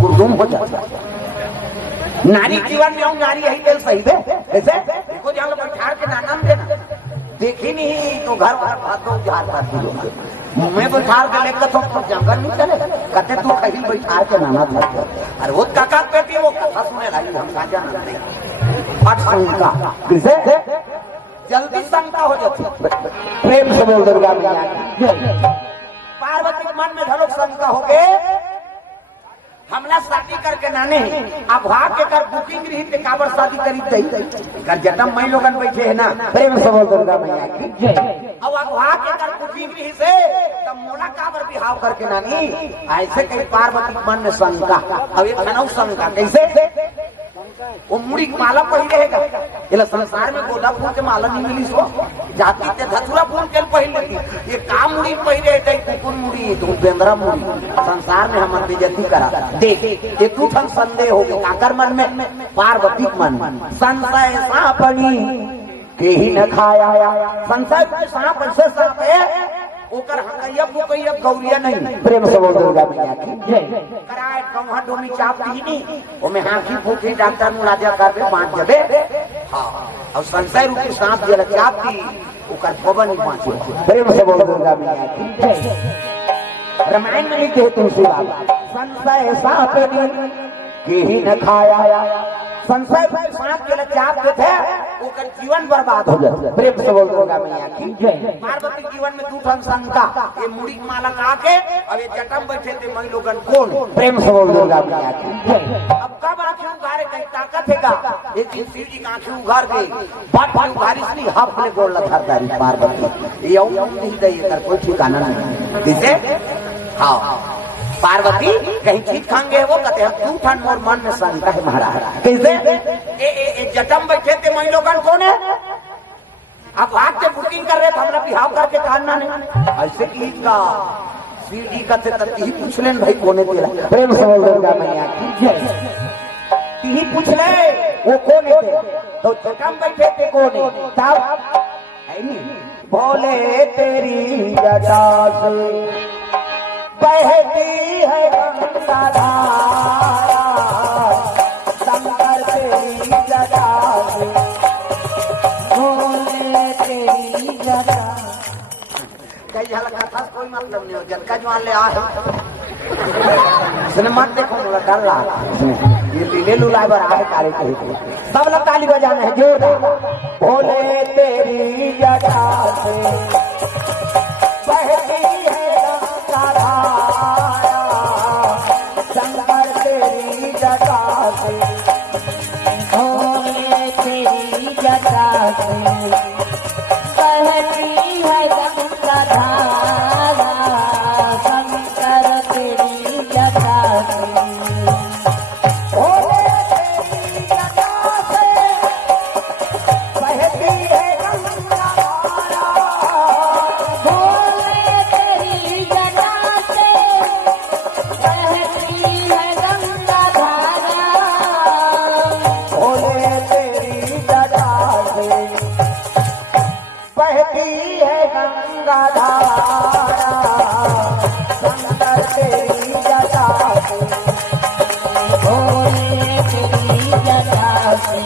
गुरदुम हो जाता। नारी जीवन में नारी यही दिल सही है। ऐसे देखो जहाँ लोग बैठा के नाना देना देखी नहीं तो घर बार भागो उजार कर दी मैं बैठा के लेकर तो जंगल नहीं चले कहते तू कहीं बैठा के नाना था। अरे वो काका बेटी वो कथा सुने रही हम साझा नहीं फट शंका किसे जल्दी शंका हो जाती। प्रेम से बोल दुर्गा मैया पार्वती मन में धड़क शंका हो गए हमला शादी करके नाने अब भाग के कर बुकिंग रही ते काबर शादी करी दई कर जटम मई लोगन बैठे है ना प्रेम से बोल दुर्गा मैया की जय। अब भाग के कर बुकिंग रही से तब मोला काबर बिहाव करके नानी ऐसे कई पार्वती मन में शंका। अब एक खनौ शंका कैसे वो मुड़ी माला पहले रहेगा इला संसार में गोदा फूल के माला नहीं मिली सो जाती ते धतुरा फूल के पहले थी ये काम मुड़ी पहले है कुकुर मुड़ी तो बेंद्रा मुड़ी संसार में हम बेइज्जती करा देख ये तू ठन संदेह हो गया काकर मन में पार्वती मन संशय सांपनी के ही न खाया संशय सांप ऐसे सांप है ओकर हकैया बुकैया गौरिया नहीं प्रेम से बोल दुर्गा मैया की जय। कराए कमहा डोमी चाप दी नी ओमे हाथी फूकी डॉक्टर मुलाजा करबे बांध देबे हां और संशय रूपी सांप जे चाप दी ओकर पवन बांचे प्रेम से बोल दुर्गा मैया की जय। रामायण में लिखे तुलसी बाबा संशय सांप के ही न खाया संशय सांप के चाप के थे ओकर जीवन बर्बाद हो जाए प्रेम से बोल दुर्गा मैया की जय। पार्वती जीवन में तू ठन शंका ये मुड़ी माला का के अब ये जटम बैठे थे मई लोगन कौन प्रेम से बोल दुर्गा मैया की जय। अब कब आंखें उगारे कहीं ताकत हैगा एक दिन शिव जी की आंखें उगार गई बात बात उगारी इसलिए हाथ में गोल लथारदारी पार्वती ये नहीं दे कर कोई ठिकाना नहीं किसे हाँ पार्वती कहीं चीज खाएंगे वो कहते हैं तू ठन मोर मन में शंका है महाराज कैसे ए जटम बैठे थे मई लोगन कौन है आप आज से बुकिंग कर रहे थे हमरा बिहाव करके कहना नहीं ऐसे की का सीढ़ी का थे ही पूछ लेन भाई कोने तेरा प्रेम से बोल दुर्गा मैया की जय। ही पूछ ले वो कौन थे तो जटम बैठे थे कौन तब है नहीं बोले तेरी जटा से बहती है गंगा धारा शंकर तेरी जटा से बोले तेरी जटा कई हल्का था कोई मतलब नहीं हो जनका जो ले आए इसने मत देखो मुझे डर रहा ये लीले लुलाए बर आए काले कहे सब लोग ताली बजाना है जोरदार बोले तेरी जटा से बहती है शंकर तेरी जटा से भोले तेरी जटा से बहती है गंगा धारा शंकर तेरी जटा से भोले तेरी जटा से बहती है गंगा धारा भोले तेरी जटा से बहती है गंगा धारा भोले तेरी जटा से बहती है गंगा धारा शंकर तेरी जटा से भोले तेरी जटा से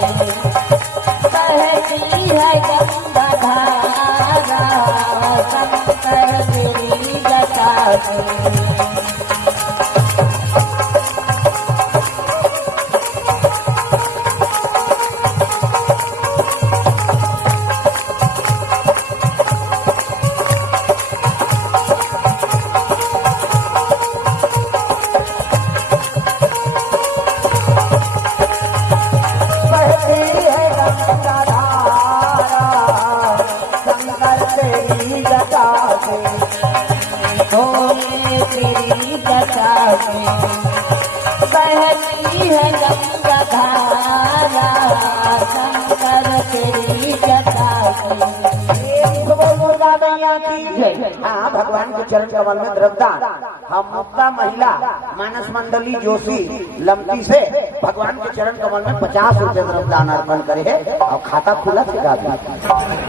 बहती है गंगा धारा शंकर तेरी जटा से तेरी जटा से बहती है गंगा धारा शंकर तेरी जटा से दुर्गा मैया की हाँ भगवान के चरण कमल में द्रव्यदान हम मुक्ता महिला मानस मंडली जोशी लमती से भगवान के चरण कमल में 50 रुपए द्रव्यदान अर्पण करे है और खाता खुला से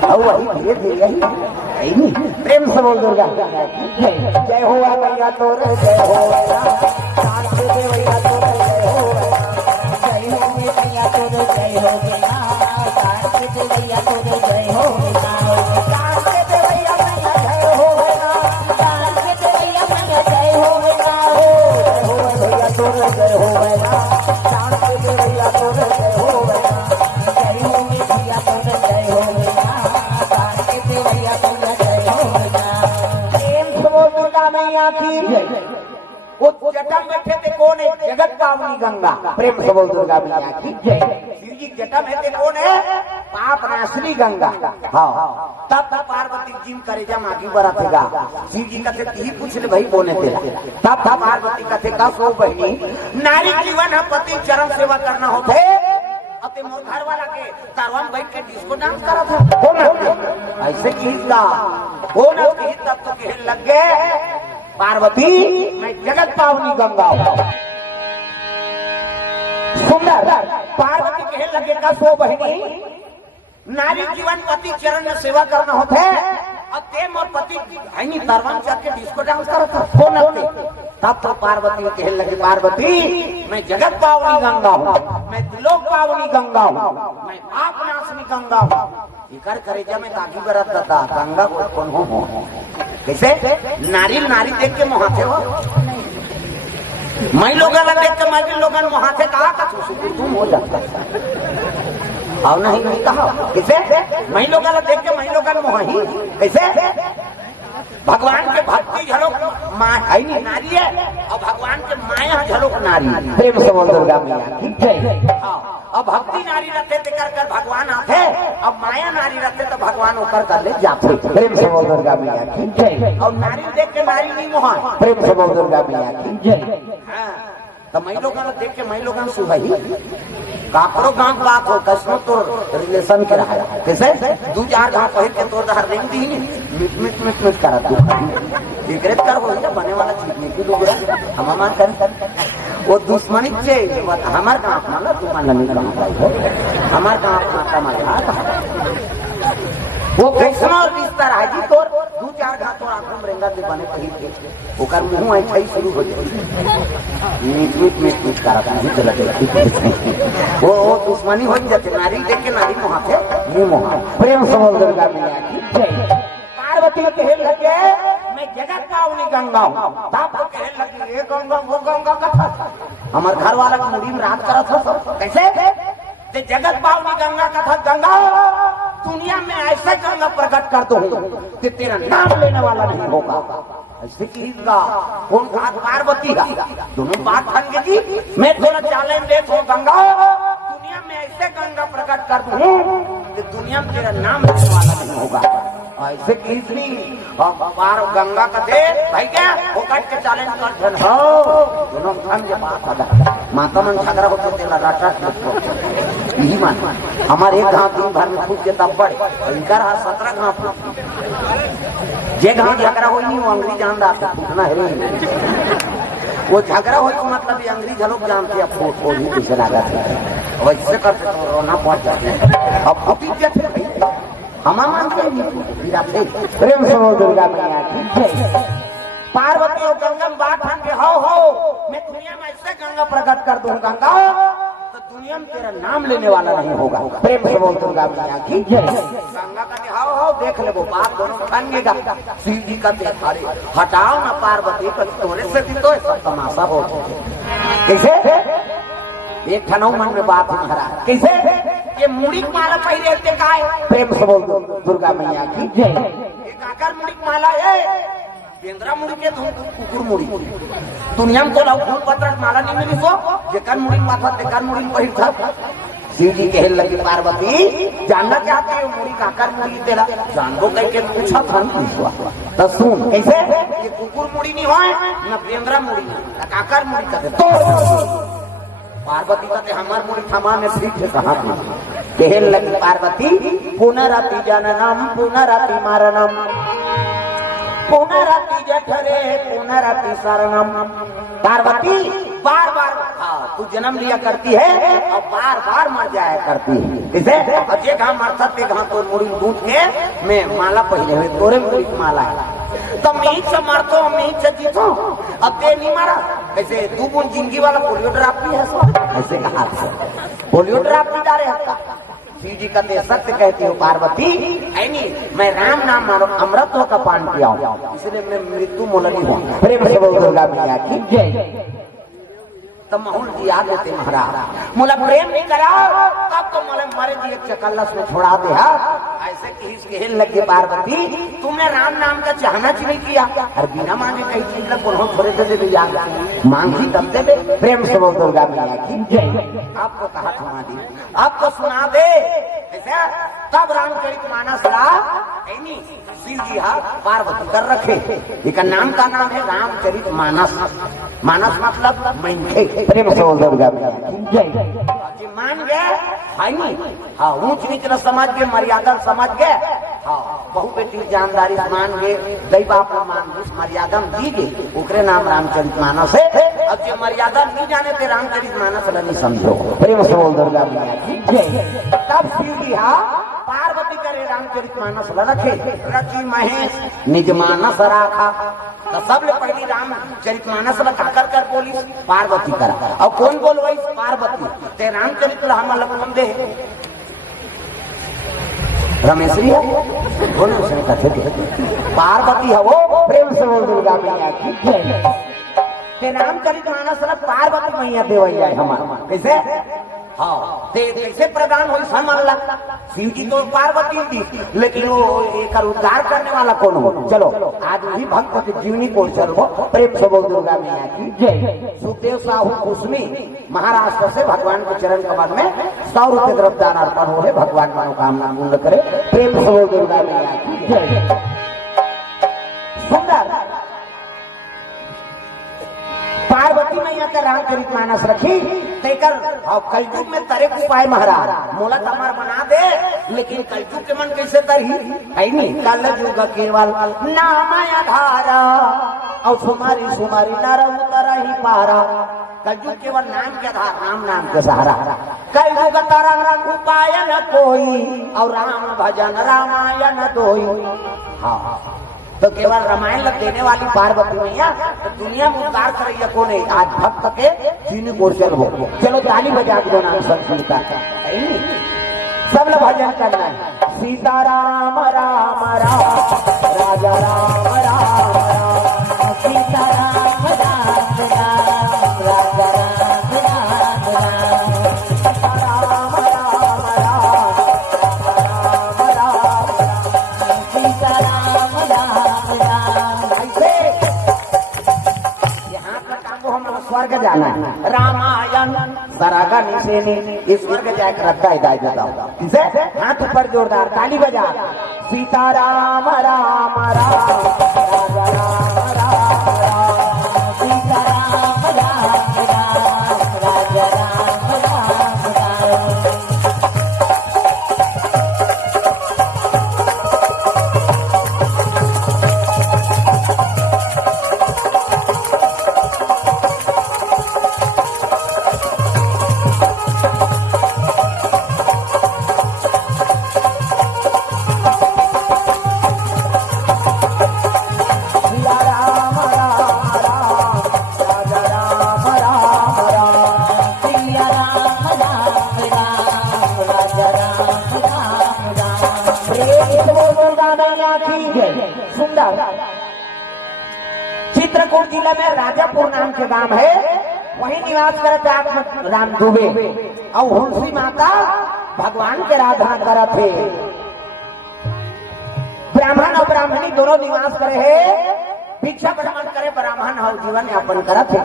और वही धीरे धीरे यही प्रेम से बोल दुर्गा जय हो मैया तोरे जय हो हो गया कान के देवैया तोरे जय हो गया कान के देवैया मैया जय हो गया कान के देवैया मैया जय हो गया हो भैया तोरे जय हो गया कान के देवैया तोरे जय हो गया जय हो भैया तोरे जय हो गया कान के देवैया तोरे जय हो गया प्रेम से बोल दुर्गा मैया की जय। वो जटा में बैठे थे कौन है? जगत पावनी गंगा। प्रेम से बोल दुर्गा मैया की जय। शिव जी जटा में थे कौन है? पाप नाशनी गंगा। हाँ तब पार्वती जी करे जा मागी बरा थेगा शिव जी कहते ती पूछ ले भाई बोने तेरा तब पार्वती कहते का सो बहनी नारी जीवन है पति चरण सेवा करना होते अपने मोर घर वाला के कारवां बैठ के डिस्को डांस करा था हो ना ऐसे चीज का हो ना की तब तो कहने लग गए पार्वती मैं जगत पावनी गंगा हूँ। सुंदर पार्वती कहने लगे का सो बहनी नारी जीवन पति चरण में सेवा करना होता है और ते मोर पति हनी तरवान चढ़ के डिस्को डांस करता हो ना तब तो पार्वती कहने लगे पार्वती मैं जगत पावनी गंगा हूँ मैं त्रिलोक पावनी गंगा हूँ मैं पाप नाशनी गंगा हूँ इकर करे जब मैं ताकि बरत था गंगा को कौन हो कैसे नारी नारी देख के मोहाते हो मैं लोग देख के मैं लोग मोहाते कहा था तुम हो जाता और नहीं कहा कैसे मैं लोग देख के मैं लोग मोही कैसे भगवान के भक्ति झलक नारी है और भगवान के माया झलक नारी प्रेम से बोल दुर्गा मैया की जय। अब भक्ति नारी रहते थे कर कर भगवान आते अब माया नारी रहते तो भगवान होकर कर ले जाते प्रेम से बोल दुर्गा मैया की जय। और नारी देख के नारी नहीं मोहा प्रेम से बोल दुर्गा मैया की जय। तो मैं लोग देख के मैं लोग सुबह काकरो गांव बात हो कसमो तो रिलेशन के रहा कैसे दू चार गांव पहले के तोर दहर नहीं दी मिट मिट मिट मिट करा तू सिगरेट कर हो बने वाला चीज नहीं तू लोग हम मान कर वो दुश्मनी से हमार गांव माला तू मान नहीं कहां भाई हो हमार गांव माता माला वो कैसनो रिश्ता रहा जी तोर दू चार घाट तोर आंखों में रेंगा दे बने कहीं के ओकर मुंह ऐसा ही शुरू हो जाए मिट मिट मिट मिट करा नहीं चला वो दुश्मनी हो जाते नारी देख के नारी मोहाते ये मोहा प्रेम से बोल दुर्गा मैया की जय। पार्वती कहने लगे मैं जगत पावनी गंगा हूँ तब तो कहने लगी ये गंगा वो गंगा का हमारे घर वाला मुड़ी में रात करा था कैसे जगत पावनी गंगा का था गंगा दुनिया में ऐसे गंगा प्रकट कर दो कि तेरा नाम लेने वाला नहीं होगा ऐसे का कौन पार्वती है दोनों बात बन गई मैं थोड़ा चैलेंज दे तो गंगा दुनिया में ऐसे गंगा प्रकट कर दूं कि दुनिया में तेरा नाम लेने वाला नहीं होगा ऐसे कीजनी बार गंगा का दे भाई क्या वो कट के चैलेंज कर धन हो दोनों धन के पास आदा माता मन झगड़ा होते तेरा राटा यही मान हमारे एक घाव दिन भर में फूट के तब बड़े इनका रहा 17 घाव जे घाव झगड़ा हो नहीं वो अंग्रेज जान रहा था फूटना है वो झगड़ा हो तो मतलब ये अंग्रेज लोग जानते हैं फूट हो ही पीछे लगा वैसे करते तो रोना पहुंच जाते अब फूटी जाते हम मानते हैं प्रेम से दुर्गा मैया की जय। पार्वती और गंगा बात हम के हो मैं दुनिया में ऐसे गंगा प्रकट कर दूं गंगा तो दुनिया में तेरा नाम लेने वाला नहीं होगा प्रेम से बोल दुर्गा मैया की जय। गंगा का हो देख ले वो बात दोनों बनेगा शिव जी का अरे हटाओ ना पार्वती को तोरे से भी तो सब तमाशा हो कैसे एक ठनौ मन में बात महाराज कैसे ये मुड़ी माला पहले रहते काय प्रेम से बोल दुर्गा मैया की जय। एक आकर मुड़ी माला है केंद्रा मुड़ी के कुकुर मुड़ी दुनिया में तो लाओ फूल पत्र माला नहीं मिली सो जेकर मुड़ी माथा तेकर मुड़ी पहिर था शिव जी कहने लगी पार्वती जानना चाहती हो मुड़ी काकर मुड़ी तेरा जान दो कह के पूछा था तो सुन कैसे ये कुकुर मुड़ी नहीं हो ना केंद्रा मुड़ी काकर मुड़ी कहते तो पार्वती कहते हमार मुड़ी थमा में ठीक है कहाँ कहने लगी पार्वती पुनराति जननम पुनराति मरणम पुनराति जठरे पुनराति शरणम पार्वती बार बार तू जन्म लिया करती है और बार बार मर जाया करती है इसे जे घाम मरता ते घाम तो मुड़ी दूध के मैं माला पहले हुए तोरे मुड़ी माला है तो मीट से मरतो मीट से जीतो अब ते नहीं मारा कैसे 2 बूंद जिंदगी वाला पोलियो ड्रॉप भी है ऐसे कहा पोलियो ड्रॉप नहीं जा रहे हफ्ता। शिव जी कहते सत्य कहती हूँ पार्वती, ऐनी मैं राम नाम अमृत का पान किया हूँ, इसलिए मैं मृत्यु मोलनी हूँ। प्रेम से बोल दुर्गा मैया की जय। तो माहौल दिया देते महाराज, मोला प्रेम नहीं करा तब तो मोले मरे जी एक चकल्लस में छोड़ा दे। ऐसे कहने लगे पार्वती, तुमने राम नाम का चाहना क्यों नहीं किया? और बिना मांगे कई चीज लग थोड़े दे दिया, मांगी तब दे दे। प्रेम से बोल दुर्गा मैया की जय। आपको कहा सुना दी, आपको सुना दे ऐसा। तब रामचरित मानस ला शिव जी पार्वती कर रखे, एक नाम का नाम है रामचरित मानस। मानस मतलब मैंखे। प्रेम से बोल दुर्गा मैया की जय। मान गए हाँ, ऊंच नीच न समझ गए, मर्यादा समझ गए। हाँ, बहु बेटी जानदारी मान गए, दई बाप मान मर्यादा दीजिए, ओकरे नाम रामचरित मानस है। अब जो मर्यादा नहीं जाने थे रामचरित मानस नहीं समझो। प्रेम से बोल दुर्गा मैया की जय। तब शिव जी पार्वती करे रामचरित मानस रखे, रखी महेश निज मानस राखा। तो सब ले पहली रामचरित मानस रखा कर बोली पार्वती करा। और कौन बोल वही पार्वती ते रामचरित हम लखन दे रमेश्वरी बोले उसने कथे पार्वती है वो। प्रेम से बोल दुर्गा मैया की जय। ते रामचरित मानस पार्वती मैया देवैया हमारा कैसे हाँ कैसे प्रदान हुई समल्ला। शिव जी तो पार्वती थी, लेकिन वो एक उद्धार करने वाला कौन हो? चलो आज भी भक्त जीवनी को चलो। प्रेम से बोल दुर्गा मैया की जय। सुखदेव साहू कुसमी महाराष्ट्र से भगवान के चरण कमल में 100 रुपए द्रव्यदान अर्पण हो रहे, भगवान मनोकामना पूर्ण करे। प्रेम से बोल दुर्गा मैया की जय। सुंदर पार्वती मैया का रामचरित मानस रखी तेकर कलयुग में तरे उपाय महाराज मोला तमार बना दे, लेकिन कलयुग के मन कैसे तरही कलयुग केवल नाम आधारा और सुमारी सुमारी नर उतर ही पारा। कलयुग केवल नाम के आधार, राम नाम के सहारा। कलयुग तरंग उपाय न कोई और राम भजन रामायण दोई। हाँ तो केवल रामायण लग देने वाली पार्वती मैया तो दुनिया में उद्धार करैया कौन है? आज भक्त के जीने गोचर हो। चलो ताली बजा दो नाम संस्कृता सब लोग भजन करना है। सीता राम राम राम राजा राम राम राम सीता राम राम राम राजा राम राम राम सीता राम राम राम राम राम सीता राम राम राम। ऐसे यहाँ तक आपको हम लोग स्वर्ग जाना है। रामायण सरागा नीचे ने स्वर्ग जाकर रखा है इसे हाथ ऊपर जोरदार ताली बजा। सीता राम राम राम राजा राम राम राम सीता राम राम राम राजा राम राम राम। चित्रकूट जिला में राजापुर नाम के गांव है, वहीं निवास करते आप राम दुबे और हुलसी माता भगवान के आराधना करत है। ब्राह्मण और ब्राह्मणी दोनों निवास करे है, भिक्षा भ्रमण करे ब्राह्मण और जीवन यापन करत है।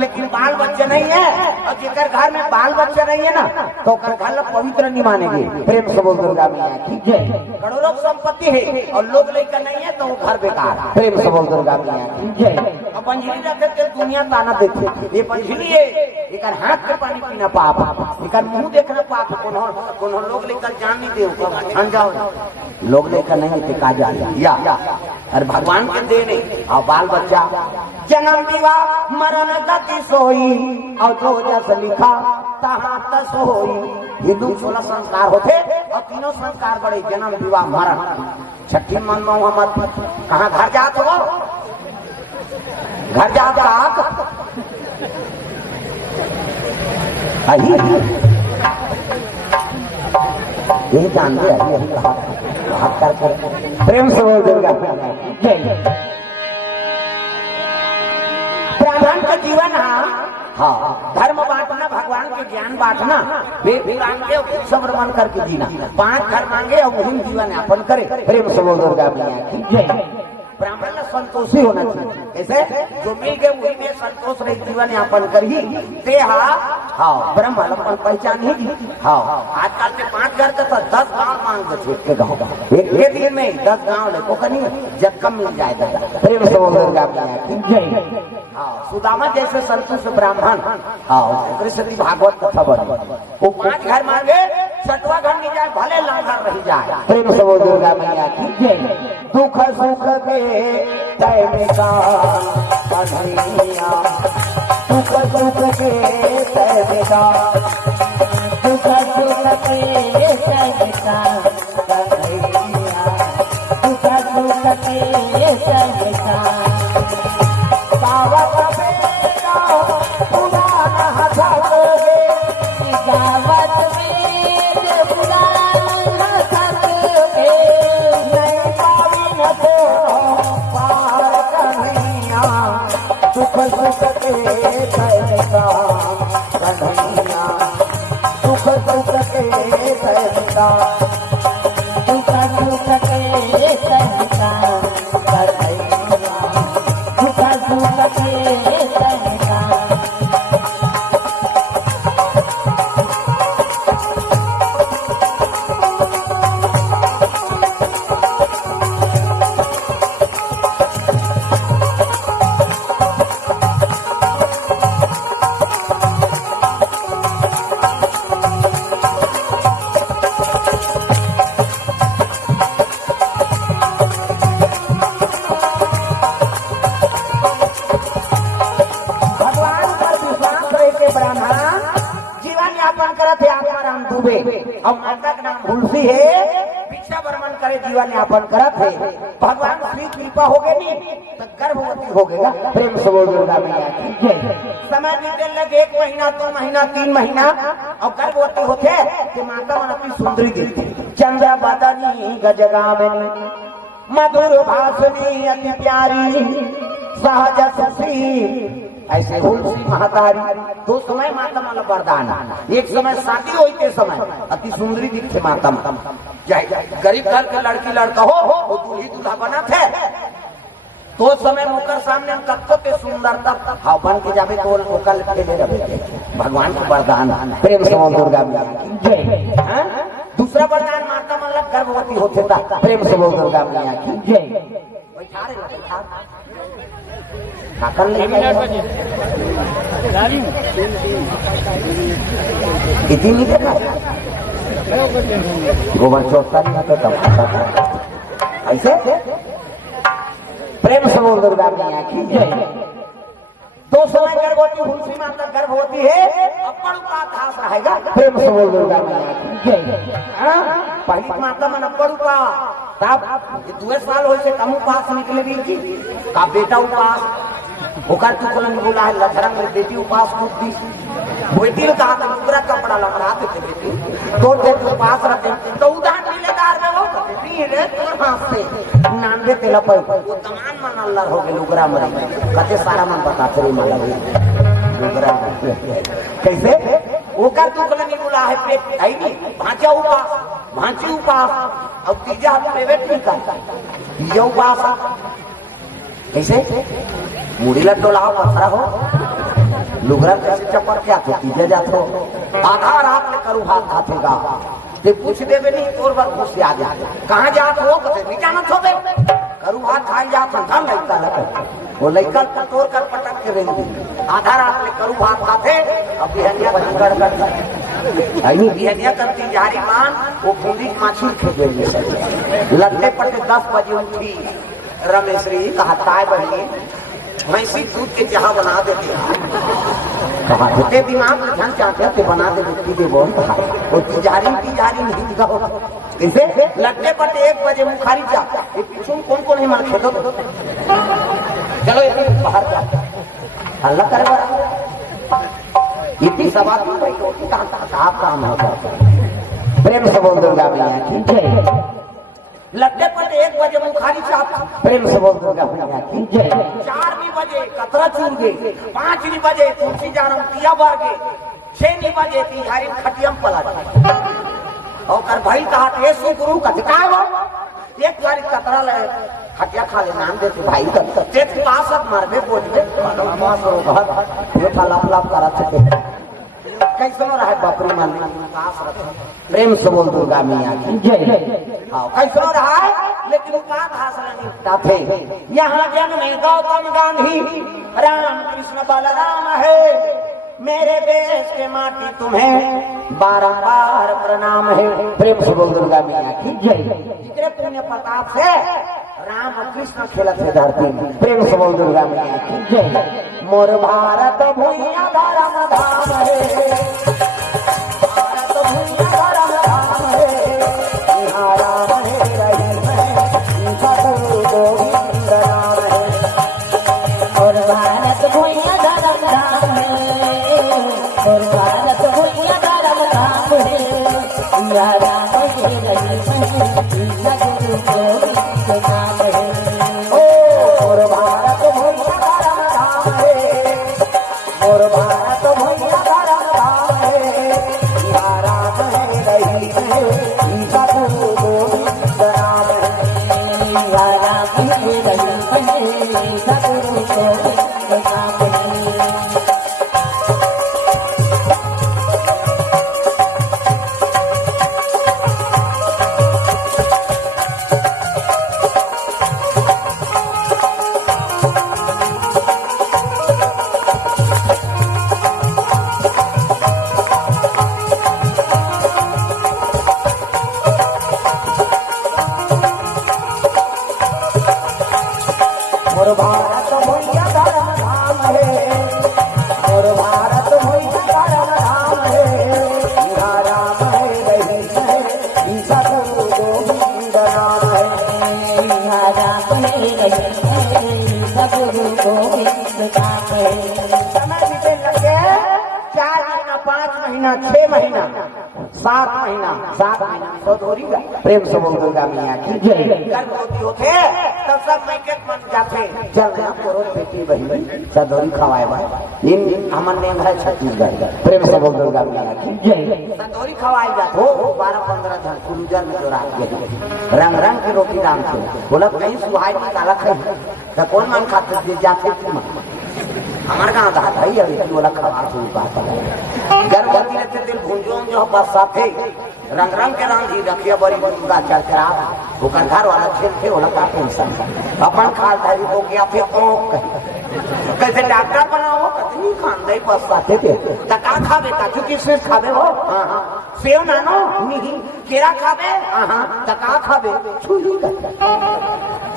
लेकिन बाल बच्चे नहीं है, और जेकर घर में बाल बच्चे नहीं है ना तो घर पवित्र नहीं मानेंगे। प्रेम से बोल दुर्गा मैया की जय। करोड़ों संपत्ति है और लोग लेकर नहीं है तो वो घर बेकार। प्रेम से बोल दुर्गा मैया की जय। अब पंजली रखते दुनिया ताना देखे, ये पंजली है एक हाथ के पानी पीना पाप, एक मुंह देखना पाप। कोनो लोग लेकर जान नहीं दे छन जाओ, लोग लेकर नहीं थे का या अरे भगवान के देने और बाल बच्चा जन्म विवाह मरण गति सोई और जो जस लिखा तहाँ तस होई। हिंदू 16 संस्कार होते और तीनों संस्कार बड़े जन्म विवाह मरण। छठी मन मोहम्मद कहाँ घर जात हो, घर जात यही जानते हैं हाथ कर प्रेम से बोल दुर्गा ब्राह्मण का जीवन हाँ धर्म बांटना, भगवान के ज्ञान बांटना, वेद पुराण के सब रमन करके जीना, 5 घर मांगे और वही जीवन यापन करे। प्रेम से बोल दुर्गा मैया की जय। ब्राह्मण में संतोषी होना चाहिए, ऐसे जो मिल गए वही में संतोष रही जीवन यापन करी ते हाँ ब्रह्म पहचान ही हाँ। आजकल के 5 घर का 10 गाँव मांग दे गाँव एक दिन में 10 गाँव ले को नहीं जब कम मिल जाएगा। प्रेम से बोल दुर्गा मैया की जय। हाँ सुदामा जैसे संतुष्ट ब्राह्मण हाँ कृष्ण भागवत कथा बनी वो 5 घर मांगे 6वां घर नहीं जाए भले लांघर रह जाए। प्रेम से बोल दुर्गा मैया की जय। दुख सुख के तैमिका कन्हैया, दुख सुख के तैमिका, दुख सुख के तैमिका कन्हैया, दुख सुख के तैमिका गावत बेटा पुराण हथोगे, गावत में पुराण हथोगे, नहीं पावी न तो पार कन्हैया, दुख सुख के तैमिका कन्हैया, दुख सुख के तैमिका, दुख सुख के तैमिका कन्हैया, दुख सुख के तैमिका। और माता का नाम तुलसी है, भिक्षा वर्मन करे जीवन यापन करत है। भगवान श्री कृपा हो गए नहीं तो गर्भवती हो गएगा। प्रेम से बोल दुर्गा मैया की जय। समय बीते लगे 1 महीना 2 महीना 3 महीना और गर्भवती होते तो माता मन अपनी सुंदरी दिखती, चंद्रा बदनी गजगामिनी, मधुर भाषणी अति प्यारी, सहज सुशी ऐसे तुलसी महातारी। 2 समय माता मन वरदान, एक समय शादी होई के समय अति सुंदरी दिखे माता मन, चाहे गरीब घर के लड़की लड़का हो वो दूल्ही दूल्हा बना थे तो समय मुकर सामने तत्व के सुंदरता हाँ बन के जावे तो ओकल के ले रहे भगवान का वरदान। प्रेम से बोल दुर्गा मैया की जय। दूसरा वरदान माता मन गर्भवती होते था। प्रेम से बोल दुर्गा मैया की जय। बैठा रे बैठा इतनी नहीं देखा गोबर चौथा नहीं होता ऐसे। प्रेम से बोल दुर्गा मैया की जय। 2 समय गर्भवती तुलसी माता गर्भवती है, अप्पड़ घास रहेगा। प्रेम से बोल दुर्गा मैया की जय। पहली माता मन अप्पड़ तब 2 साल हो से कम उपास निकले भी की का बेटा उपास ओकर तू कोलन बोला है लथरंग में बेटी उपास कूद दी बेटी का हाथ पूरा कपड़ा लगा देते बेटी तो दे उपास रखते तो उदाहरण मिलेदार में वो बेटी रे तोर हाथ से 99 तेला पे वो तमाम मन अल्लाह हो गए उगरा मरी कते सारा मन बता तेरी माला उगरा कैसे ओकर तू कोलन बोला है पेट आई नहीं भांचा उपास भांची उपास अब तीजा पेट नहीं करता तीजा उपास कैसे मुड़ीला टोलाओ पथरा हो लुगरा कैसे चपर क्या तो तीजे जाते हो आधा रात में करू हाथ खातेगा ते पूछ देवे नहीं तोर बार पूछ आ जा कहाँ जात हो कते नहीं जानत हो बे करू हाथ खाई जात धन लइका लगे वो लइका तोर कर पटक के रेंगे आधा रात में करू हाथ खाते अब बिहनिया गड़ गड़ आई बिहनिया करती जारी मान वो पूरी माछी खेल लट्टे पट्टे 10 बजे उठी रमेश्वरी कहा काय बनी भैंसी दूध के जहाँ बना देते कहा देते दिमाग में धन चाहते थे बना दे देती दे बहुत वो तिजारी नहीं कहो इसे लट्टे पट्टे 1 बजे मुखारी जा पीछू कौन कौन है मार खेतो चलो एक बाहर जा अल्लाह करे इतनी सभा की आप काम होता। प्रेम से बोल दुर्गा मैया की जय। लगते पर 1 बजे मुखारी साहब प्रेम से बोल दुर्गा मैया की जय। 4 बजे कतरा चूर गए, 5 बजे तुलसी जानम दिया बार गए, 6 बजे तिहारी खटियम पलट और कर भाई कहा ये सु गुरु का दिखाओ एक बार कतरा ले खटिया खा ले नाम देते भाई का तेज पासत मारबे बोलबे मास रो घर ये लाप लाप करा थे कैसे रहा बापरी मान प्रेम से बोल दुर्गा मैया की जय। हां कैसे रहा है लेकिन बात हासिल नहीं ताथे यहां जन्मे गौतम गांधी राम कृष्ण बलराम है, मेरे देश के माटी तुम्हें बारंबार प्रणाम है। प्रेम से बोल दुर्गा मैया की जय। जितने पुण्य प्रताप से राम कृष्ण खेलत है धरती में। प्रेम से बोल दुर्गा मैया की जय। मोर भारत भूइया धर्म धाम है, भारत भूइया धर्म धाम है, यहाँ राम है रही है सतगुरु गोविंद नाम है। और भारत भूइया धर्म धाम है, और भारत भूइया धर्म धाम है, यहाँ राम है रही है सतगुरु गोविंद नाम है। और भारत भूइया धर्म धाम है, और भारत भूइया धर्म धाम है, यहाँ राम है रही है सतगुरु गोविंद नाम है। यहाँ राम है रही है सतगुरु गोविंद नाम है। और भारत भूइया धर्म धाम है, और भारत भूइया धर्म धाम है, यहाँ राम है रही है सतगुरु गोविंद नाम है। यहाँ राम है रही है सतगुरु गोविंद नाम है। समय बीते लगे 4 महीना 5 महीना 6 महीना 7 महीना 7 महीना सौधोरी का प्रेम से बोल दुर्गा मैया की जय। गर्भवती होते तब सब मैं के मन जाते चल ना करो बेटी बहन सौधोरी खवाए बा इन हमन नेम है छत्तीसगढ़। प्रेम से बोल दुर्गा मैया की जय। सौधोरी खवाई जाते हो 12-15 जन कुलजर में जो रात के रंग रंग की रोटी दाम थे बोला कहीं सुहाई निकाला खाई तो कौन मन खाते दे जाते थी हमारे गाँव था भाई अभी बोला खवा सुन बात गर्भवती रहते दिल भूंजों जो बरसात थे रंग रंग के रांधी रखिया बड़ी मुर्गा चरचरा ओकर घर वाला खेल थे बोला का टेंशन अपन खाल धारी हो गया थे ओक कैसे डॉक्टर बनाओ कितनी खानदाई बरसाते थे तका खावे का चूंकि स्विस खावे हो हां सेव नानो नहीं केरा खावे हां तका खावे छुही का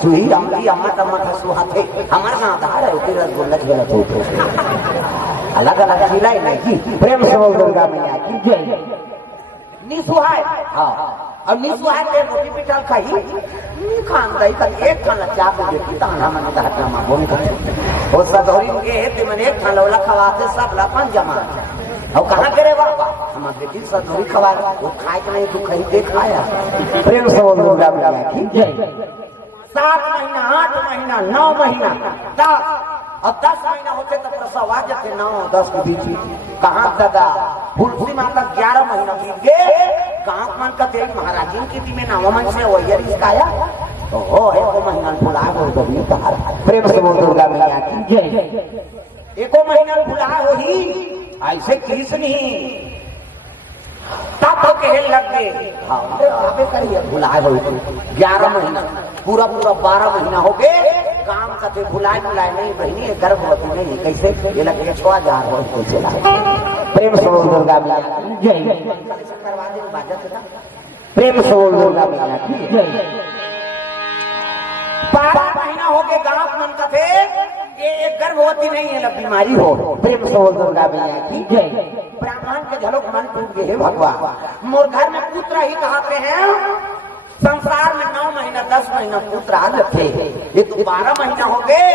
सुही रामली अम्मा टमाटर सुहाते हमारे गाँव धार है उधर रसगुल्ला खेला थे अलग अलग खिलाई नहीं। प्रेम से बोल दुर्गा मैया की जय। निसुहाय हाँ और निसुहाय के रोटी पिटाल खाई नी खान दई का एक खाना चाप देती ताना मन घाटा मा बोल कर वो सदोरी के हेते मन एक खाना वाला खवाते सब लपन जमा और कहां करे बाबा हम बेटी सदोरी खवा वो खाए के नहीं तू कहीं देखाया। प्रेम से बोल दुर्गा मैया की जय। 7 महीना 8 महीना 9 महीना 10 और 10 महीना होते तो प्रसव आ जाते 9-10 के बीच कहाँ दादा तुलसी माता 11 महीना बीत गए कहाँ मन का तेज महाराजी की दी में 9 मन से वैयर इसकाया तो हो है वो महीना भुला हो गई कहा। प्रेम से बोल दुर्गा मैया की जय। एको महीना भुला हो ही ऐसे किस नहीं तब के लग गए हाँ करिए भुला हो 11 महीना पूरा 12 महीना हो गए काम करते भुलाए नहीं बहनी है गर्भवती नहीं कैसे ये लगे 6 हजार हो कैसे ला। प्रेम से बोल दुर्गा मैया की जय। प्रेम से बोल दुर्गा मैया की जय। 12 महीना हो गए गाँव मन का थे ये गर्भवती नहीं है ना बीमारी हो। प्रेम से बोल दुर्गा मैया की जय। ब्राह्मण के झलोक मन टूट गए भगवान मोर घर में पुत्र ही कहते हैं संसार में 9 महीना 10 महीना पुत्र आ जाते ये तो 12 महीना हो गए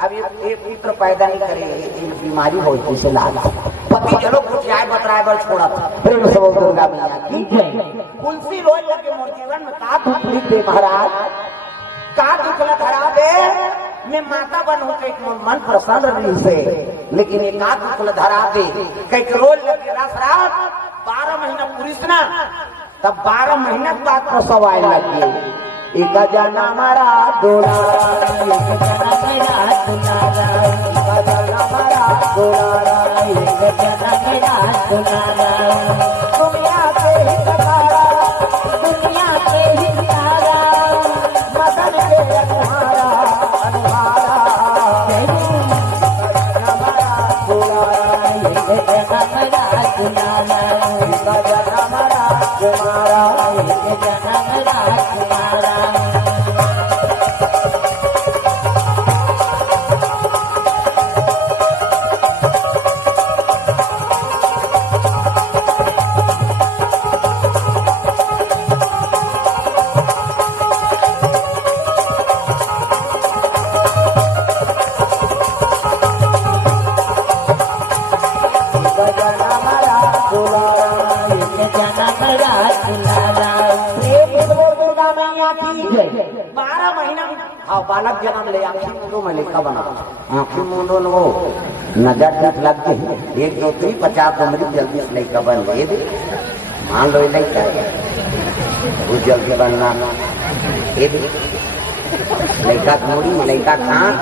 अब ये पुत्र पैदा नहीं करे बीमारी हो जैसे लाला पति चलो कुछ आए बतराए बर छोड़ा प्रेम से बोल दुर्गा मैया की तुलसी रोज लगे मोर जीवन में का दुख दे महाराज का दुख ल धरा दे मैं माता बनूं के मन प्रसन्न रही से लेकिन ये का दुख ल धरा दे कई रोज लगे रात 12 महीना पुरुष ना तब 12 महीना बाद प्रसव आए लगे एक जना मारा दोड़ा एक जना मेरा दुलारा एक जना मारा दोड़ा एक जना मेरा दुलारा दुनिया के हितकारा दुनिया के हितकारा मदन के अनुहारा अनुहारा एक जना मारा दोड़ा एक जना मेरा दुलारा एक जना मारा कुमारा एक जना मेरा कुमारा बालक जन्म ले आँखी मुंडो में लेखा बना आँखी मुंडो वो नजर तक लग गई 1 2 3 50 उम्र जल्दी से लेखा बन ले मान लो लेखा वो जल्दी बनना लेखा घोड़ी लेखा खान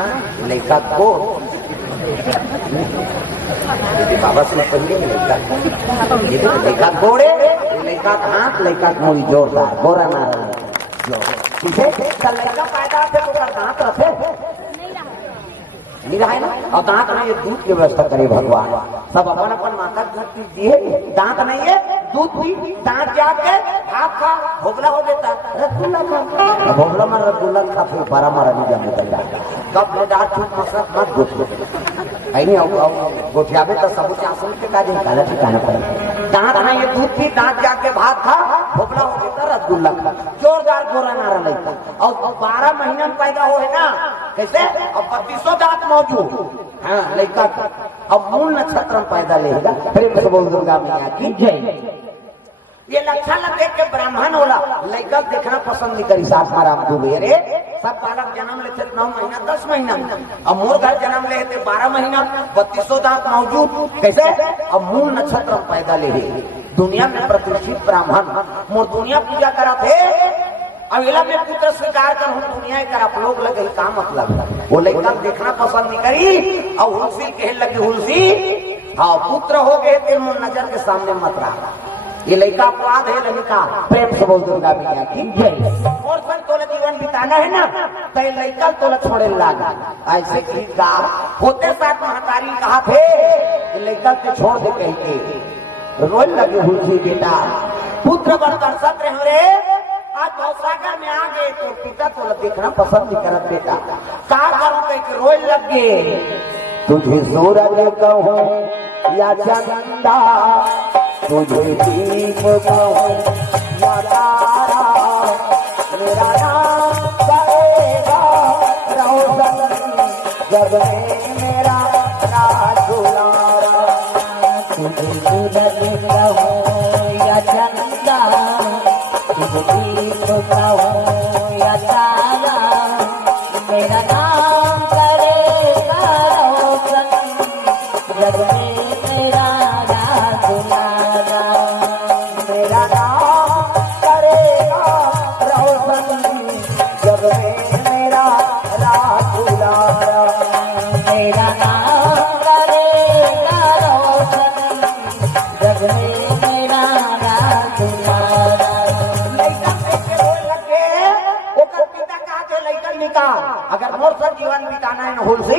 लेखा को बाबा से पहले लेखा घोड़े लेखा हाथ लेखा घोड़ी जोरदार गोरा नारा ठीक है लड़का पैदा थे तो दांत रखे नहीं रहा है ना और दांत नहीं है दूध की व्यवस्था करे भगवान सब अपन अपन माता दूध पीती है दांत नहीं है दूध पी दांत जाके भाप खा भोगला हो देता रसगुल्ला खा भोगला में रसगुल्ला खा फिर 12 मारा नहीं जम जाता कब ले दांत छूट मसक मत गोठ नहीं गोठियाबे तो सब चासू के काजे काला ठिकाना पड़े दांत नहीं है दूध पी दांत जाके भात खा भोगला हो देता रसगुल्ला खा जोरदार गोरा नारा लेता और 12 महीना में पैदा हो है ना कैसे अब 3200 दांत मौजूद हाँ लड़का अब मूल नक्षत्र में पैदा लेगा प्रेम से बोल दुर्गा मैया की जय ये लक्षण देख के ब्राह्मण होला लड़का देखना पसंद नहीं करी साथ राम दुबे अरे सब बालक जन्म लेते 9 महीना 10 महीना अब मोर घर जन्म लेते 12 महीना 3200 दांत मौजूद कैसे अब मूल नक्षत्र में पैदा ले दुनिया में प्रतिष्ठित ब्राह्मण मोर दुनिया पूजा करा थे अगला में पुत्र स्वीकार कर हूँ दुनिया कर आप लोग लगे का मतलब वो लड़का देखना पसंद नहीं करी और हुलसी कह लगे हुलसी हाँ पुत्र हो गए तेरे मुन नजर के सामने मत रहा ये लड़का अपवाद है लड़का प्रेम से बोल दुर्गा मैया की जय और फिर तोला जीवन बिताना है ना तो ये लड़का तोला छोड़े लागा ऐसे गीत गा होते साथ महतारी कहा थे ये लड़का के छोड़ दे कह के रोल लगे हुलसी बेटा पुत्र बड़ तरसत रहे रे आज भवसागर में आ गए तो पिता तो देखना पसंद नहीं करत बेटा का करूं कह के रोए लग गए तुझे सूरज कहूं या चंदा तुझे दीप कहूं या तारा मेरा नाम करेगा रोशन जब में मेरा राज दुलारा तुझे सूरज कहूं या चंदा या तारा मेरा नाम करेगा रोशन जग में मेरा राज दुलारा मेरा नाम करेगा रोशन जग में मेरा राज दुलारा मेरा नाम करेगा रोशन जग में मेरा राज दुलारा अगर मोर सब जीवन बिताना है हुलसी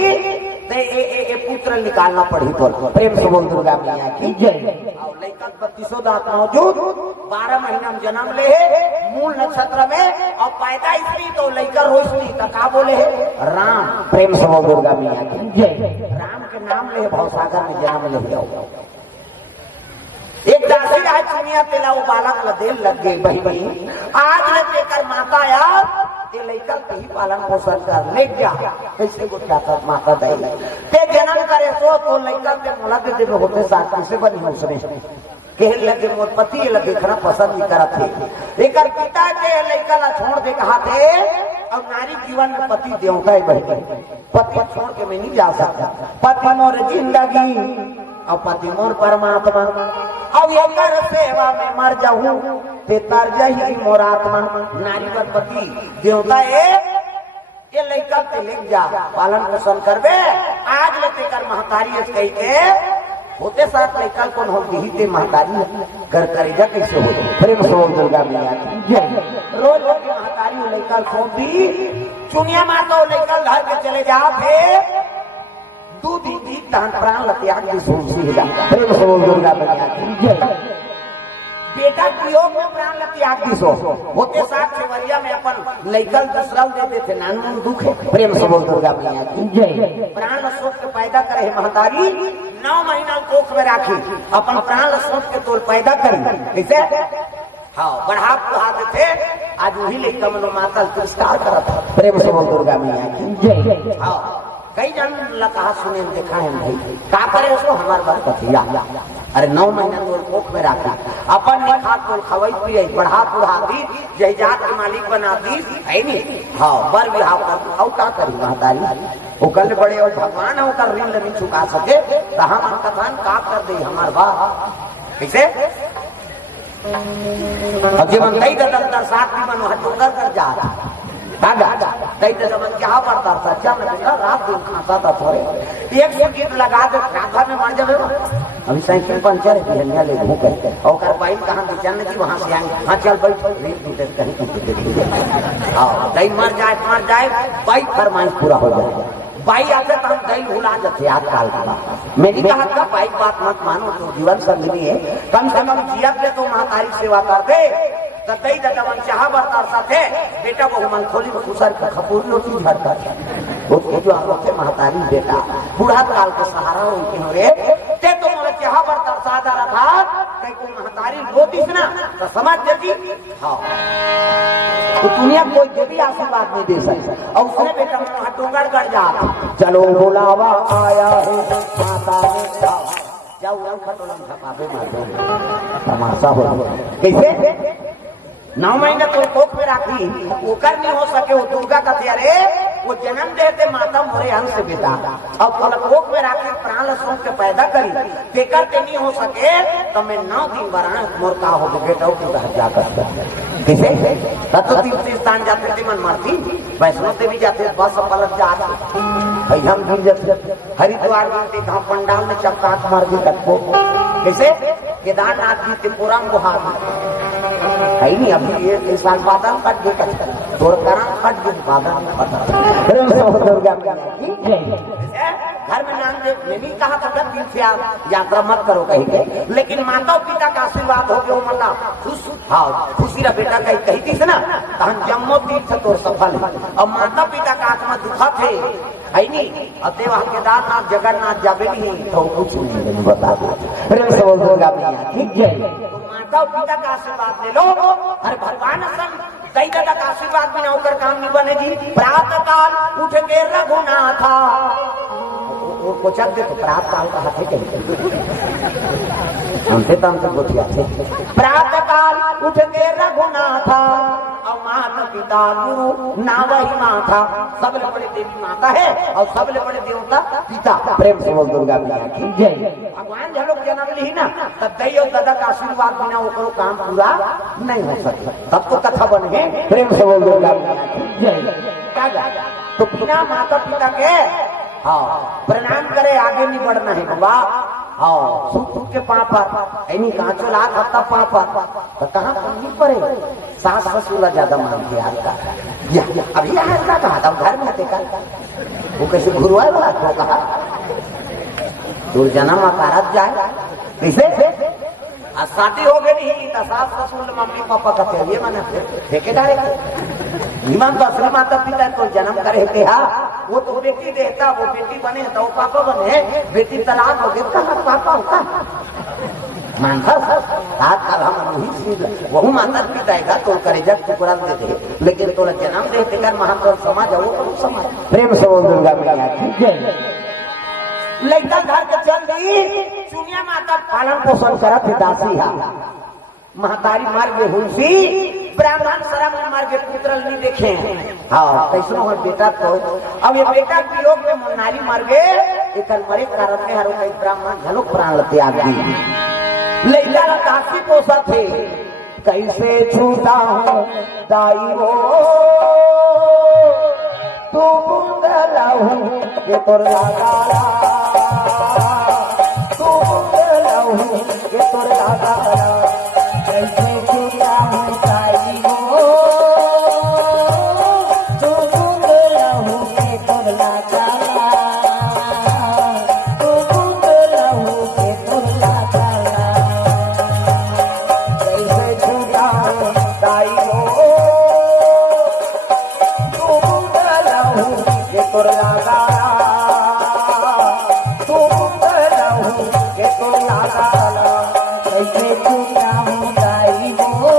तो ए पुत्र निकालना पड़ी तो प्रेम से बोल दुर्गा मैया की जय और लड़का 3200 दांत मौजूद 12 महीना में जन्म ले है मूल नक्षत्र में और पैदा इसलिए तो लड़का रोशनी तक का बोले है राम प्रेम से बोल दुर्गा मैया की जय राम के नाम ले भवसागर में जन्म ले एक दासी आज दुनिया तेला वो बालक ल देल लग गई बही आज ले कर माता यार ये लड़का कहीं पालन पोषण कर ले गया कैसे को क्या था माता दे ते जन्म करे सो तो लड़का के मुला के दिन होते साथ कैसे बनी हो उसने कहने लगे मोर पति ये लगे खरा पसंद नहीं करा थे एक पिता के लड़का ला छोड़ दे कहा थे अब नारी जीवन में पति देवता है बहन पति छोड़ के मैं नहीं जा सकता पति मोर जिंदगी और पति मोर परमात्मा अब एकर सेवा में मर जाऊं ते तर जाही मोर आत्मा नारी पर पति देवता है ये लड़का के ले जा पालन पोषण करबे आज लेते कर महतारी कही के होते साथ लड़का कौन हो दी महतारी कर करेगा कैसे हो प्रेम सो दुर्गा मैया रोज रोज महतारी लड़का सो भी चुनिया मातो लड़का घर के चले जा फिर दूध दी तान प्राण लत्याग की सोची जा प्रेम सो दुर्गा मैया बेटा प्रयोग में प्राण लत्याग दी सो होते साथ सेवरिया में अपन लड़का दूसरा देते थे नानू दुख है प्रेम सो दुर्गा मैया की प्राण शोक के पैदा करे महतारी 9 महीना कोख में राखी अपन प्राण शोक के तोल पैदा करी कैसे हाँ बढ़ा बढ़ा देते आज वही लड़का मनो माता तिरस्कार करा था प्रेम से दुर्गा मैया की हाँ कई जन कहा सुने देखा है भाई का करे उसको हमारे बात कथिया अरे 9 महीना तोल कोख में राखा अपन ने खा तोल खवाई पिए बढ़ा बुढ़ा दी जयजात के मालिक बना दी है नहीं हाँ बर विवाह कर और का करी महतारी वो कल बड़े और भगवान है कर ऋण नहीं चुका सके तो हम कथन का कर दे हमार बात कैसे अब जीवन कई दर साथ भी मन हटोकर कर जा दादा कई दर क्या पड़ता था चल बेटा रात दिन खाता था थोड़े एक सुगीत लगा दे राधा में मर जावे अभी साइकिल पंचर है ले घूम करके और बाइक कहाँ बेचने की वहां से आएंगे हाँ चल बैठ कहीं हाँ दही मर जाए बाइक फरमाइश पूरा हो जाएगा बाई आते तो हम दही भुला जाते आजकल का मैंने कहा था बाइक बात मत मानो तो जीवन संगिनी है कम से कम जिया के तो महतारी सेवा कर दे तई दवन चाह बरतार साथे बेटा बहु मन खोली में खुसर का खपूर लोटी झड़ता वो जो आप महतारी बेटा बूढ़ा काल के सहारा उनके हो रे ते तो मोर चाह बरतार सादा रखा कई को महतारी लोटी ना तो समझ देती हां तो दुनिया कोई देवी आशीर्वाद नहीं दे सकता और उसने बेटा हटोगर कर जा चलो बुलावा आया है माता ने जाओ खटोला छपावे मार तमाशा हो कैसे 9 महीने तो कोख में राखी वो कर नहीं हो सके वो दुर्गा का अरे वो जन्म देते माता मोरे अंश से बेटा अब कोख में राखी प्राण सोच के पैदा करी तेकर ते नहीं हो सके तो मैं 9 दिन बरान मोर का हो बेटा तो हत्या कर कैसे तो तीर्थ स्थान जाते थे मन मारती वैष्णो देवी जाते बस पलट जाते भाई हम गिर जाते हरिद्वार गिरते कहा पंडाल में चक्का मार दी तको कैसे केदारनाथ जी त्रिपुरा में गुहा है नहीं अभी ये साल बादल कट गए तोड़ करा कट गए बादल दुर्गा घर में नाम नहीं कहा था दिन से आप यात्रा मत करो कहीं के लेकिन माता पिता का आशीर्वाद हो गया माता खुश हाँ खुशी रहा बेटा कहीं कही थी ना हम जम्मो तीर्थ तोड़ सफल और माता पिता का आत्मा दुखा थे है नहीं अतः वहां केदारनाथ जगन्नाथ जावे नहीं तो कुछ नहीं बता दुर्गा माता पिता का आशीर्वाद ले लो अरे भगवान दई दादा का आशीर्वाद बिना होकर काम नहीं बनेगी प्रातः काल उठ के रघुनाथा को चल दे तो प्रातः काल का हाथे हमसे तो हमसे गोतिया थे प्रातः काल उठ के रघुनाथा और माता पिता गुरु ना वही माता सबले बड़े देवी माता है और सबले बड़े देवता पिता प्रेम से बोल दुर्गा मैया की जय भगवान जो लोग जन्म ली ना तब दई और दादा का आशीर्वाद बिना वो करो काम पूरा नहीं हो सकता तब तो कथा बन गए प्रेम से बोल दुर्गा मैया की जय तो बिना माता पिता के हाँ प्रणाम करे आगे नहीं बढ़ना है बाबा हाँ सूट के पापा ऐनी कांचो लाख हफ्ता पापा तो कहाँ नहीं पड़े सास ससुर ज्यादा मानते आपका अभी ऐसा कहा था घर में देखा वो कैसे गुरुवार वाला तो कहा दुर्जना माकारत जाए कैसे शादी हो गई नहीं तो सास ससुर मम्मी पापा का ये मैंने फेंके डाले ईमान तो असली माता पिता तो जन्म करे थे हाँ वो तो बेटी देता वो बेटी बने तो वो पापा बने बेटी तलाक हो गई कहाँ पापा होता मानता हाथ काल हम वही सीध वहु माता पिता आएगा तो करेजा टुकड़ा दे दे लेकिन तोरा जन्म दे तेकर महात्मा समाज वो कौन समाज प्रेम से बोल दुर्गा मैया की लड़का घर के चल दी चुनिया माता पालन पोषण करत दासी हा महतारी मार के हुलसी ब्राह्मण शरम मार के पुत्र नहीं देखे हाँ कैसनो हर बेटा तो अब ये बेटा वियोग में मुन्नारी मार गए एक मरे कारण में हर एक ब्राह्मण घनो प्राण त्याग दी लैला दासी पोसा थे कैसे छूटा हूँ दाई हो तू बुंगला हूँ ये तोर लागाला तू बुंगला हूँ ये तोर लागाला कैसे छूटा हूँ दाई हो तू बुंगला हूँ ये तोर लागाला तू बुंगला हूँ ये तोर लागाला कैसे छूटा हूँ दाई हो तू बुंगला हूँ ये तोर लागाला तू बुंगला हूँ ये तोर लागाला कैसे छूटा हूँ दाई हो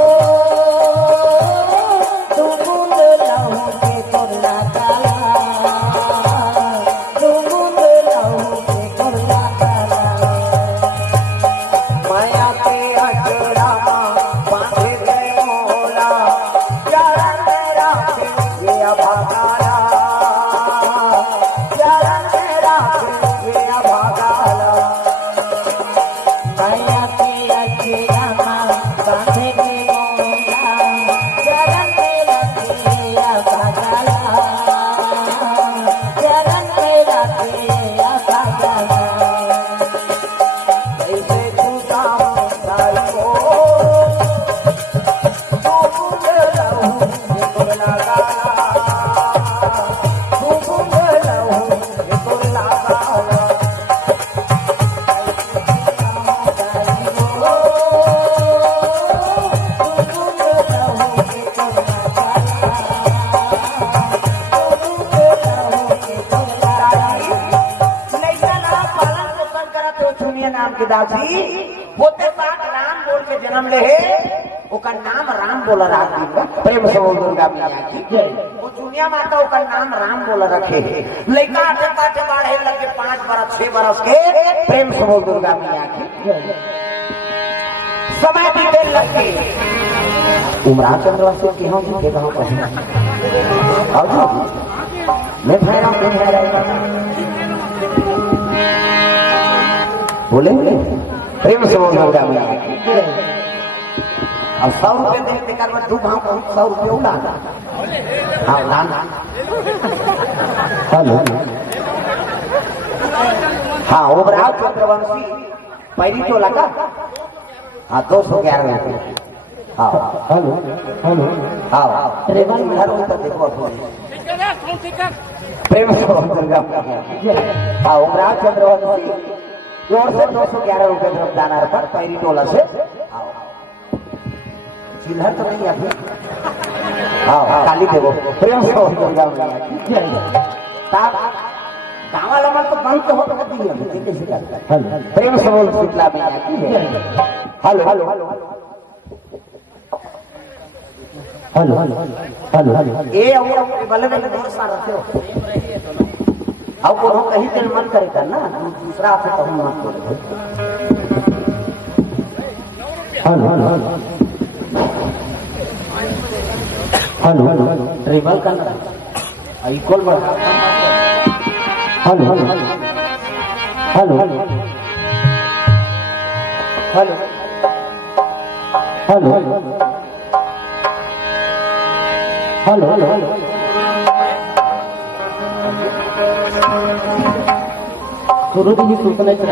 तू बुंगला हूँ ये तोर लागाला तू बुंगला हूँ ये तोर लागाला माया के अचरा बांधे गए मोला प्यारा मेरा ये अभागाला प्यारा मेरा ये अभागाला माया के अचरा बांधे गए मोला प्यारा मेरा ये अभागाला प्यारा मेरा ये अभागाला कैसे छूटा हूँ दाई हो तू बुंगला हूँ ये तोर लागाला तू बुंगला हूँ ये तोर लागाला कैसे छूटा हूँ दाई हो तू बुंगला हूँ ये तोर लागाला तू बुंगला हूँ ये तोर लागाला लैला ला पालन पोषण करत हो चुनिया नाम के दासी पोते साथ राम बोल के जन्म ले ओकर नाम राम बोल राखी प्रेम से बोल दुर्गा मैया की वो चुनिया माता ओकर नाम राम बोल रखे लड़का आटे पाटे बाढ़े लगे 5 बरस 6 बरस के प्रेम से बोल दुर्गा मैया की समय बीते लगे उमरा चंद्र से की हम के कहां पर आओ जी मैं भैरव बोलेंगे प्रेम से बोल दुर्गा मैया की अब 100 रुपये दे बेकार में 2 भाव 100 रुपये उड़ा हाँ दान हेलो हाँ उमराव चंद्रवंशी पैरी तो लगा हाँ 211 रुपये हाँ हेलो हेलो हाँ ट्रेवल घर ऊपर देखो प्रेम से बोल दुर्गा हाँ उमराव चंद्रवंशी जोर से 211 रुपये तरफ दाना पर पैरी टोला से चिल्हर तो नहीं अभी हाँ काली देवो प्रेम से दुर्गा मैया गाँव वाला मन तो बंद तो होता है प्रेम से बोल शीतला मैया की hello hello hello hello hello ये और बल्ले में बहुत सारा रखे हो अब वो कहीं दिल मन करेगा ना दूसरा से कहूँ मत बोले hello hello hello hello travel करना इक्वल बढ़ा hello hello hello hello hello hello hello hello शुरू भी सूचना रखे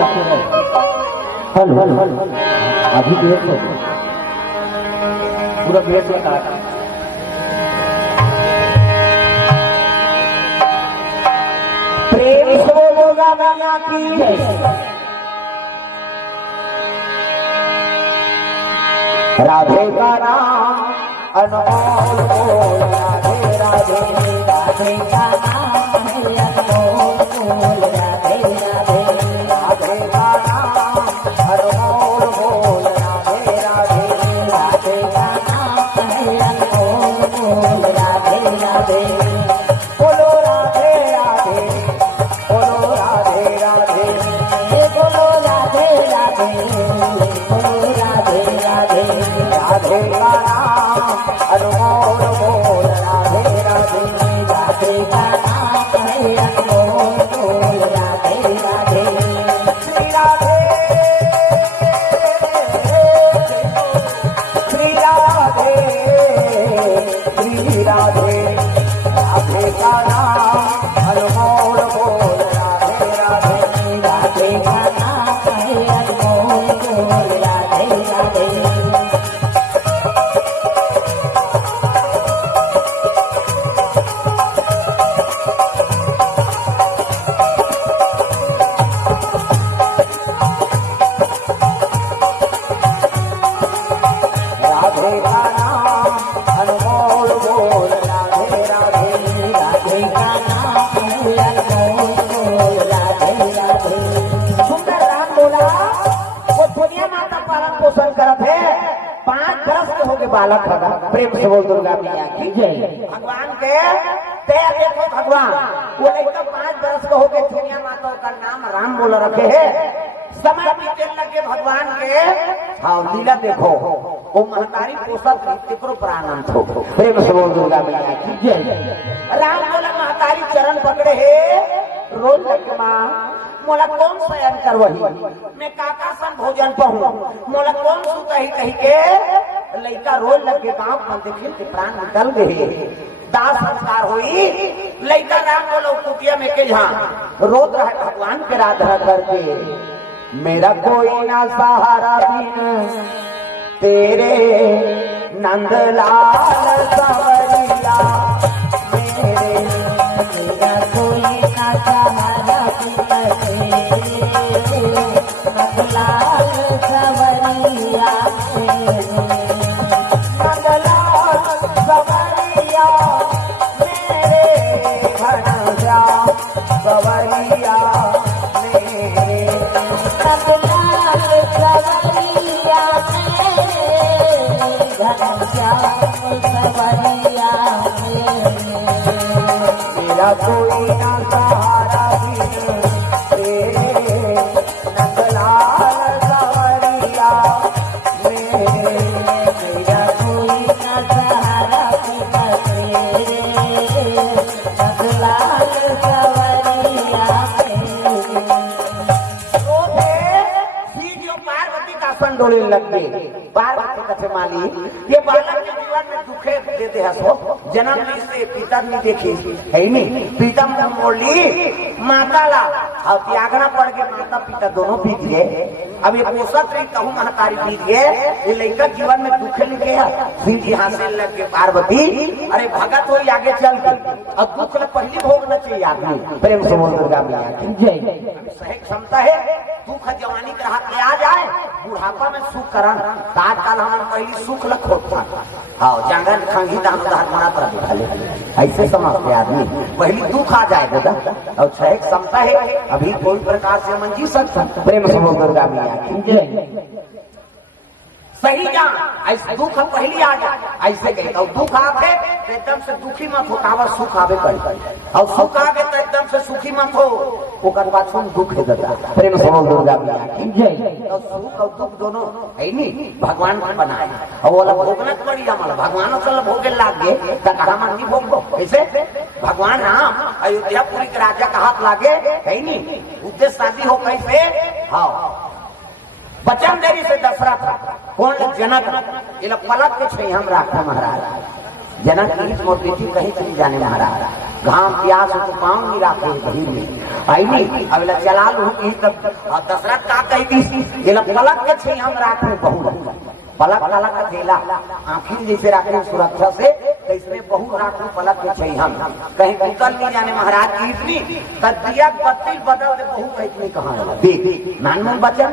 हेलो हेलो अभी देखो पूरा भेज लगा प्रेम से दुर्गा मैया की राधे का नाम अनमोल बोल राधे राधे राधे का नाम है अनमोल बोल राधे राधे राधे का नाम अनमोल बोल राधे राधे तरफ है 5 बरस के हो गए बालक होगा। प्रेम से बोल दुर्गा मैया की जय। भगवान के ते देखो भगवान वो लड़का 5 बरस का हो गए। दुनिया माता का नाम राम बोल रखे है। समय बीते लगे भगवान के हाँ लीला देखो वो महतारी पोषक तेकरो प्राणंत हो। प्रेम से बोल दुर्गा मैया की जय। राम बोला महतारी चरण पकड़े है रोज लगे माँ मोला कौन शयन कर वही मैं काका सन भोजन पहूं मोला कौन सुता ही कही के लड़का रोज लगे गाँव में देखिए के प्राण निकल गए। दाह संस्कार हुई लड़का राम बोलो कुटिया में के जहाँ रोज रहे भगवान के राधा करके मेरा कोई ना सहारा बिन तेरे नंदलाल सवरिया मेरे मेरा कोई ना सहारा बिन तेरे नंदलाल सवरिया नंदलाल सवरिया मेरे घनश्याम सवरिया मेरे नंदलाल सवरिया घनश्याम सवरिया मेरा कोई ना सहारा बिन तेरे नंदलाल सवरिया मेरे मेरा कोई ना सहारा बिन तेरे नंदलाल सवरिया पार्वती का आसन डोले लग गए। पार्वती कथे माली ये बालक के जीवन में दुखे देते हसो जन्म में से पिता नहीं देखी है ही नहीं पिता मुंह मोड़ ली माता ला और त्यागना पड़ गए। माता पिता दोनों बीत गए। अब ये पोषक रही कहूँ महतारी बीत गए। ये लड़का जीवन में दुखे लिखे है फिर यहाँ से लग गए पार्वती अरे भगत हो आगे चल कर और दुख में पहली भोगना चाहिए आदमी। प्रेम से बोल दुर्गा मैया की जय। सही क्षमता है दुख जवानी के हाथ में आ जाए बुढ़ापा में सुख करण आजकल हमारे पहली सुख लख होता हाँ जांगन खंगी दान उधार मना पर दिखा ले ऐसे समझते आदमी पहली दुख आ जाए बेटा और सही क्षमता है अभी कोई प्रकार से मन जी सकता। प्रेम से बोल दुर्गा मैया की जय। सही जान ऐसे दुख पहली आ जाए ऐसे कहे और दुख आते तो एकदम से दुखी मत हो कावर सुख आवे कर और सुख आगे तो एकदम से सुखी मत हो ओकर बाद सुन दुख है देता। प्रेम से बोल दुर्गा मैया की जय। और सुख और दुख दोनों है नहीं भगवान ने बनाए और वो अलग भोगना पड़ी हमारा भगवान से भोगे लागे हम नहीं भोगो ऐसे भगवान राम अयोध्यापुरी के राजा का हाथ लागे है नहीं उद्देश्य शादी हो कैसे हाँ बचन देरी से दशरथ कौन जनक ये लोग पलक के छे हम राखा महाराज जनक की मोती थी कहीं चली जाने महाराज घाम प्यास को पाँव नहीं राखे भीड़ में आई नहीं अब चला लू की तब दशरथ का कही थी ये लोग पलक के छे हम राखे बहु पलक पलक का थेला आखिर जैसे राखे सुरक्षा से तो इसमें बहु राखू पलक के छे हम कहीं निकल नहीं जाने महाराज की इतनी दिया बत्ती बदल दे बहु कहीं कहाँ देख नानमन बचन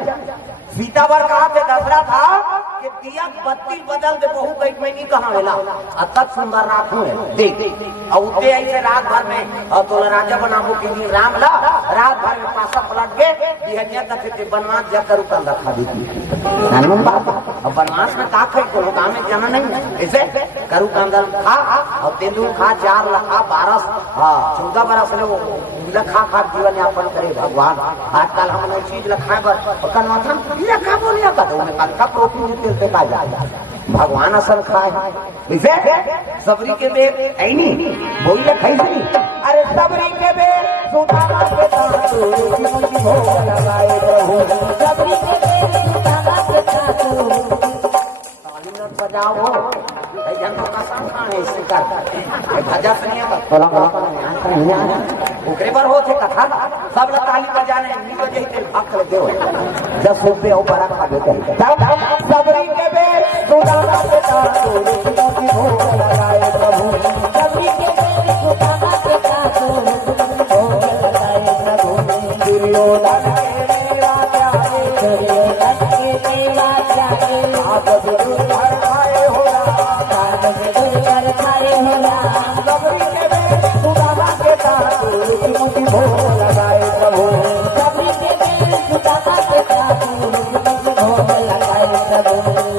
सीतावर कहा थे दशरथ था कि दिया बत्ती बदल दे बहु कहीं में नहीं कहा मिला तक सुंदर राखू है देख और उते ऐसे रात भर में और तो राजा बनाबो के लिए राम ला रात भर में पासा पलट गए बिहनिया तक के बनवास जाकर उतर रखा दी नानमन बात अब बनवास में का खाई को काम में जाना नहीं ऐसे करू कांदल खा और तेंदुल खा 4 लखा 12 14 बरस ने वो लखा खा जीवन यापन करे भगवान आजकल हम चीज लखाए पर माथा लखा बोलिया का का प्रोटीन तेल का जाए भगवान असल खाए इसे सबरी के बेर ऐनी बोल खाई नहीं अरे सबरी के बेर सुदामा के तातू भोग लगाए प्रभु सबरी के बेर सुदामा के तातू बजाओ जनता का संखान है शिकार भजा सुनिए तोला ओकरे पर होते कथा सब लोग ताली बजाने नी बजे तेल भाग कर देओ 10 रुपए ऊपर रखा देते सबरी के बेर सुदामा के तातू भोग लगाए प्रभु सबरी के बेर सुदामा के तातू भोग लगाए प्रभु दुर्योधन के मेरा त्यागे दुर्योधन के मेरा त्यागे आप दुर्धर खाए हो सबरी के बेर सुदामा के तातू भोग लगाए प्रभु सबरी के बेर सुदामा के तातू भोग लगाए प्रभु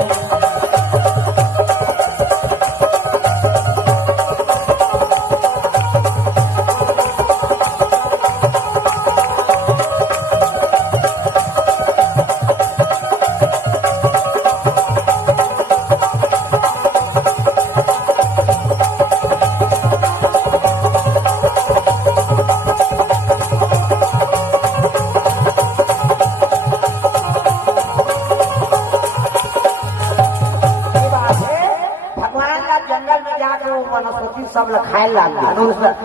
वनस्पति सब ला खाए लाग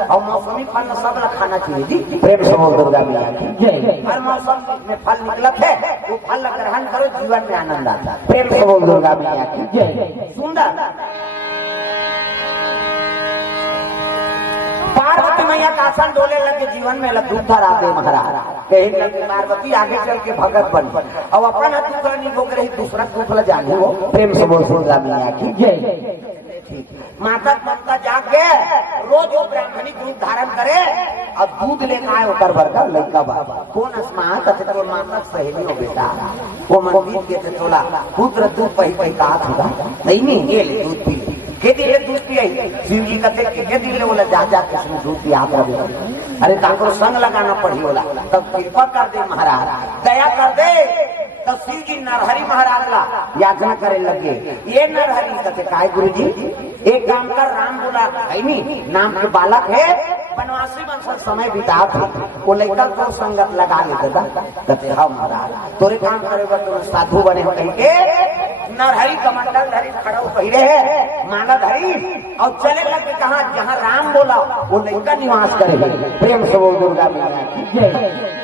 और मौसमी फल सब ला खाना चाहिए जी। प्रेम से बोल दुर्गा मैया की जय। हर मौसम में फल निकलत है, वो फल ला ग्रहण करो, जीवन में आनंद आता है। प्रेम से बोल दुर्गा मैया की जय। सुंदर पार्वती मैया का आसन डोले लगे, जीवन में लड्डू धरा दे महाराज। कहीं लगे पार्वती आगे चल के भगत बन और अपन हाथ दुख नहीं भोग रही, दूसरा दुख ला जाने वो। प्रेम से बोल दुर्गा मैया की जय। माता ममता जाके रोज वो ब्राह्मणी रूप धारण करे और दूध लेकर आए उतर भर कर लड़का बाबा कौन अस्मात तो माता सहेली हो बेटा वो मंदिर के थे तोला पुत्र दूध पही पही का था नहीं ये ले दूध पी के दिले दूध पिया शिव जी कहते के दिले बोला जा जा कृष्ण दूध पिया कर अरे ताको संग लगाना पड़ी बोला तब कृपा कर दे महाराज, दया कर दे। तो शिव जी नरहरि महाराज ला याचना करे लगे। ये नरहरि कहते काय गुरु जी एक काम कर राम बोला है नी नाम के बालक है, वनवासी वंश समय बिता था, वो लड़का को संगत लगा लेते था। कहते हाँ महाराज तोरे काम करेगा तुम साधु बने हो कहीं के। नरहरि कमंडल धरी खड़ा कही रहे माला धरी और चले लगे कहा जहाँ राम बोला वो लड़का निवास करेगा। प्रेम से बोल दुर्गा मैया की जय।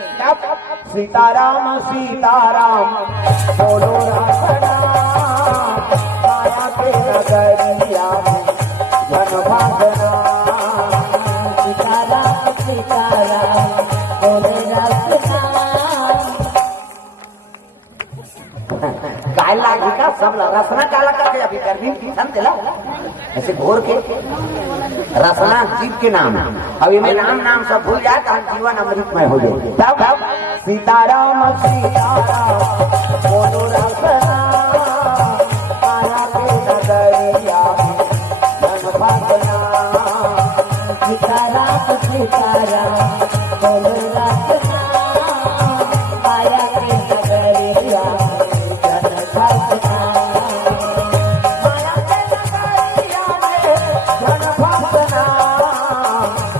सीताराम सीताराम बोलो राम माया के नगरिया धन भागना। सीताराम सीताराम बोले काय लागी का सब रसना काला करके अभी गर्मी किसान दिला ऐसे घोर के रसना जीव के नाम अभी में नाम सब भूल जाए तो हम जीवन अमृतमय हो जाए। तब सीताराम सीताराम बोलो रसना माया के नगरिया धन भागना। सीताराम सीताराम बोले रसना माया के नगरिया धन भागना।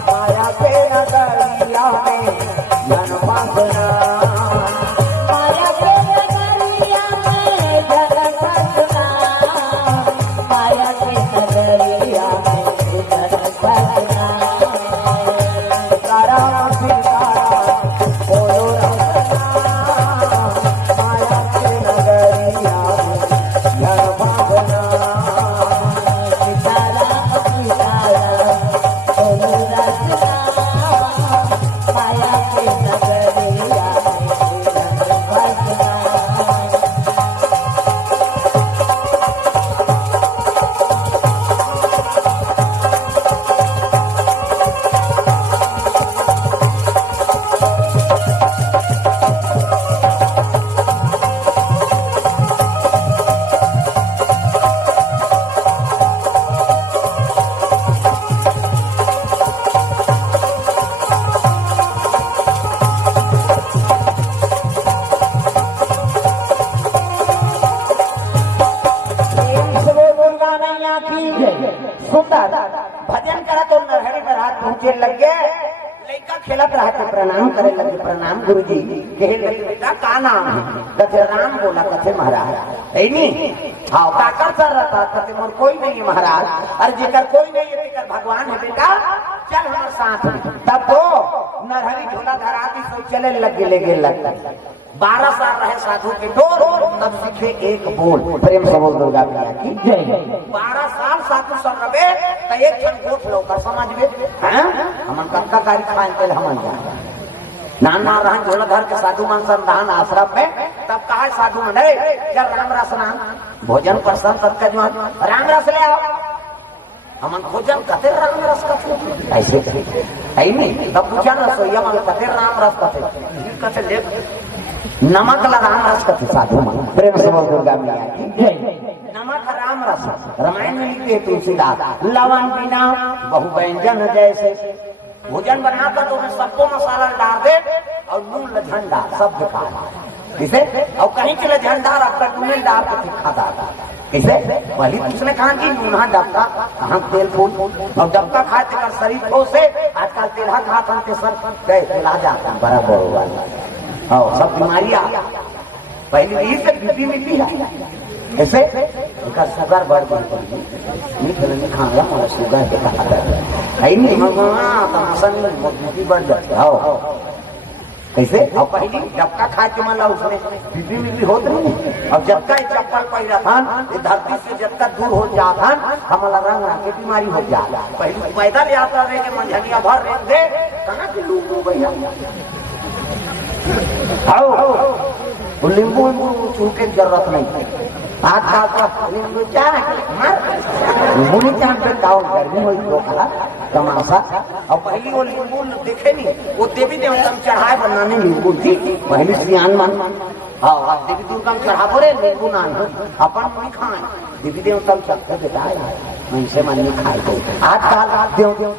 माया के नगरिया में धन भागना। माया के नगरिया में धन भागना। माया के नगरिया में धन भागना। सीताराम सीताराम बोलो रसना माया के नगरिया में धन भागना। सीताराम सीताराम बोलो रसना माया के नगरिया में धन भागना। सुंदर भजन करा तो नरहरि में रात पहुंचे लग गए। लड़का खेलत रहा के प्रणाम करे लगे। प्रणाम गुरु जी कहे लगे बेटा का नाम है? कथे राम बोला। कथे महाराज है नी हाँ काकर सर रहता। कथे मोर कोई नहीं है महाराज। अरे जेकर कोई नहीं है तेकर भगवान है बेटा चल हमारे साथ में। तब तो नरहरि झोला धरा दी सो चले लगे लेगे लग 12 साल रहे साधु के डोर तब सीखे एक बोल। प्रेम से बोल दुर्गा मैया की जय। 12 साल साधु सब रहे तो एक क्षण गोठ लो कर समझ में हमन कक्का कारी खाए तेल हमन नाना रहन झोला धर के साधु मन संधान आश्रम में तब कहा साधु मन चल राम रसना भोजन प्रसन्न सबका जो राम रस ले आओ। हमन भोजन कते राम रस कते ऐसे है नहीं। तब पूछा रसोईया मन कते राम रस कते ले नमक ला राम रस कते साधु मन। प्रेम से बोल दुर्गा मैया की जय। नमक राम रस रामायण में लिखे तुलसीदास लवन बिना बहु व्यंजन जैसे भोजन बनाकर तो उसमें सबको मसाला डाल दे और नून लझंडा शब्द का किसे और कहीं के लझंडार अब तक नून डाल के तिखा डाल किसे वही उसने कहा कि नूना डबका कहाँ तेल फूल और डबका खाए तेरा शरीर को से आजकल तेरह खाते हैं सर गए तेला जाता बराबर हुआ और सब बीमारियां पहले यही से बीपी बीपी है ऐसे उनका शुगर बढ़ गई नहीं खाएगा मुझे शुगर के कहा है नहीं तमाशा नहीं बीपी बढ़ जाती है कैसे और पहले डबका खा के मान लो उसमें बीपी बीपी होती नहीं और जब का चप्पल पहला था धरती से जब तक दूर हो जाता हमारा रंग के बीमारी हो जाता पहले पैदल यात्रा रहे के मंझनिया भर रहे थे कहाँ के लोग हो भैया नींबू चूके जरूरत नहीं आज नींबू चाय नींबू नहीं चाह पे गाँव गर्मी हो तमाशा और पहली वो नींबू देखे नहीं वो देवी देवता चढ़ाए बनाने नींबू थी पहली सियान मान हाँ देवी दुर्गा चढ़ा पड़े नींबू नान अपन नहीं खाए देवी देवता चढ़ते बेटाए मन से मन नहीं खाए आजकल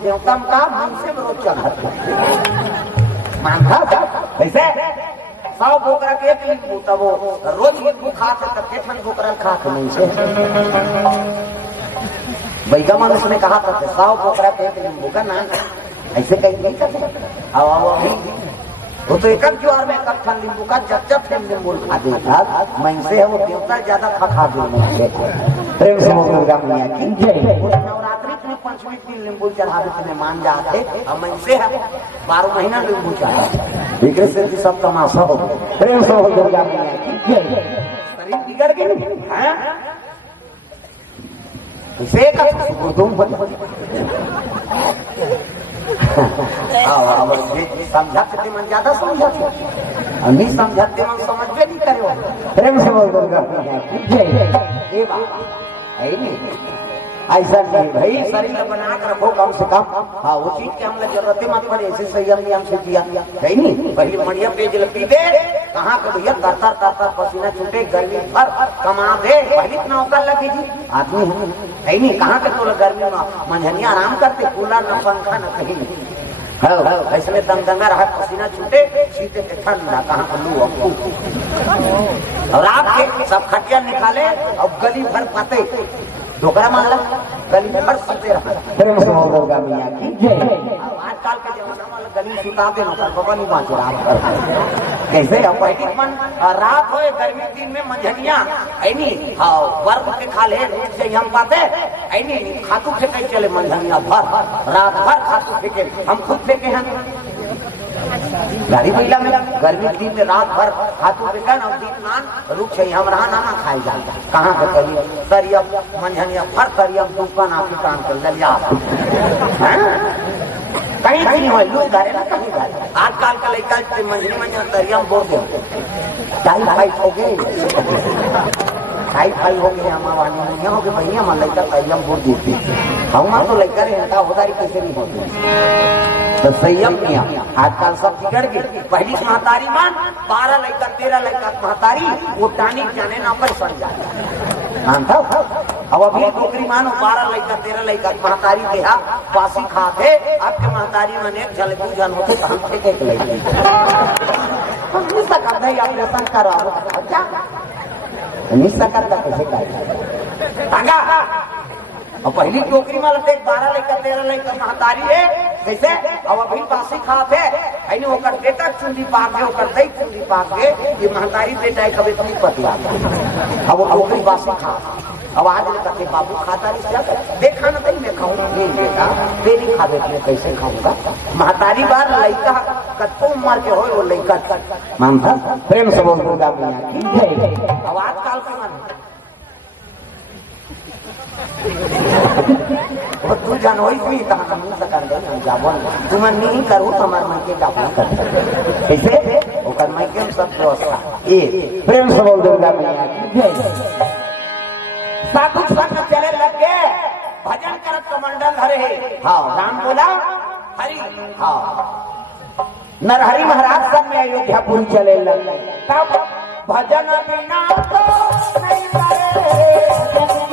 देवता का मन से रोज चढ़ाते मानता कैसे 100 बोकरा के एक नींबू तब वो रोज नींबू खाते तब केठन बोकरा खाते नहीं से बैगा मनुष्य ने कहा था 100 बोकरा के एक नींबू का नाम ऐसे कहीं नहीं करते अभी वो तो एक ज्वार में एक ठन नींबू का जब नींबू खा देता मैं से है वो देवता ज्यादा खा दो प्रेम से दुर्गा मैया की जय नवरात्रि में पंचमी दिन नींबू चढ़ावे तुम्हें मान जाते और मैं से है 12 महीना नींबू चढ़ाते विग्रह से सब तमाशा हो प्रेम से दुर्गा मैया की जय शरीर बिगड़ गए समझाते मन ज्यादा समझाते नहीं समझाते मन समझ नहीं करे प्रेम से बोल दुर्गा ऐसा नहीं भाई शरीर बना कर रखो कम से कम हाँ वो चीज के हम जरूरत मत पड़े ऐसे संयम नियम से किया कहीं नहीं पहले मड़िया पे जल पी दे कहाँ के भैया तरतर पसीना छूटे गर्मी पर कमा दे पहले इतना औका लगे जी आदमी है कहीं नहीं कहाँ के तो गर्मी में मंझनिया आराम करते कूलर न पंखा न कहीं नहीं ऐसे दंगा रहा पसीना छूटे सीते के ठंडा कहाँ लू और आपके सब खटिया निकाले और गली भर पाते ढोकरा मान ला गली में भर सकते रहा आजकल के जमाना में गली सुता दे बाबा नहीं बांच रहा कैसे मन रात हो गर्मी दिन में मंझनिया ऐनी हाँ बर्फ के खा ले से हम पाते ऐनी खातू फेंके चले मंझनिया भर रात भर खातू फेंके हम खुद फेंके हैं गाड़ी महिला में गर्मी दिन में रात भर खातू फेंका और दिन रुक से हम रहा ना खाई जाता कहाँ के करिए तरियम मंझनिया भर तरियम दुकान आपकी काम कर लिया कहीं नहीं हो लू गारे ना कहीं गारे आजकल का लड़का मंझनी मंझनिया तरियम बोल दे टाइफाइड हो गए टाइफाइड हो गए हमारे नहीं हो गए भैया हमारा लड़का तरियम बोल देती हम तो लड़का रहता उधारी कैसे नहीं होती तो संयम किया आजकल सब बिगड़ गए पहली महतारी मान 12 लड़का 13 लड़का महतारी वो टानी जाने ना पर सड़ जाता अब अभी नौकरी मानो 12 लड़का 13 लड़का महतारी देहा बासी खाते आपके महतारी में एक जल पूजन होते तो हम एक लड़के ऑपरेशन करो कैसे कर और पहली टोकरी में लगे 12 लड़का 13 लड़का महतारी है कैसे अब अभी बासी खाते है ओकर बेटा चुंडी पाक है ओकर दई चुंडी पाक है ये महतारी बेटा है कभी नहीं पतिया अब वो टोकरी बासी खा अब आज कहते बाबू खाता नहीं देखा ना नहीं मैं खाऊं नहीं बेटा ते नहीं खा देते कैसे खाऊंगा महतारी बार लड़का कत्तो मार के हो वो लड़का मानता प्रेम से बोल दुर्गा मैया की अब आजकल का तू जानोई भी तुम नहीं करू तो हमारे मन के डापना कर कैसे ओकर मैं के सब व्यवस्था ए प्रेम से बोल दुर्गा मैया की साधु संग चले लग गए भजन करत कमंडल हरे हाँ राम बोला हरि हाँ नरहरि महाराज संग में अयोध्यापुर चले लग गए तब भजन बिना तो नहीं करे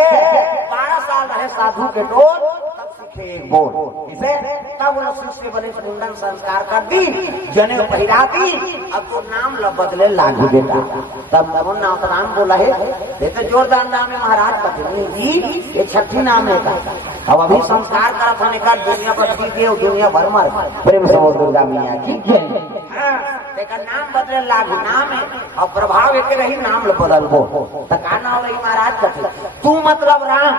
थे 12 साल रहे साधु के टोल, तब सीखे एक बोल इसे, तब वो शिष्य बने मुंडन संस्कार कर दी, जने पहिरा दी। अब तो नाम ल बदले लागू बेटा, तब मोहन नाम बोला है, ये तो जोरदार नाम है महाराज पत्नी जी, ये छठी नाम है का। अब अभी संस्कार करत होने का दुनिया बदली के दुनिया भर मर प्रेम से बोल दुर्गा मैया की देखा नाम बदले लागू नाम है और प्रभाव एक रही नाम बदलबो तो का नाम रही महाराज कथी, तू मतलब राम,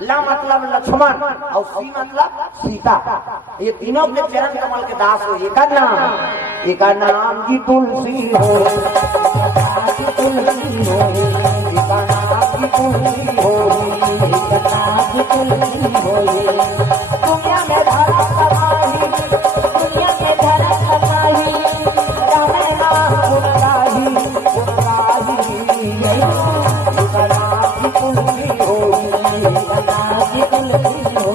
ला मतलब लक्ष्मण और सी मतलब सीता, ये तीनों के चरण कमल के दास हो। एक नाम की तुलसी हो, तुलसी हो, एक नाम की तुलसी हो, एक नाम की तुलसी हो। दुनिया में धरा समाही, दुनिया में धरा समाही, राम नाम गुणगाही, गुणगाही। एक नाम की तुलसी हो, एक नाम की तुलसी हो।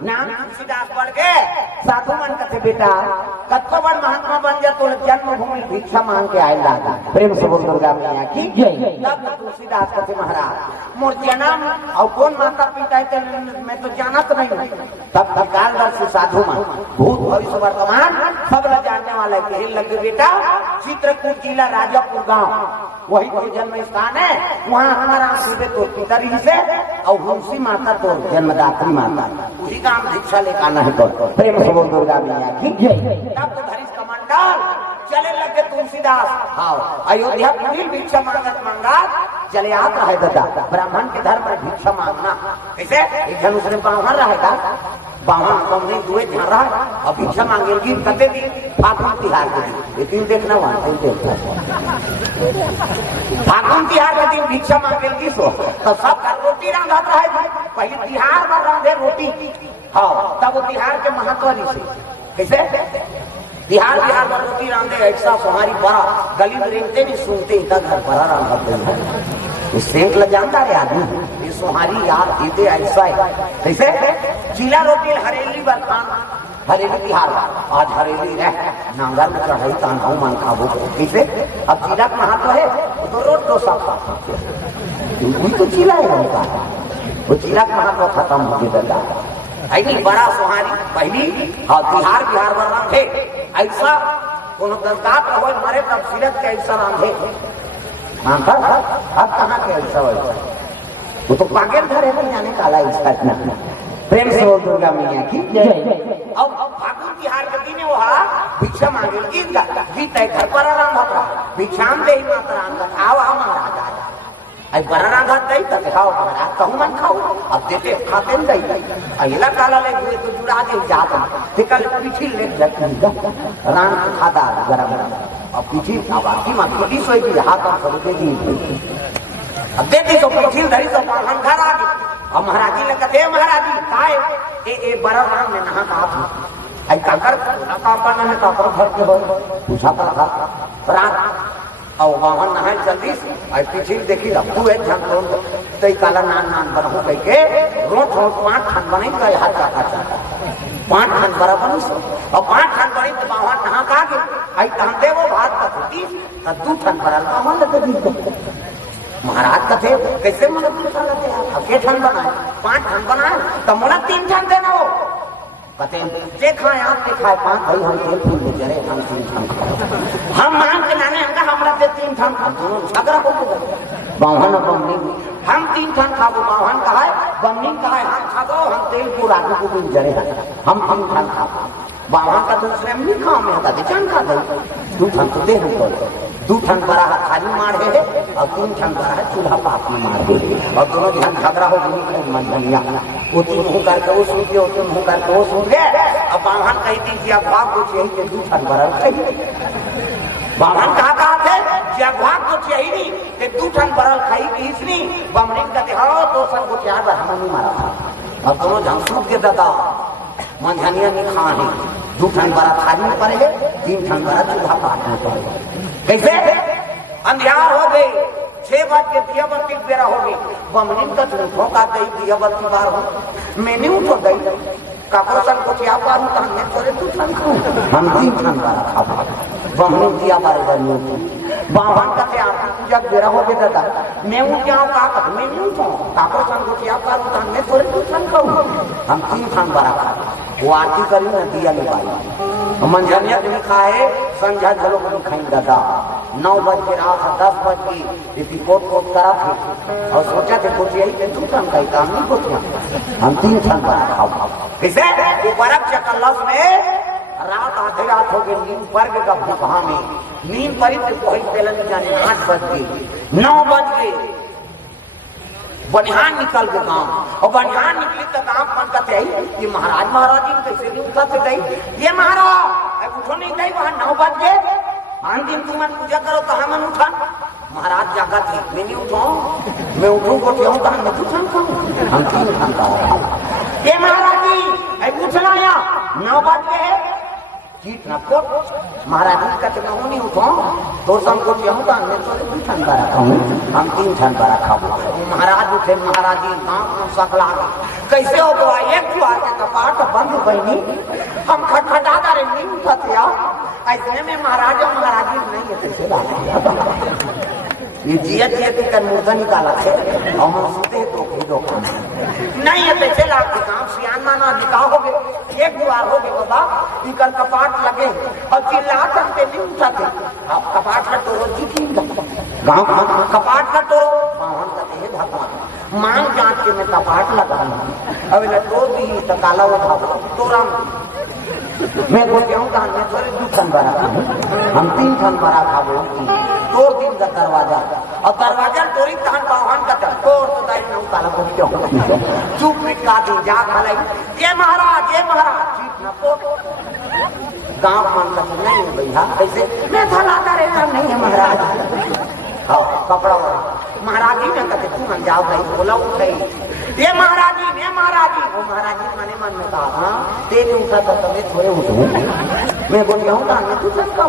नाम तुलसीदास पढ़ के साधु मन कथे बेटा कत्तो बड़ महात्मा बन जा, तो जन्मभूमि भिक्षा मांग के आए लागा। प्रेम से बोल दुर्गा मैया की जय। तब तुलसीदास कथे महाराज मोर जन्म और कौन माता पिता है मैं तो जानत नहीं। तब कालदर्शी साधु मन भूत भविष्य वर्तमान सब जानने वाला है। लगे बेटा चित्रकूट जिला राजापुर गाँव वही तो जन्म स्थान है, वहाँ हमारा सीधे तो पिताजी से और हुंसी माता तो जन्मदात्री माता, उसी का हम दीक्षा लेकर आना है। तो प्रेम से बोल दुर्गा मैया की जय। तब तो धरिस कमंडल चले लगे तुलसीदास, हाँ अयोध्या पुरी भिक्षा मांगत मांगत चले आता है दादा। ब्राह्मण के धर्म पर भिक्षा मांगना कैसे, एक जन उसने ब्राह्मण रहेगा, बावन कमरे दुए झा रहा और भिक्षा मांगेगी कते दिन फागुन तिहार के दिन, ये दिन देखना वहां देखना फागुन तिहार के दिन भिक्षा मांगेगी सो तो सब रोटी रांधा है। पहले तिहार में रांधे रोटी, हाँ तब वो तिहार के महत्व से कैसे तिहार में रोटी रांधे ऐसा हमारी बड़ा गली रेंगते भी सुनते ही तक घर बड़ा रांधा सेंट ल जानता है आदमी, ये सोहारी यार इते ऐसा है कैसे चीला रोटी हरेली बरखान हरेली तिहार आज हरेली रह नांगर में चढ़ाई तानाऊ मान खाबो कैसे। अब चीला का महत्व है तो रोट डोसा तो चीला है उनका, वो चीला का महत्व खत्म हो गया है। बड़ा सोहारी पहली हाँ तिहार बिहार में रांधे ऐसा कोनो दंतात हो मरे तब सीरत के ऐसा रांधे। अब कहाँ के ऐसा वो तो पागल घर है जाने काला इसका इतना। प्रेम से बोल दुर्गा मैया की जय। अब फागुन तिहार के दिन वो भिक्षा मांगे गीत है घर पर रांधा भिक्षाम दे माता रांधा आओ महाराज आई बड़ा रांधा दई तो खाओ महाराज कहूँ मन खाओ अब देते खाते दई अगला काला ले हुए तो जुड़ा दे जाता निकल पीछी ले रान खाता गरम अब पीछी बाकी मत पीछी सोई की हाथ हम देगी अब देखी तो पीछी धरी तो हम घर आ गए। अब महाराजी ने कहते महाराजी काय ए बड़ा राम ने नहा कहा आई काकर काका ने काकर घर के हो पूछा था रात और बाहर नहाए जल्दी आई पीछे देखी रखू है ध्यान करो तई काला नान नान बनहु कह के रोट रोट 5 खान बनाई गए हाथ का 5 खान बराबर और 5 खान बनी तो बाहर नहा का के आई तहन दे वो भात का फूटी तो 2 खान बरल बाहर लगे दी महाराज कथे कैसे मन पूछा लगे अब के खान बनाए 5 खान बनाए तो मोला 3 खान देना हो कहते जे खाए आप के खाए 5 भाई हम तेल फूल दे रहे हम 3 खान हम मान के नाने हमका हमरा से 3 खान दोनों झगड़ा हो गया बाहन बमनी हम 3 खान खाबो बाहन कहा है बमनी कहा है हम खाबो हम तेल पूरा को भी जरे हम 3 खान खाबो बाहन का दूसरे में नहीं खाओ मैं कहते जान खा दे 2 खान तो दे हमको 2 खान बड़ा खाली मार है और 3 खान बड़ा है चूल्हा पाप में मार दे और दोनों ध्यान झगड़ा हो गई मन बनिया वो तीन मुँह करके वो सूझ गए वो मुँह करके वो सूझ गए। अब बाहन कही थी कि अब बाप कुछ यही के 2 खान बड़ा बाहन कहा थे जगवा को चाहिए ते दू ठन बरल खाई इसनी बमरिन का हो तो सब को चार बार हमनी मारा अब दोनों झंसूट के दादा मंझनिया नहीं खा है दू ठन बरा थाली में पड़े 3 ठन बरा चूल्हा पाट में पड़े कैसे अंधियार हो गए 6 बज के दिया बत्ती बेरा हो गई बमरिन का झूठों का दई दिया बत्ती बार हो मैंने उठो गई काकोसन को क्या पारू तहन में तोरे 2 ठन खाऊं हम 3 ठन बरा खाबो बमरिन दिया बारे बनी बावन का ते आरती पूजा बेरा हो गया दादा मैं हूं क्या का मैं नहीं हूं काकोसन को क्या पारू तहन में तोरे 2 ठन खाऊं हम 3 ठन बरा खा वो आरती करी ना दिया ले पाई मंझनिया नहीं खाए संझा झलो को खाई दादा 9 बज के रात 10 बज की इसी कोट करा थे और सोचा थे कुछ यही तू ठन खाई काम नहीं कुछ हम 3 ठन बरा खाओ किसे वो बर्फ चकल्लस में रात आधे रात हो गई नींद पर का भूखा में नींद परी तो वही तेलन जाने 8 बज गए 9 बज गए बनिहान निकल के गाँव और बनिहान निकली तो गाँव कौन कहते है ये महाराज महाराजी कैसे नहीं उठा से गई ये महाराज उठो नहीं गई वहां 9 बज गए आन दिन तुम पूजा करो तो हम उठा महाराज जागा थे मैं नहीं उठाऊं मैं उठूं को क्यों कहा मैं उठा खाऊं हम 3 ठन ये महाराज जी उठला या 9 बज गए जीत ना को महाराज जी का मैं नहीं उठाऊं तो सब को क्यों कहा मैं तो 2 ठन बरा खाऊं हम 3 ठन बरा खाऊं महाराज उठे महाराज जी नाम सकला कैसे हो गया एक जुआर के कपाट बंद बनी हम खटखटा रहे नहीं उठते ऐसे में महाराज और महाराज जी नहीं है कैसे ये जिया जिया की कर मुर्दा निकाला है और हम सुते तो दो नहीं है पैसे लाख के काम सियान माना दिखा हो गए एक द्वार हो गए बाबा इकर कपाट लगे और चिल्ला करते नहीं उठाते आप कपाट का तोड़ो जी गाँव कपाट का तोड़ो बाहन कहते हैं भगवान मांग जांच के मैं कपाट लगाना अब न तोड़ दी तो काला उठा तोड़ा मैं बोलते हूँ कहा मैं थोड़े 2 ठन बरा हम 3 ठन बरा खा बोलती 2 दिन का दरवाजा और दरवाजा तोड़ी तहन बाहन का तोड़ तो दाई ना काला को क्यों चुप मिटा दी जा खलाई ये महाराज जीत ना पोट गांव मान का नहीं भैया कैसे मैं थलाता रहता नहीं है महाराज हाँ कपड़ा महाराज जी ने कहते तुम न जाओ भाई बोला उठे ये महाराज जी वो महाराज जी मने मन में कहा हाँ तेरे उठा तो तुम्हें थोड़े उठूं मैं बोल रहा हूँ ना मैं तू चल का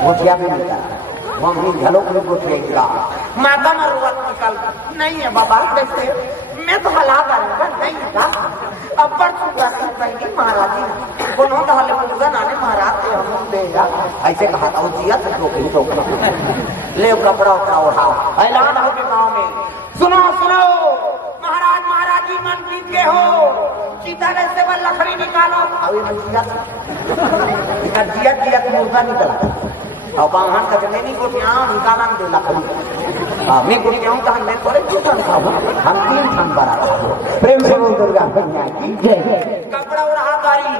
वो क्या भी नहीं करा वो हम झलो को गोठेगा माता मरुवत निकल नहीं है बाबा कैसे मैं तो हला करूंगा नहीं था अब पर नहीं महाराज जी बोलो तो हले पूजा नाने महाराज से हम देगा ऐसे कहा था वो जिया तो ले कपड़ा उठाओ ऐलान हो के गाँव में सुनो महाराज जी मन जीत के हो सीता से बल लकड़ी निकालो अभी जिया मुर्दा निकला और बाहन का नहीं कुछ यहाँ निकाला दे लकड़ी मैं कुछ कहूँ कहा मैं थोड़े 2 ठन खाऊं हम 3 ठन बरा प्रेम से बोल दुर्गा कन्या की जय कपड़ा उड़ा दारी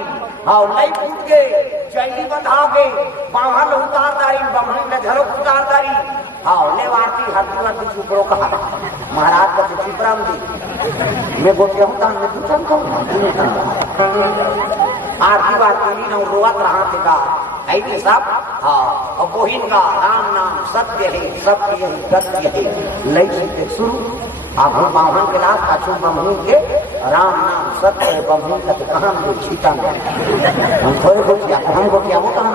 हाँ नहीं फूट गए चैली बंधा गए बाहन उतार दारी बमहन में झरो उतार दारी हाँ ले वारती हरती वारती चुपड़ो कहा महाराज का चिपराम दी मैं बोलते हूँ कहा मैं 2 ठन खाऊं आरती वारती ना रोवत रहा थे ऐसी सब हाँ और बोहिन का राम नाम सत्य है सत्य है सत्य है लई शुरू आभू बाहन के लाभ पाछू बमहू के राम नाम सत्य है बमहू का कहा छीटा में हम थोड़े को किया हमको क्या वो कहा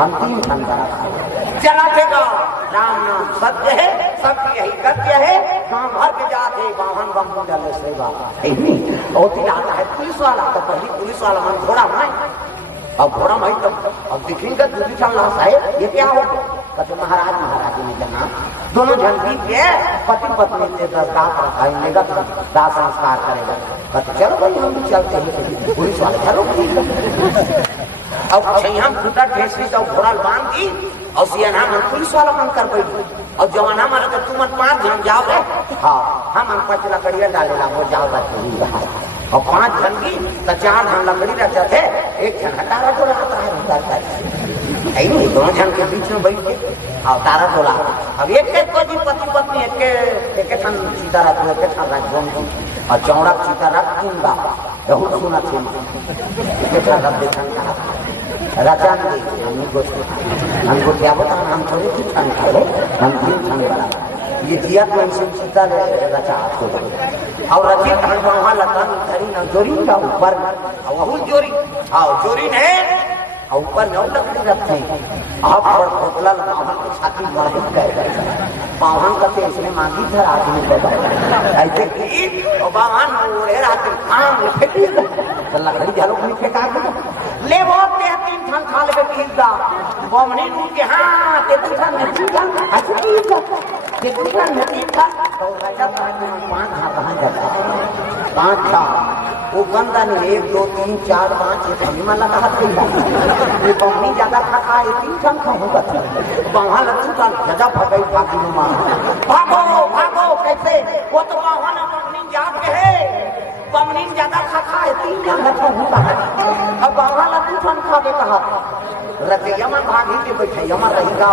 हम 3 ठन बरा चला थे राम नाम सत्य है सत्य है सत्य है गाँव भर के जाते बाहन बमहू डाले सेवा होती आता है पुलिस वाला तो पहले पुलिस वाला मन घोड़ा नहीं अब घोड़ा भाई तब अब दिखेंगे 2 ठन लाश है ये क्या हो कहते महाराज ने कहना दोनों झंडी के पति पत्नी से दांत रखाएंगे दांत संस्कार करेगा कहते चलो भाई हम भी चलते हैं पुलिस वाले चलो अब हम फूटा ठेसरी तो घोड़ा बांध दी और सियाना मन पुलिस वाला मन कर पाई और जवाना मारे तो तुम 5 जन जाओ रे हाँ हम 5 लकड़ियां डालेला वो जाओ और 5 जन की तो 4 जन लकड़ी रहते थे 1 जन तारा टोला आता है नहीं 2 जन के बीच में बैठ के और तारा टोला अब एक को जी पति पत्नी एक ठन सीधा रखो एक ठन रख और चौड़ा सीधा रख दूंगा बहुत सुना थी एक ठन रख देखा रचान हमको क्या बता हम थोड़ी कुछ खान खा लो हम तीन खान बना ये जिया तो इनसे सीता रचा आपको और रची खान वहाँ लता धरी न जोरी का ऊपर वही जोरी आओ जोरी ने ऊपर नौ लकड़ी रखते आप और खोखला पावन की छाती मारी गए पावन करते इसने मांगी था आदमी बता ऐसे की और बावन ओढ़े रहते काम फेंकी तो लकड़ी झालो भी फेंका ले वो ते तीन थान खा ले पीजा बमनी नू के हां ते तीन ने पीजा अच्छा पीजा ते तीन ने पीजा तो राजा पांच हाथ कहां जाता पांच था वो गंदा ने 1 2 3 4 5 ये हमें माला कहा था ये बमनी ज्यादा खा ये तीन थान खाऊंगा वहां लट्टू का गजा फटाई भागी में मार भागो भागो कैसे वो तो वहां ना बमनी जाग के है बमनी ज्यादा खा है तीन थान खाऊंगा अब वहां लट्टू थान खा के कहा रते यमन भागी के बैठे यमन रहेगा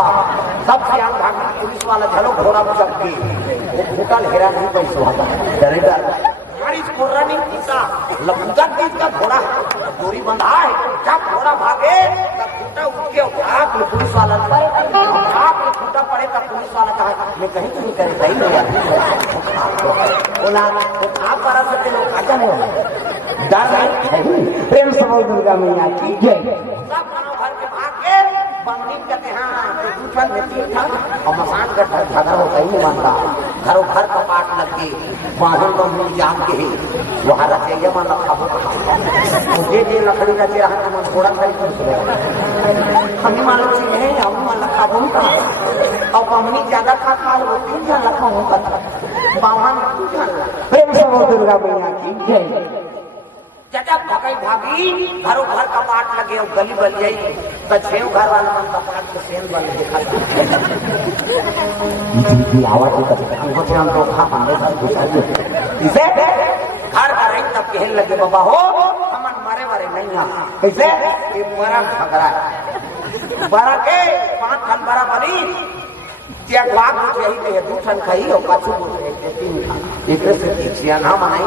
सब सियान भागी पुलिस वाला झलो घोड़ा चक के वो होटल हेरा नहीं पैसा डरेगा हमारी घोड़ा नहीं पीता लपूजा तीस का घोड़ा दूरी बंधा है जब घोड़ा भागे तब खूटा उठ के भाग पुलिस वाला भाग खूटा पड़े तब पुलिस वाला कहा मैं कहीं नहीं करे सही नहीं बोला तो आप पर सकते लोग आजा नहीं डर नहीं प्रेम से बोल दुर्गा मैया की जय सब घर के भाग के बंदी कहते हाँ तो दूसरा मिट्टी था और मसान का झगड़ा होता ही नहीं मानता घरों घर का पाट लग के बाहर तो मिल जाम के वहां रखे यमन लखाबो मुझे जे लकड़ी का तेरा हाथ में थोड़ा खरीद हम मालूम से है हम लखाबो और बमनी ज्यादा खा वो 3 जन लखाबो का बावन प्रेम से बोल दुर्गा मैया की जय जब भगई भाभी घरों घर का पाट लगे और गली बल गई तो छेव घर वाला मन का पाट के सेन बन देखा आवाज हम तो खा पाने इसे घर का रही तब कहने लगे बाबा हो हमन मरे मरे नहीं कैसे ये बड़ा झगड़ा बड़ा के 5 खन बड़ा बनी त्याग वाग यही पे 2 ठन खाई और पाछू 3 खा एक से सियाना ना मनाई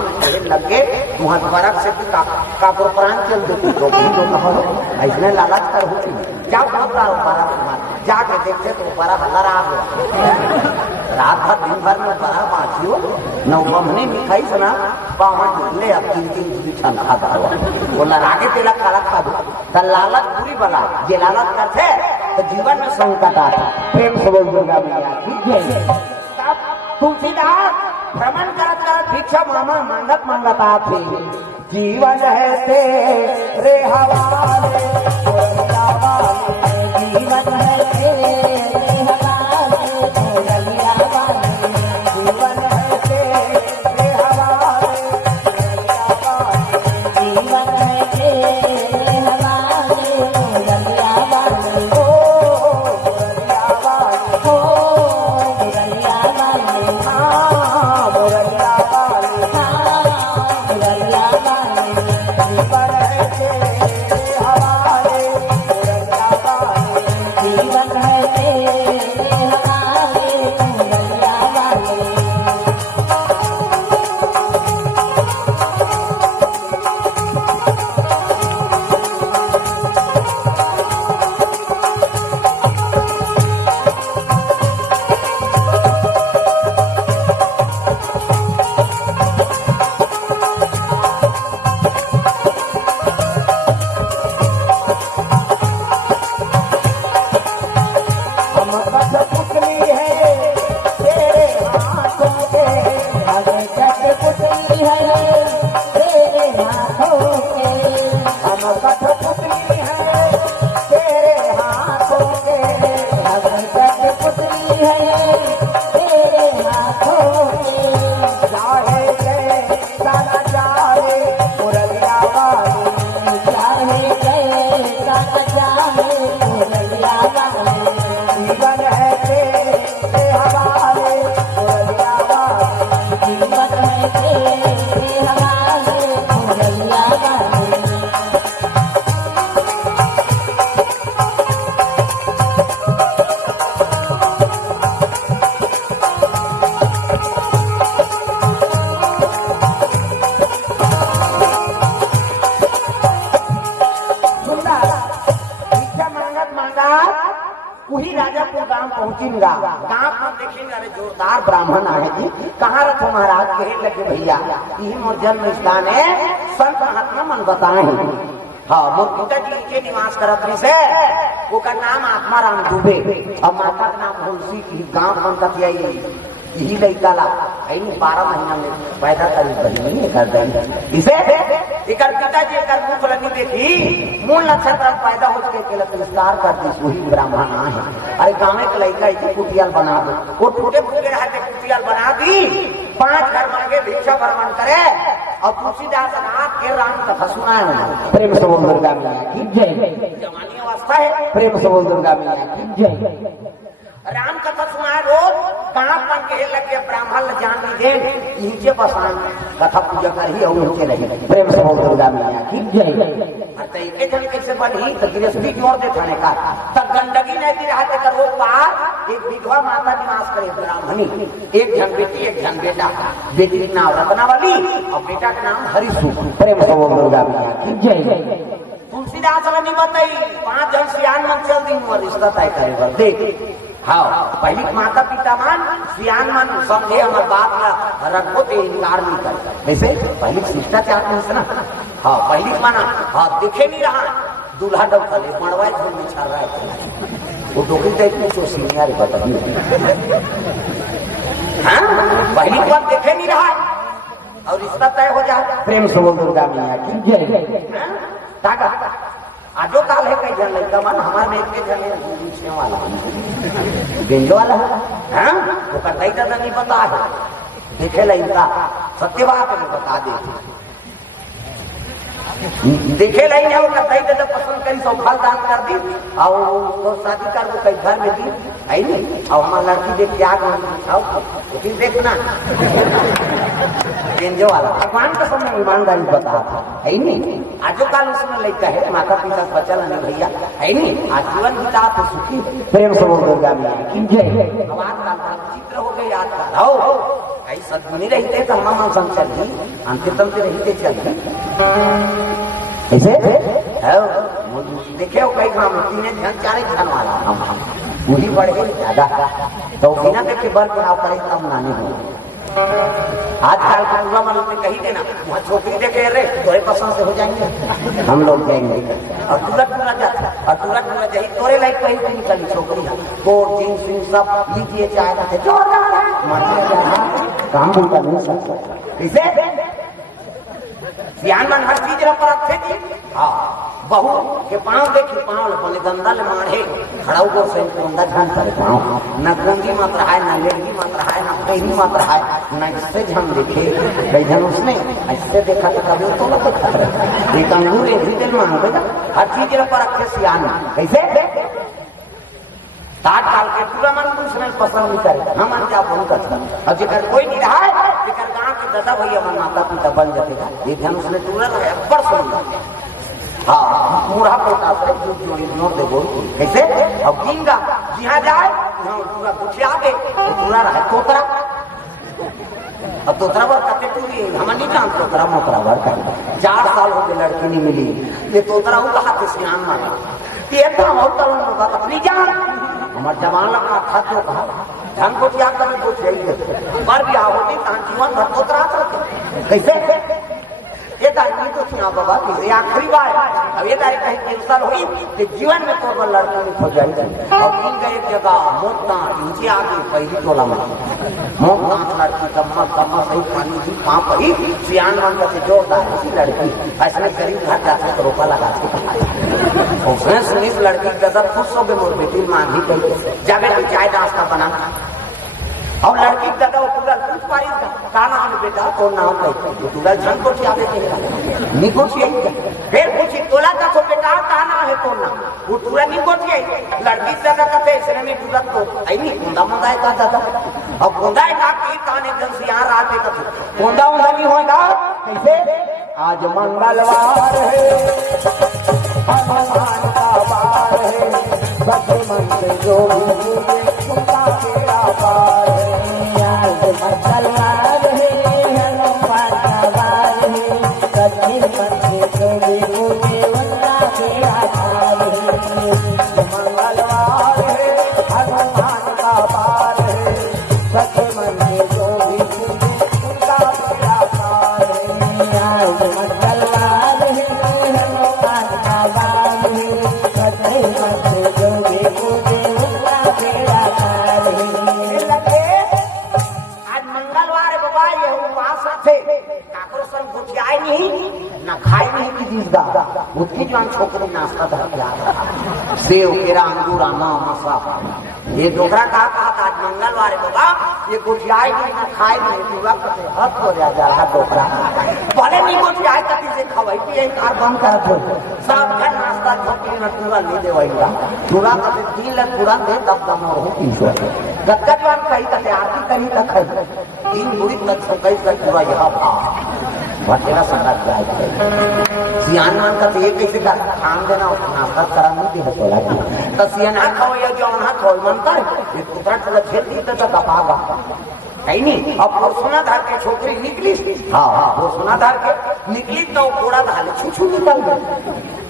लग के वहां दोबारा से का प्राण चल देती तो ऐसे लालच कर होती क्या बहुत बड़ा जाके देखते तो बड़ा हल्ला रहा रात भर दिन भर में बड़ा बाँचियो नौ बमनी मिठाई सुना पावन ले अब 3 ठन खाता हुआ बोला आगे तेरा काला खा दो तो लालच पूरी बना ये लालच करते तो जीवन में संकट आता प्रेम से बोल दुर्गा मैया की जय तुलसीदास भ्रमण करता भिक्षा मामा मांगत आपसे जीवन है तेरे हवाले जीवन है तेरे हवाले जीवन है तेरे हवाले जीवन है तेरे हवाले रुकिंगा गांव में देखेंगे अरे जोरदार ब्राह्मण आए जी कहाँ रखो महाराज कहे लगे भैया यही मोर जन्म स्थान है संत महात्मा मन बताए हाँ मोर पिताजी के निवास करत रही से वो का नाम आत्माराम दुबे और माता का नाम हुलसी की गांव मन तक यही लड़का ला 12 महीना में पैदा करी बनी कर दें इसे एकर पिताजी एकर मुख लगी देखी मूल नक्षत्र पैदा हो के केला संस्कार कर दी वही ब्राह्मण है अरे गांव के लड़का इसे कुटियाल बना दो वो टूटे फूटे रहते कुटियाल बना दी 5 घर मांगे भिक्षा भरवन करे और तुलसीदास नाथ के राम कथा सुनाए प्रेम से बोल दुर्गा मैया की जय जवानी अवस्था है प्रेम से बोल दुर्गा मैया की जय राम कथा सुनाए रोज कहाँ पर के लगे ब्राह्मण जान दे नीचे बसान कथा पूजा कर ही और नीचे रही प्रेम से बोल दुर्गा मैया की जय तो एक जन कैसे बनी तो गृहस्थी जोड़ दे थाने का तब गंदगी नहीं रहते कर वो पार एक विधवा माता निवास करे ब्राह्मणी एक जन बेटी एक जन बेटा बेटी का नाम रत्नावली और बेटा का नाम हरिशु प्रेम से बोल दुर्गा मैया की जय तुलसीदास ने बताई 5 जन सियान मन चल दी रिश्ता तय करे देख हाँ पहली माता पिता मान सियान मन समझे हमारे बात ना रखो तो इनकार नहीं कर वैसे पहली शिष्टाचार में से ना हाँ पहली माना हाँ दिखे नहीं रहा दूल्हा डबले मड़वाई झोल में छा रहा है वो डोकरी टाइप में तो सीनियर बता हाँ पहली बार देखे नहीं रहा और रिश्ता तय हो जाए प्रेम से बोल दुर्गा मैया की जय ताका आजो काल है कई जन लड़का मन हमारे में के जन पूछने वाला गेंजो वाला हैं वो का कई दादा नहीं पता है देखे ला इनका सत्य बात नहीं बता दे देखे ला इन्हें वो कई दादा पसंद करी सो फल दान कर दी और तो शादी कर वो कई घर में दी आई नहीं और हमारा लड़की देख के आग में फिर देखना गेंजो वाला भगवान का समय ईमानदारी बता था है नहीं आजो काल उसमें लड़का है माता पिता बचल नहीं भैया है नहीं आजीवन बिता तो सुखी प्रेम से बोल दुर्गा मैया की जय भगवान का चित्र हो गई याद कर हो कई सदगुणी रहते तो हम मन चल गई अंतिम से रहते चल ऐसे देखे कई काम 3 जन 4 जन वाला हम पूरी बढ़ गई ज्यादा तो बिना देखे बर के आप कहीं काम ना नहीं हो आजकल का पूरा मन में कही देना वहाँ छोकरी देखे रे तोरे पसंद से हो जाएंगे हम लोग जाएंगे और तुरंत जाता और तुरंत जाए तोरे लाइक कहीं से निकली छोकरी कोट जींस जींस सब लीजिए चाहे काम बोलता नहीं सकता कैसे सियान मन हर चीज पर अच्छे जी हाँ बहू के पाँव देखी पाँव बोले गंदा ले मारे खड़ा को से गंदा झन करे पाँव न गंदी मात्रा है न लेगी मात्रा है न पहली मात्रा है न इससे झन देखे कई जन उसने ऐसे देखा तो कभी तो ना देखा एक अंगूर एक दिल मांग देगा हर चीज पर अच्छे सियान कैसे ताट काल के पूरा मन दूसरे पसंद नहीं करे हम क्या फोन करता और जिकर कोई नहीं रहा है जिकर गाँव के दादा भैया मन माता पिता बन जाएगा ये धन उसने तुरंत है बड़ सुंदर हाँ पूरा पोता से जोड़ी नोट दे बोल कैसे अब गिंगा जहाँ जाए पूरा पूछे आगे पूरा रहा तोतरा अब तोतरा बार करते पूरी हम नहीं जानते तोतरा मोतरा बार कर 4 साल हो गए लड़की नहीं मिली ये तोतरा वो कहा सियान मारा ये तो होता अपनी जान हमारे जवान लगा था तो कहा धन को त्याग कर कुछ यही पर भी होती जीवन भर तोतरा कैसे ये तारीख तो सुना बाबा ये आखिरी बार अब ये तारीख कहीं कैंसल हुई कि जीवन में तो लड़का नहीं खो जाएगी और गिन गए जगह मोतना नीचे आगे पहली टोला में मोतना लड़की कम्मा सही पानी जी पाँ पड़ी सियान मन का से जोरदार इसी लड़की ऐसे गरीब घर जाते तो रोका लगा के उसने सुनी लड़की गदर खुश हो गए मोर बेटी मांगी गई जावे तो चाय नाश्ता बना और लड़की दादा वो पूरा पूछ पारी का नाम बेटा तो नाम है तो पूरा जन को क्या देते निकोटिए फिर पूछी तोला का तो बेटा का नाम है तो नाम वो पूरा निकोटिए लड़की दादा कहते इसने नहीं पूरा तो आई नहीं कुंदा मुंदा का दादा और कुंदा का की काने जन से यहां आते कहते कुंदा उंदा नहीं होगा कैसे आज मंगलवार है भगवान का वार है सब मन से जो कुंदा तेरा पार मंगलवार है हनुमान का वार है सच्ची मन से जोड़ी मुझे वंदा के आधार है मंगलवार है हनुमान का काकरो सन गुटियाए नहीं ना खाए नहीं की चीज दा उसकी जान छोकरी नाश्ता धर गया सेव केरा अंगूर आना मसा ये डोकरा कहा आज मंगलवार है बाबा ये गुटियाए नहीं ना खाए नहीं पूरा करते हद हो जा रहा डोकरा भले नहीं गुटियाए कति से खवाई पिए कार बंद कर दो सब घर नाश्ता छोकरी ना पूरा ले दे वहीगा पूरा करते 3 लाख पूरा दे तब दम हो पीछे गत्ता जवान कही करते आरती करी तक खाई 3 बुरी तक से कई तक पूरा यहाँ खा भटेरा संगत जाए सियान मान का ये कैसे का खान देना नाश्ता कराने की हसोला की तो सियान खाओ या जो ना खाओ मन कर ये पुत्र का खेती तो दबागा कहीं नहीं अब सोना धार के छोकरी निकली हाँ वो सोना धार के निकली तो पूरा धाले छुछू निकल गए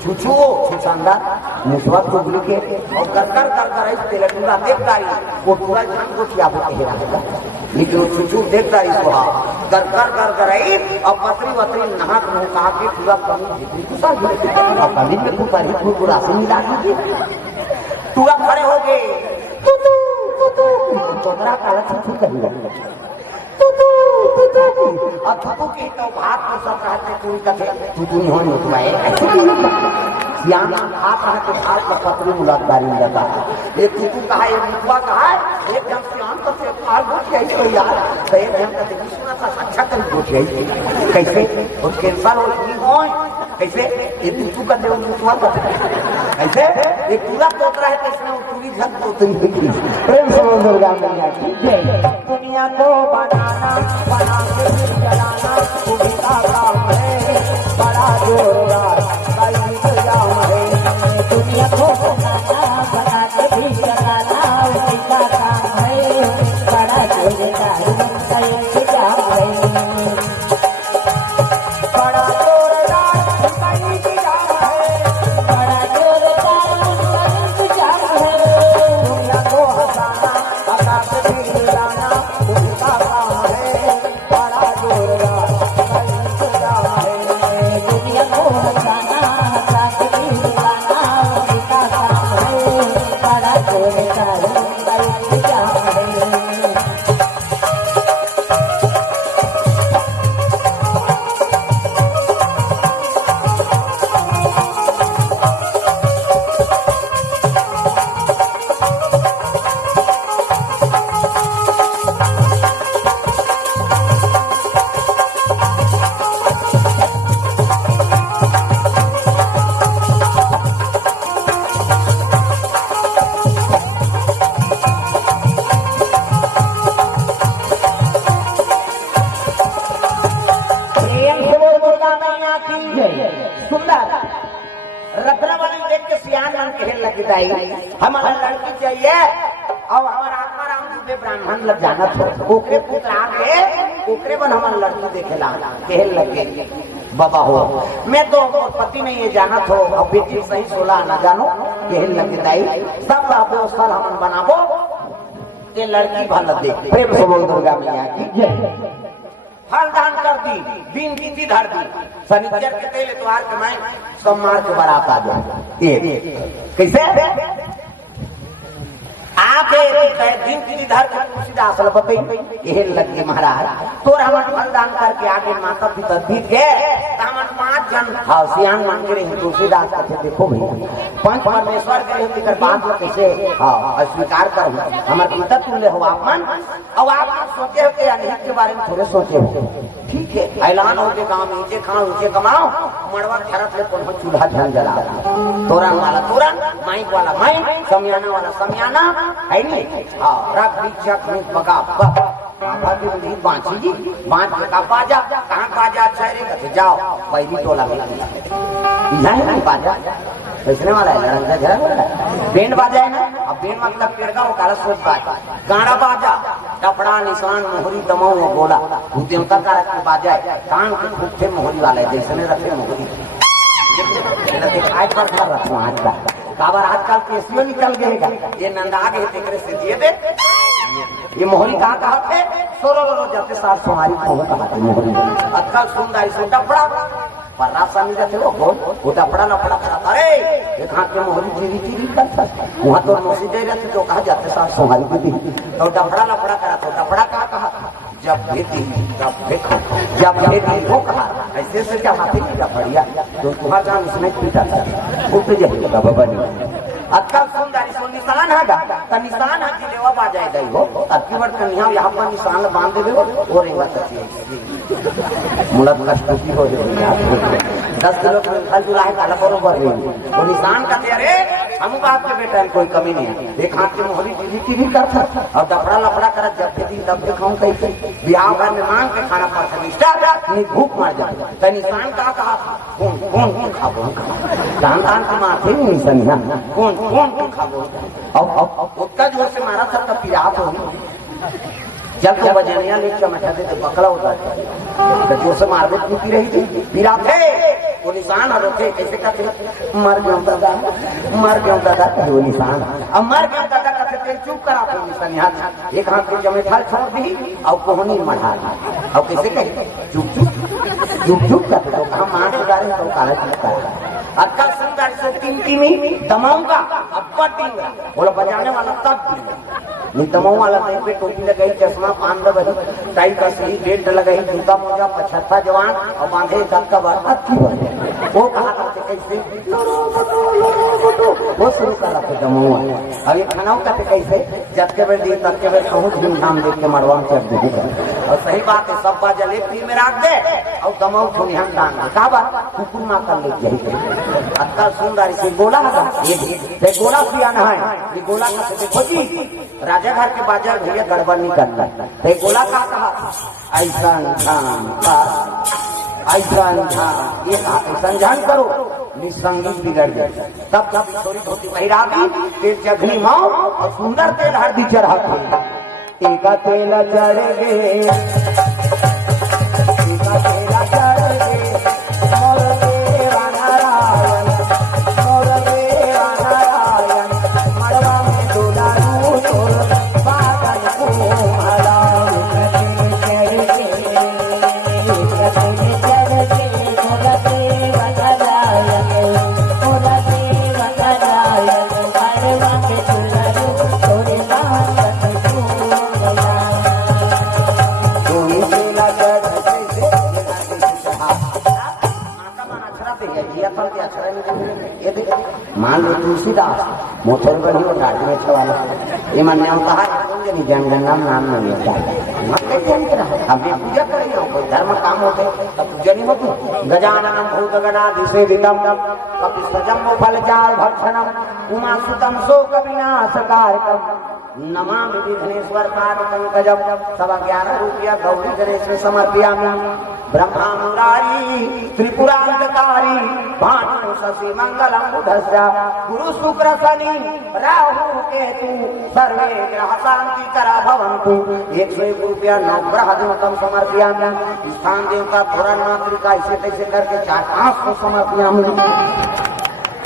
छुछू छुछंदा मुसवा चुगली के और कर इस तेल पूरा देखता ही वो पूरा जान को क्या बोलते हैं लेकिन वो छुछू देखता ही सुहा कर अब पतरी वतरी नहा कहा के पूरा कमी में पूरा से मिला पूरा खड़े हो गए चौधरा काला छुछू कही और थुतू की तो भात में सब रहते कोई कथे थुतू नहीं होने तुम्हारे सियान हाथ रहते हाथ में पतरी मुलाकारी रहता एक थुतू कहा एक मुतवा कहा एक जब सियान का से पार गोट गई तो यार तो एक जब का देखी सुना था अच्छा कर गोट गई कैसे और कैंसर हो कैसे ये थुतू का देव मुतवा का कैसे ये पूरा तोतरा है तो इसमें पूरी घर तोतरी प्रेम से बोल दुर्गा मैया की जय दुनिया को बनाना बना के चलाना तुम्ही का काम है बड़ा जोरदार कई इंतजाम है दुनिया को बनाना बना के भी चलाना उसी का काम है बड़ा जोरदार कई इंतजाम है बड़ा जोरदार कई इंतजाम है बड़ा जोरदार कई इंतजाम है दुनिया को हंसाना हंसा के भी मिलाना तुम्ही का काम है बड़ा जोरदार कई इंतजाम है दुनिया को हंसाना हंसा के भी मिलाना उसी का काम है बड़ा जोरदार कई इंतजाम है सुंदर रत्नावली देख के सियान मन कहने लग जाई हमारा लड़की चाहिए और हमारा आत्माराम दूबे ब्राह्मण लग जाना था ओकरे पुत्र आके ओकरे बन हमारा लड़की देखेला कहने लगे बाबा हो मैं तो पति नहीं है जाना तो अब बेटी सही 16 आना जानो कहने लग जाई सब व्यवस्था हम बनाबो ये लड़की भला देख प्रेम से बोल दुर्गा मैया की जय फल दान कर दी दिन तिथि धर दी शनिचर के तेल इतवार के मैं सोमवार के बारात आ जाए ये कैसे आके दिन तिथि धर के सीधा असल बताई ये लगी महाराज तोर हमर फल दान करके आके माता पिता दी के हमर 5 जन हां सियान मान के तुलसीदास के देखो भैया पंच परमेश्वर के लेकर बात कैसे हां स्वीकार कर हमर पिता तुल्य हो आपमन और आप सोचे हो के अनहित के बारे में थोड़े सोचे हो ठीक है ऐलान हो के गांव में नीचे खाओ नीचे कमाओ मड़वा खरत ले कोन चूल्हा झल जला तोरण वाला तोरण माइक वाला माइक समियाना वाला समियाना है नहीं हां रख बिचक में पका बाबा की बुद्धि बांची जी बांच का बाजा कहां बाजा अच्छा रे जाओ भाई भी टोला में नहीं बाजा बेचने वाला है लड़का घर वाला बैंड बाजा है ना अब बैंड मतलब पेड़ का वो काला सोच बाजा गाना बाजा कपड़ा निशान मोहरी दमाऊ गोला देवता का रख बाजा है कान के भूखे मोहरी वाला है जैसे रखे मोहरी आज पर रखो आज का काबर आजकल केसियो निकल गए ये नंदा गए तेरे से दिए दे ये मोहरी कहा थे सोरो जाते सार सोहारी कहा थे मोहरी अक्कल सुंदर सो डपड़ा पर रास्ता नहीं जाते वो डपड़ा लपड़ा करा अरे एक हाथ के मोहरी चीरी चीरी करता वहां तो मोसी दे रहते तो कहा जाते सार सोहारी को दी तो डपड़ा लपड़ा करा तो डपड़ा कहा जब भेटी तब देखो, जब भेटी वो कहा ऐसे से क्या हाथी नहीं बढ़िया तो तुम्हारा जान उसने पीटा था उठ जाएगा बाबा नहीं अक्का सुंदरी सो निशान है का निशान है कि लेवा बा जाए गई हो अक्की वर्ड कन्या यहाँ पर निशान बांध दे हो और रेवा तक मुलाक कष्टी हो जाए 10 किलो फल जुलाए काला बरोबर वो निशान का तेरे हम बाप के बेटा कोई कमी नहीं है एक हाथ की मोहरी टीवी भी करता और दफड़ा लफड़ा कर जब के दिन तब दिखाऊं कैसे बिहार भर में मांग के खाना पड़ता नहीं भूख मार जाता तो निशान का कहा कौन कौन खाबो दान दान के माथे नहीं निशान कौन कौन खाबो अब उसका जोर से मारा सबका पिरात हो जब तो बजनिया ले चमटा दे तो बकला होता है तो जोर से मार दे टूटी रही थी पिरात है वो निशान और रोके कैसे कहते मर गया दादा वो निशान अब मर गया दादा कहते तेल चुप करा तो निशान यहाँ एक हाथ में जमेठा छोड़ दी और कोहनी मढ़ा और कैसे कहे चुप करते तो हम मार उतारे तो काला चलता है अक्कल सुंदर से टीम दमाऊंगा अब्बा टीम बोला बजाने वाला तब नहीं दमाऊ वाला नहीं पे टोपी लगाई चश्मा पान लगा टाई का सही बेल्ट लगाई जूता मोजा 75 जवान और बांधे का बात की वो कहा करते कैसे वो शुरू कर रहा था दमाऊ अब ये खानाओं का कैसे जब के बेर दी तब के बेर बहुत धूमधाम देख के मरवा चढ़ दे और सही बात है सब बाजल एक पी में रख दे और दमाऊ छुनिहान डांग दे का बात कुकुर मां कर ले जाए अक्कल सुंदर से गोला ये गोला पियाना है ये गोला का देखो जी राजा घर के बाजार भैया गड़बड़ नहीं करना है गोला का कहा ऐसा ये ऐसा जान करो निसंगीत बिगड़ गए तब जब थोड़ी धोती पहिरा दी तेल जघनी माओ और सुंदर तेल हरदी चढ़ा एक तेल चढ़ गए मान लो तुलसीदास मोथर बनी और घाट में छवाला ये मान्य कहा नहीं जन नाम नहीं होता अब ये पूजा करेंगे कोई धर्म काम होते तब पूजा नहीं होती गजाननम भूतगणाधिसेवितम कपिसजम फलचार भक्षणम उमासुतम शोक विनाशकारकम नमामि विघ्नेश्वर पाद पंकजम 11.5 रुपया गौरी गणेश में समर्पयामि ब्रह्मा मुरारी त्रिपुरांतकारी भानु शशि मंगलम बुधस्या गुरु शुक्र शनि राहु केतु सर्वे ग्रह शांति करा भवन्तु 101 रुपया नवग्रह देवतम समर्पयामि स्थान देवता थोड़ा मातृका ऐसे तैसे करके 4-5 समर्पयामि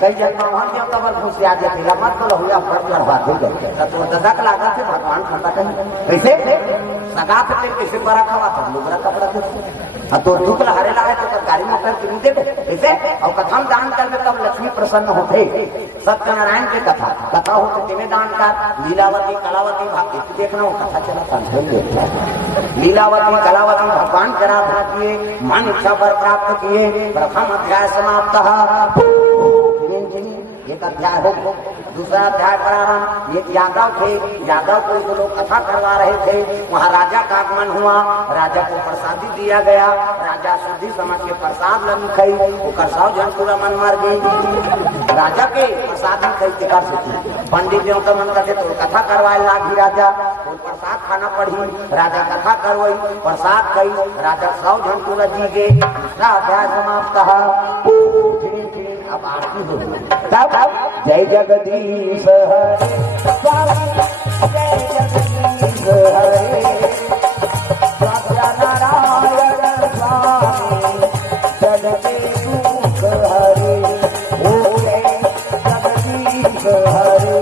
कई जगह वहां देवता पर खुशी आ जाती है मत तो हुआ पर चढ़वा दे तो ददक लागत से भगवान खाता कहीं कैसे सगात पे कैसे बड़ा खवा था लुगरा कपड़ा के तो दुख लहरे लगे तो गाड़ी मोटर किन दे कैसे और कथम दान करने तब लक्ष्मी प्रसन्न होते सत्यनारायण की कथा होते तिने दान का लीलावती कलावती भक्ति देखना वो कथा चला था लीलावती कलावती भगवान की आराधना किए मन इच्छा पर प्राप्त किए प्रथम अध्याय समाप्त एक अध्याय हो दूसरा अध्याय प्रारंभ एक यादव थे यादव को जो लोग कथा करवा रहे थे वहाँ राजा का आगमन हुआ राजा को प्रसादी दिया गया राजा शुद्धि समझ के प्रसाद लगी खाई वो करसाव जन पूरा मन मार गई राजा के प्रसादी कई कर सकती पंडित जो तो मन करते तो कथा करवाए लागी राजा तो प्रसाद खाना पड़ी राजा कथा करवाई प्रसाद कई राजा सौ जन पूरा जी गए दूसरा अध्याय समाप्त अब आरती हो तब जय जगदीश हरे जय जगदीश हरे सत्यनारायण स्वामी जगते सुख हरे ओ जय जगदीश हरे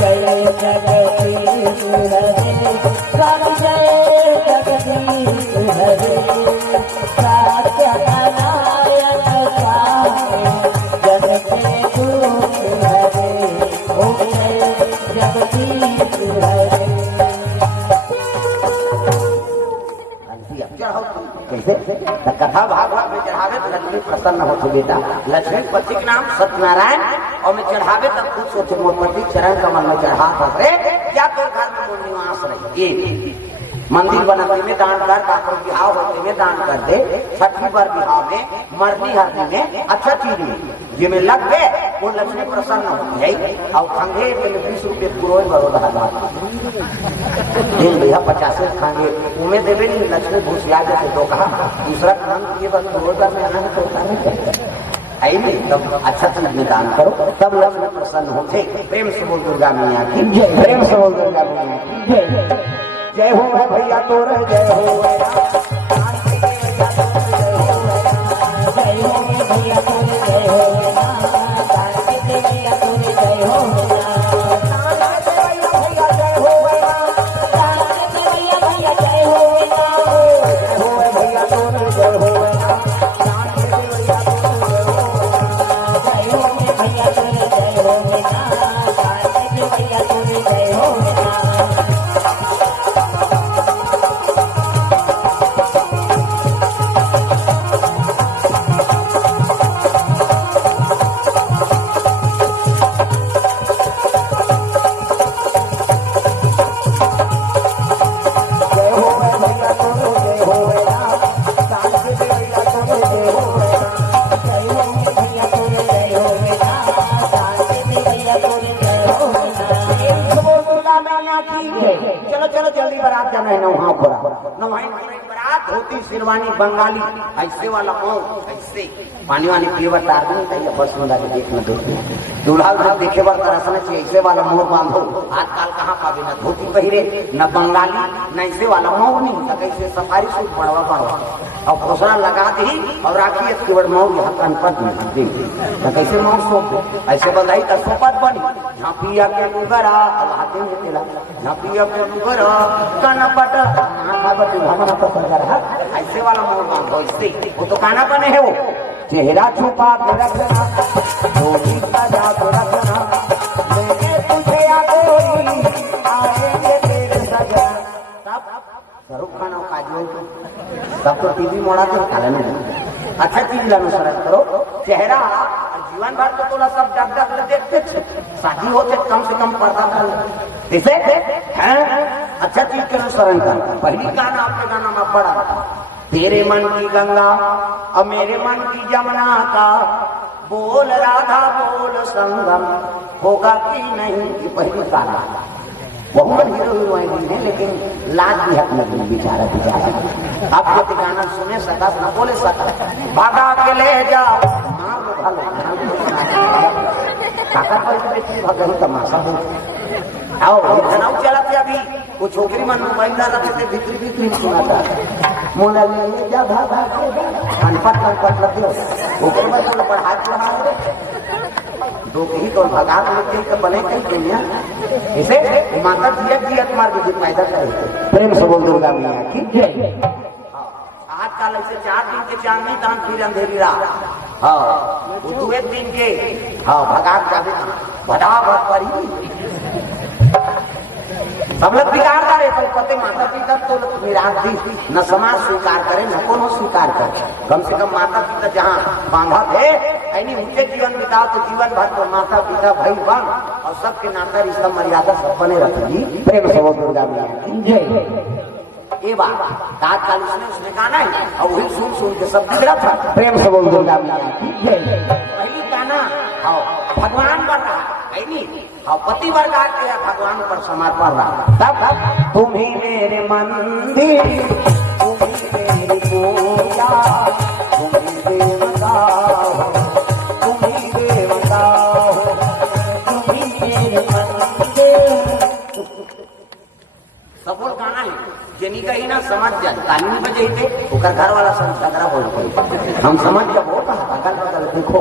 जय जगदीश हरे जय जगदीश हरे सत्यनारायण कैसे तो कथा भागवत में चढ़ावे तो लक्ष्मी प्रसन्न होते बेटा। लक्ष्मी पति के नाम सत्यनारायण और में चढ़ावे तब खुश होते मोर पति चरण कमल में चढ़ा करे क्या तो घर में मोर निवास रहे। मंदिर बनाते में दान कर, काकर बिहाव होते में दान कर दे, छठी बार बिहाव में, मरनी हरनी में, अच्छा चीज में जिसमें लग गए वो लक्ष्मी प्रसन्न होती है। और खंगे 20 रुपये पुरोय बड़ोदा दिन भैया 50 खांगे उमें देवे नहीं लक्ष्मी भूसिया जैसे तो कहा दूसरा काम किए बस पुरोय में आना तो आई नहीं। तब अच्छा चीज में दान करो तब लक्ष्मी प्रसन्न होते। प्रेम से बोल दुर्गा मैया की जय, प्रेम से बोल दुर्गा मैया की जय। जय हो भैया तोर जय हो, धोती शेरवानी बंगाली ऐसे वाला ऐसे पानी वानी पीवर तार नहीं चाहिए बस में जाके देखना देखना दूल्हा उधर देखे बार तरसना चाहिए ऐसे वाला मोर बांधो। आजकल कहाँ पावे न धोती पहिरे न बंगाली न ऐसे वाला मोर नहीं तो कैसे सफारी सूट पड़वा और घोसला लगा दी और राखी केवल मोर यहाँ कनपत में दे तो कैसे मोर सोप ऐसे बधाई का सोपत बनी झाँपिया के लुगरा हाथे में तेला झाँपिया के लुगरा कनपट ऐसे वाला मोर बांधो इससे वो तो काना बने है वो चेहरा छुपा के रखना धोती सजा के रखना मैंने तुझे आएंगे तेरे सजा शाहरुख खान और काजोल सब तो टीवी मोड़ा के निकाला नहीं। अच्छा चीज अनुसरण करो चेहरा जीवन भर तो थोड़ा सब डग डग देखते शादी होते कम से कम पर्दा कर इसे अच्छा चीज के अनुसरण कर। पहली गाना आपके गाना में पड़ा तेरे मन की गंगा और मेरे मन की जमुना का बोल राधा बोल संगम होगा कि नहीं। ये पहली गाना बहुत हीरो हीरोइन है लेकिन लाज भी हक लगी बेचारा बेचारा आप जो गाना सुने सका न बोले सका भागा के ले जाओ काका पर भगवान तमाशा हो आओ तनाव चलाते अभी वो छोकरी मन मोबाइल रखे थे भीतरी भीतरी सुनाता मोला ले जा भागा अनपट लगे ओके बस पढ़ा दो ही तो भगा लेते तो बने कई दुनिया इसे माता जियत मार के पैदा करे। प्रेम से बोल दुर्गा मैया की जय। आजकल ऐसे 4 दिन के चांदनी दान फिर अंधेरी रात हाँ वो 2 दिन के हाँ भगा जावे भदा परी सब लोग बिगाड़ता रहे तो पते माता पिता तो विराट दी न समाज स्वीकार करे न कोनो स्वीकार करे। कम से कम माता पिता जहाँ बांधा थे यानी उनके जीवन बिताओ तो जीवन भर तो माता पिता भाई बहन और सबके नाता रिश्ता मर्यादा सब बने रखेगी। प्रेम से बोल दुर्गा मैया ये बात तात्काल उसने गाना है और वही सुन सुन के सब बिगड़ा था। प्रेम से बोल दुर्गा मैया पहली गाना भगवान बन रहा है नहीं और पति वर्ग के भगवान पर समर्पण रहा तब तुम ही मेरे मंदिर तुम ही मेरी पूजा तुम ही देवता हो तुम ही देवता हो तुम ही मेरे मंदिर। सफल गाना है जनी का ही ना समझ जाए तालीम बजे थे ओकर घर वाला सब झगड़ा बोल पड़े हम समझ जब हो अगल बगल देखो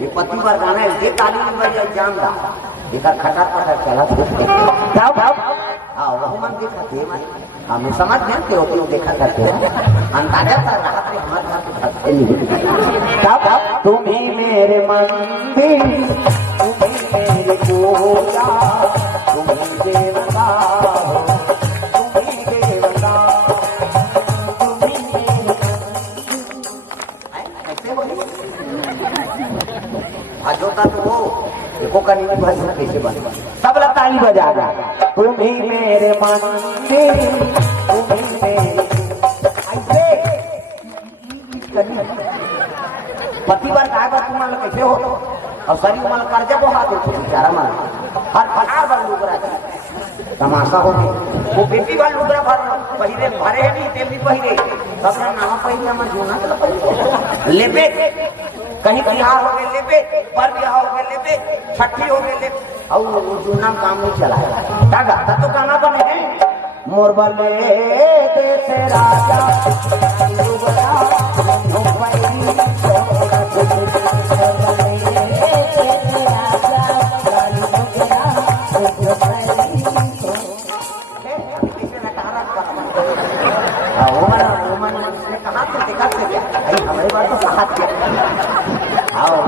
ये पति पर गाना है ये तालीम बजे जान रहा एक खटा पटा चला तब हाँ वह मन देखा थे हमें समझ जानते हो क्यों देखा करते हैं अंदाजा था रहा थे हमारे तब तुम ही मेरे मंदिर तुम ही मेरी पूजा तुम ही देवता कैसे बोले भाजोता तो वो देखो कहीं नहीं भाजो कैसे बन सब लोग ताली बजा रहा तुम ही मेरे मंदिर तुम ही मेरे ऐसे पति बार कहा बार तुम लोग कैसे हो और शरीर मन कर्जा को हाथ देते बेचारा मन हर फटार बार लोग रहा तमाशा हो गया वो बेटी बार लोग पहिरे भरे है नहीं तेल भी पहिरे सब नाम पहिरे हम जोना चला पहिरे लेबे कहीं बिहार हो गए लेबे पर बिहार हो गए लेबे छठी हो गए लेबे और वो जोना काम नहीं चला है क्या गाता तो गाना बने हैं मोर बले देश राजा हमारे बात तो कहा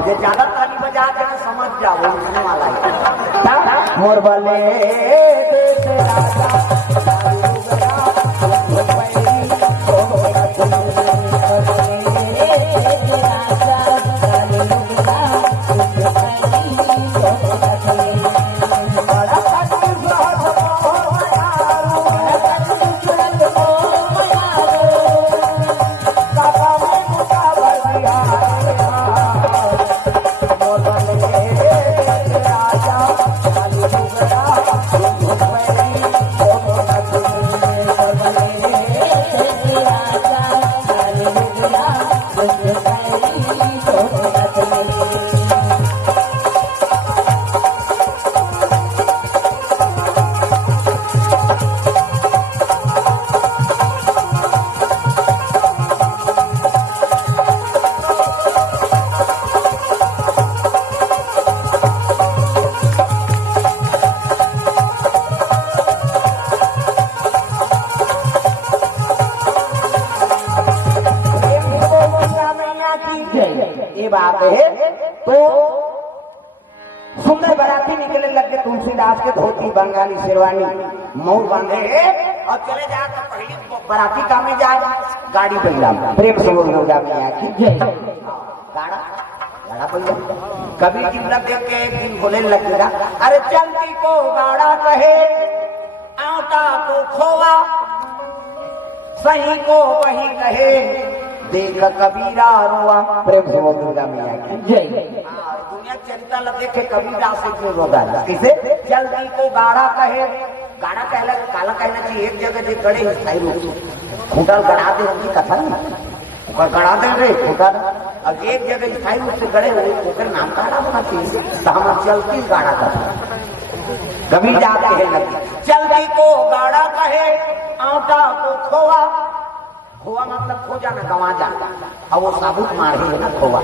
ये ज्यादा ताली बजा के समझ जाओ सुनने वाला है मोर बले देश राजा ये बात है तो सुंदर बराती निकले लगे तुलसीदास के धोती बंगाली शेरवानी मऊर बांधे और चले जाए तो पहली बराती का में जाए गाड़ी पहिला प्रेम से बोल दुर्गा मैया की गाड़ा गाड़ा पहिला कभी जिंदा देख के एक दिन बोले लगेगा अरे चलती को गाड़ा कहे आटा को खोवा सही को वही कहे देख कबीरा रोआ प्रेम से बोल दुर्गा मैया की जय दुनिया चलता ल देखे कबीरा से क्यों रोगा किसे जल्दी को गाड़ा कहे गाड़ा कहला काला कहना चाहिए एक जगह जे गड़े स्थायी रूप खूंटा गड़ा दे उनकी कथा नहीं और गड़ा दे रे खूंटा अब एक जगह स्थायी रूप से गड़े हुए ओकर नाम गाड़ा बना चाहिए तो हम चलती गाड़ा कथा कबीर जा कहे लगी जल्दी को गाड़ा कहे आटा को खोआ खोआ मतलब खो जाना गंवा जाना अब वो साबुत मार ही है ना खोआ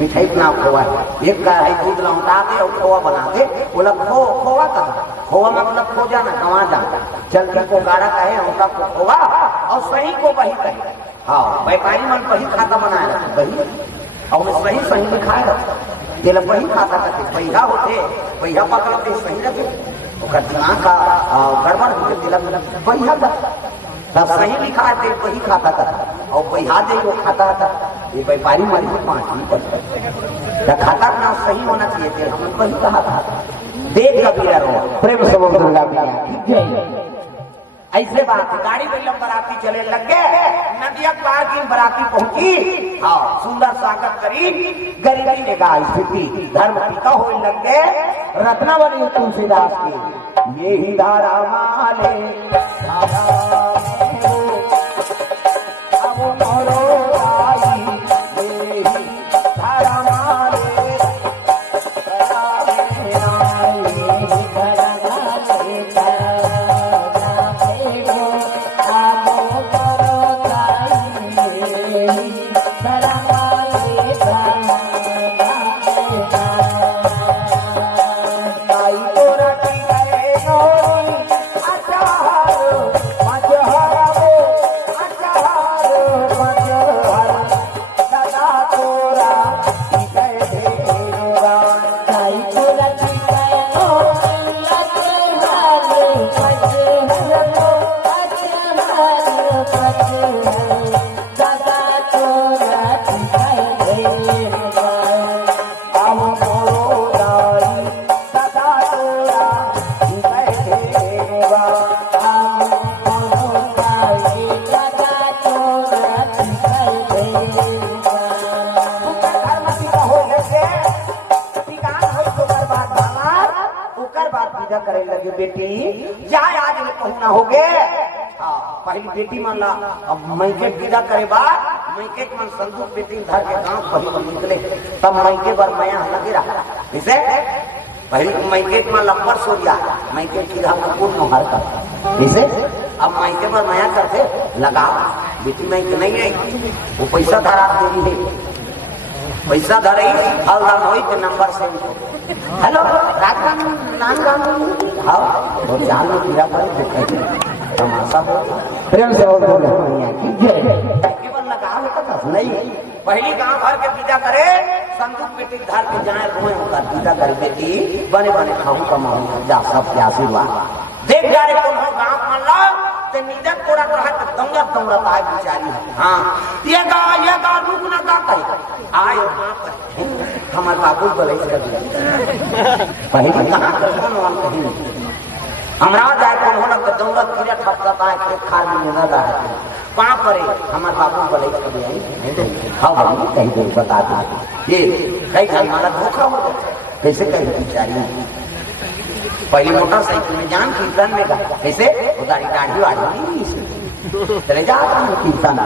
मिठाई बना खोआ एक का है दूध लौटा दे और खोआ बना दे बोला खोआ करना खोआ मतलब खो जाना गंवा जाना जल्दी को गाड़ा कहे उनका को खोआ और सही को वही कहे हाँ व्यापारी मन वही खाता बनाया वही और सही सही लिखाए दिल वही खाता करते पहिया होते पहिया पकड़ते सही रखे दिमाग का गड़बड़ होते दिल पहिया तब सही लिखा है तेल वही खाता था और पहिया दे वो खाता था ये व्यापारी मारी 5% खाता ना सही होना चाहिए तेल हम वही कहा था देख कबीरा रो प्रेम से बोल दुर्गा मैया ऐसे बात गाड़ी में बराती चले लग गए नदिया पार की बराती पहुंची हाँ सुंदर स्वागत करी गरीबी ने कहा स्थिति धर्म टीका हो लग गए रत्नावली तुलसीदास की ये ही धारा माले विदा करे लगे बेटी जाए आज में पहुंचना हो गए। हाँ पहली बेटी मान ला अब मैके विदा करे बाद मैके मन संदूक बेटी धर के गांव पहले निकले तब मैके बर मया लगे रहा इसे पहली मैके मान लंबर सोरिया मैके की राह में पूर्ण हार का इसे अब मैके पर मया करते लगा बेटी मैके नहीं रही वो पैसा धरा देरी है पैसा धरे हल्दान हो के नंबर से हेलो राजगाम नानगाम हाँ वो जान में गिरा पड़े तमाशा प्रेम से और बोल केवल लगा नहीं पहली गांव भर के विदा करे संदूक बेटी धार के जाए रोए होगा विदा करे बेटी बने बने खाऊ कमाऊ जा सबके आशीर्वाद देख जा रे कौन हो गांव मान ला ते नीदर कोड़ा रहा तो दंगत दंगत आए बेचारी हाँ ये गा रुक ना गा कहे आए हमारे बाबू बोले पहले कहाँ कौन कहीं हमरा जाए कौन होना तो दौलत गिरा ठपका है खेत खाल में न रहा है कहाँ परे हमारे बाबू बोले हाँ भाई कहीं देर बता दे ये कई हमारा धोखा हो गया कैसे कहीं बेचारी पहली मोटरसाइकिल में जान कीर्तन में गया कैसे उदारी दाढ़ी वाढ़ी नहीं चले जा कीर्तन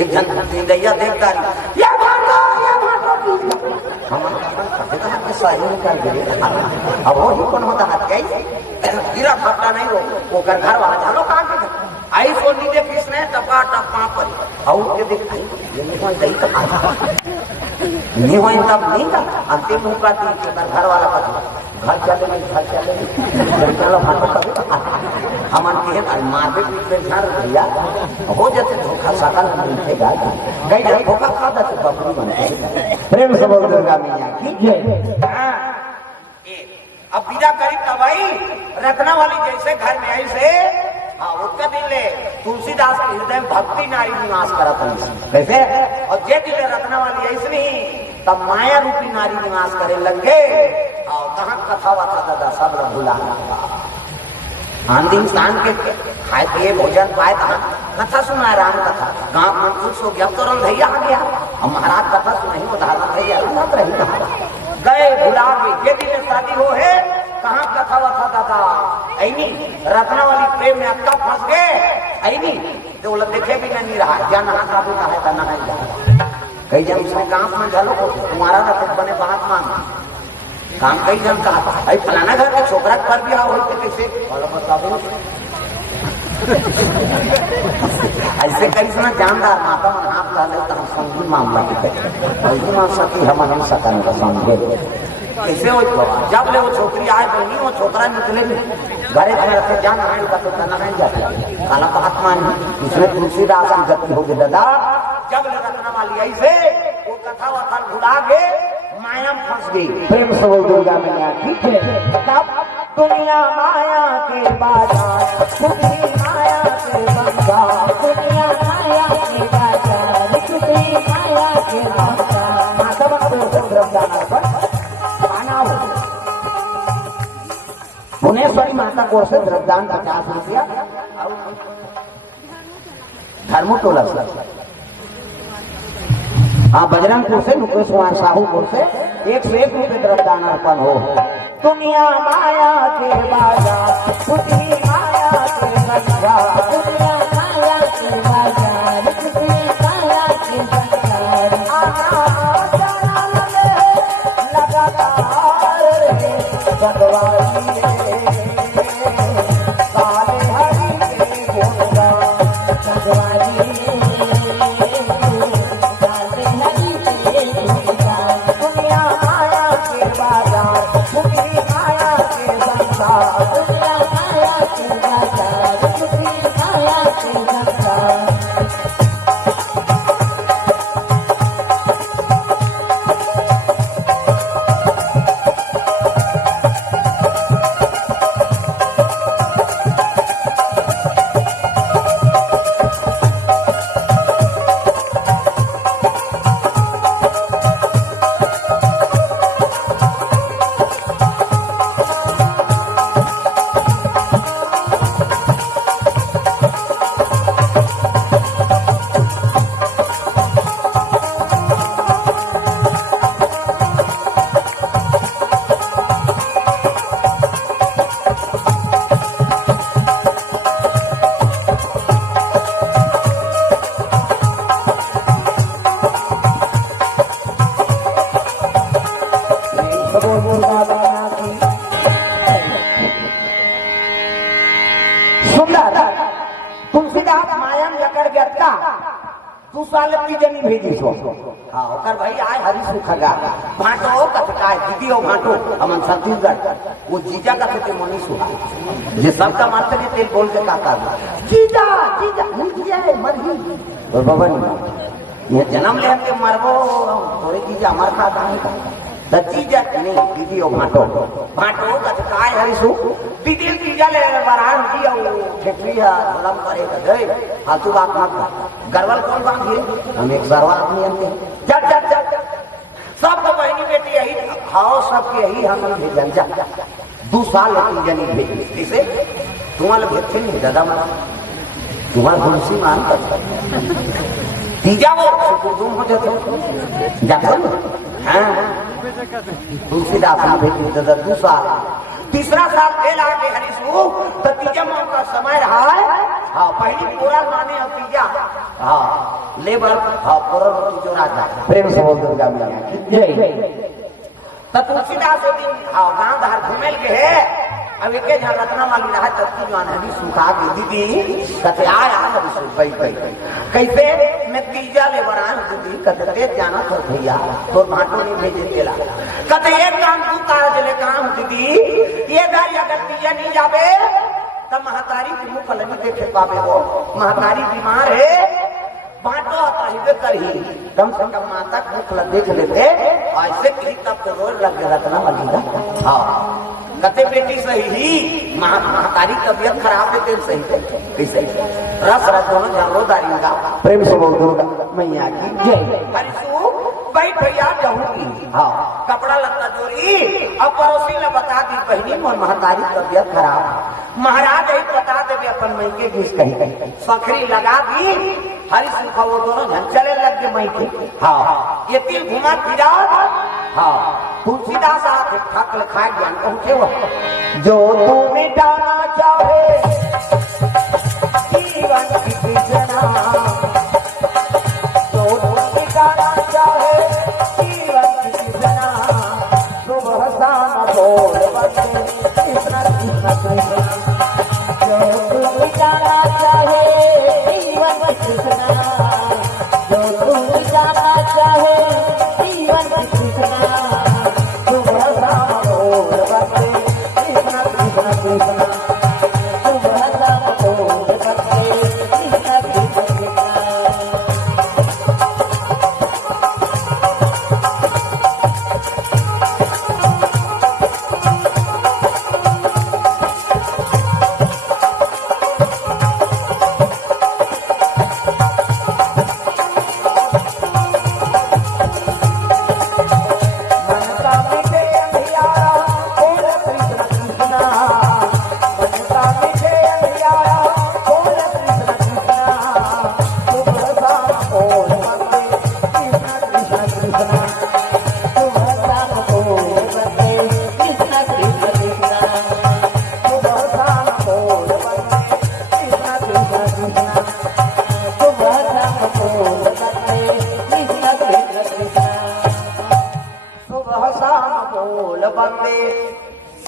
एक जन दैया देखता अब वो ही कौन होता है गिरा फटता नहीं वो घर वाला चलो कहाँ के आई सो नीचे किसने टपा टपा पर और के देख दही तो नहीं हुई तब नहीं था अंतिम मुका घर वाला घर चले चलो हम मारपीट पीट झाड़ भैया हो जाते धोखा सकल मिलतेगा कई जगह धोखा खाता तो बकरी बनते प्रेम से बोल दुर्गा मैया की अब विदा करी तबाई रखना वाली जैसे घर में आई से हाँ उसका दिन ले तुलसीदास के हृदय में भक्ति नारी निवास करत वैसे और जे दिले रखना वाली ऐसे नहीं तब माया रूपी नारी निवास करे लगे और कहाँ कथा वथा दादा सब लोग भुला आंधी इंसान के खाए पिए भोजन पाए कहा कथा सुना राम कथा गांव में खुश हो गया तुरंत भैया आ गया और महाराज कथा सुनाई उदाहरण भैया रही कहा गए भुला गए ये दिन शादी हो है कहाँ कथा वथा दादा ऐनी रखना वाली प्रेम में अब तक फंस गए ऐनी तो बोला देखे भी नहीं रहा क्या नहा का भी कहा नहा जा कई जन उसने गांव में झालो तुम्हारा ना कुछ बने बात मान काम कई जन कहा अरे फलाना घर के छोकरा कर भी हो कैसे ऐसे कई सुना जानदार माता मन हाथ डाले तो हम समझी मामला की करें मान सकी हम सकन का समझे कैसे हो जब ले वो छोकरी आए बनी वो छोकरा निकले घरे घर से जान आए का तो नहीं जाते काला बात मान इसमें तुलसीदास की गति होगी दादा जब ले रखना वाली ऐसे वो कथा वथा भुला गए माया फंस गई प्रेम से बोल दुर्गा मैया ठीक है तब दुनिया माया के बाजार छुपी माया के बाजार दुनिया माया के बाजार छुपी माया के बाजार माता को द्रव्याना पर आना हो भुवनेश्वरी माता को से द्रव्यदान 50 रुपया धर्मोटोला हाँ बजरंगपुर से मुकेश कुमार साहूपुर से 101 रुपये द्रव्यदान अर्पण हो दुनिया माया के बाजार छुपी माया के बाजार दुनिया माया के बाजार छुपी माया के बाजार आना लगातार भगवानी काले हरि के गुणगान भगवानी हरीशो हाँ ओकर भाई आए हरीशो खगा भाटो कथकाय दीदी ओ भाटो हमन छत्तीसगढ़ वो जीजा का थे मनीषो ये सबका मारते ने तेल बोल के काका जीजा जीजा जीजा है मरही और बाबा नहीं ये जन्म ले हमके मरबो थोड़े जीजा हमार खाता नहीं जीजा नहीं दीदी ओ भाटो भाटो कथकाय हरीशो दीदी जीजा ले बरान दिया वो ठेकरी है धर्म करे गए फालतू बात मत कर गरवल कौन बात है हम एक सरवा आदमी हैं जट जट जट सबको बहनी बेटी यही हाओ सबके यही हम भेजन जा 2 साल लेकिन जनी भेज इसे तुम्हारे भेजते नहीं दादा तुम्हारा तुलसी मान कर तीजा वो तुम हो जाते जाकर हाँ तुलसीदास ने भेजी दादा 2 साल तीसरा साल फेल आगे हरीशू तो तीजा माह का समय रहा है हाँ पहली पूरा माने और तीजा हाँ लेबर हाँ पूरा जो राजा प्रेम से बोल दुर्गा मैया जय तो तुलसीदास दिन हाँ गांव धार घूमेल के है अब एक जहाँ रत्ना वाली रहा तत्की जो हरी सुखा के दीदी कहते आया हरीशू भाई कैसे मैं तीजा लेबर आया दीदी कहते जाना तो भैया तो भाटो नहीं भेजे तेला कहते एक काम तू कार चले काम दीदी ये गाड़ी अगर तीजा नहीं जावे तब महातारी की मुख नहीं देखे पावे वो महातारी बीमार है बाटो आता ही करही कम से कम माता मुख देख लेते ऐसे कहीं तब तो रोज लग रत्ना वाली हाँ कहते बेटी सही ही महातारी तबियत खराब है तेल सही है कैसे रस रस दोनों झरोदारी का प्रेम से बोल दुर्गा मैया की जय हरीशू भाई भैया जाऊंगी हाँ कपड़ा लत्ता जोड़ी और पड़ोसी ने बता दी बहनी मोर महातारी तबियत खराब महाराज यही बता देवे अपन मई के घिस कही सखरी लगा दी हरीशू का वो दोनों झंचले लग गए मई के हाँ ये तिल घुमा फिरा हाँ तुलसीदास आके ठाक लिखा ज्ञान पहुंचे वो जो तू मिटाना चाहे जीवन की कृष्णा जो तू मिटाना चाहे जीवन की कृष्णा सुबह शाम बोल बसे कृष्ण कृष्ण कृष्ण जो तू मिटाना चाहे जीवन की कृष्णा जो तू मिटाना चाहे जीवन की कृष्णा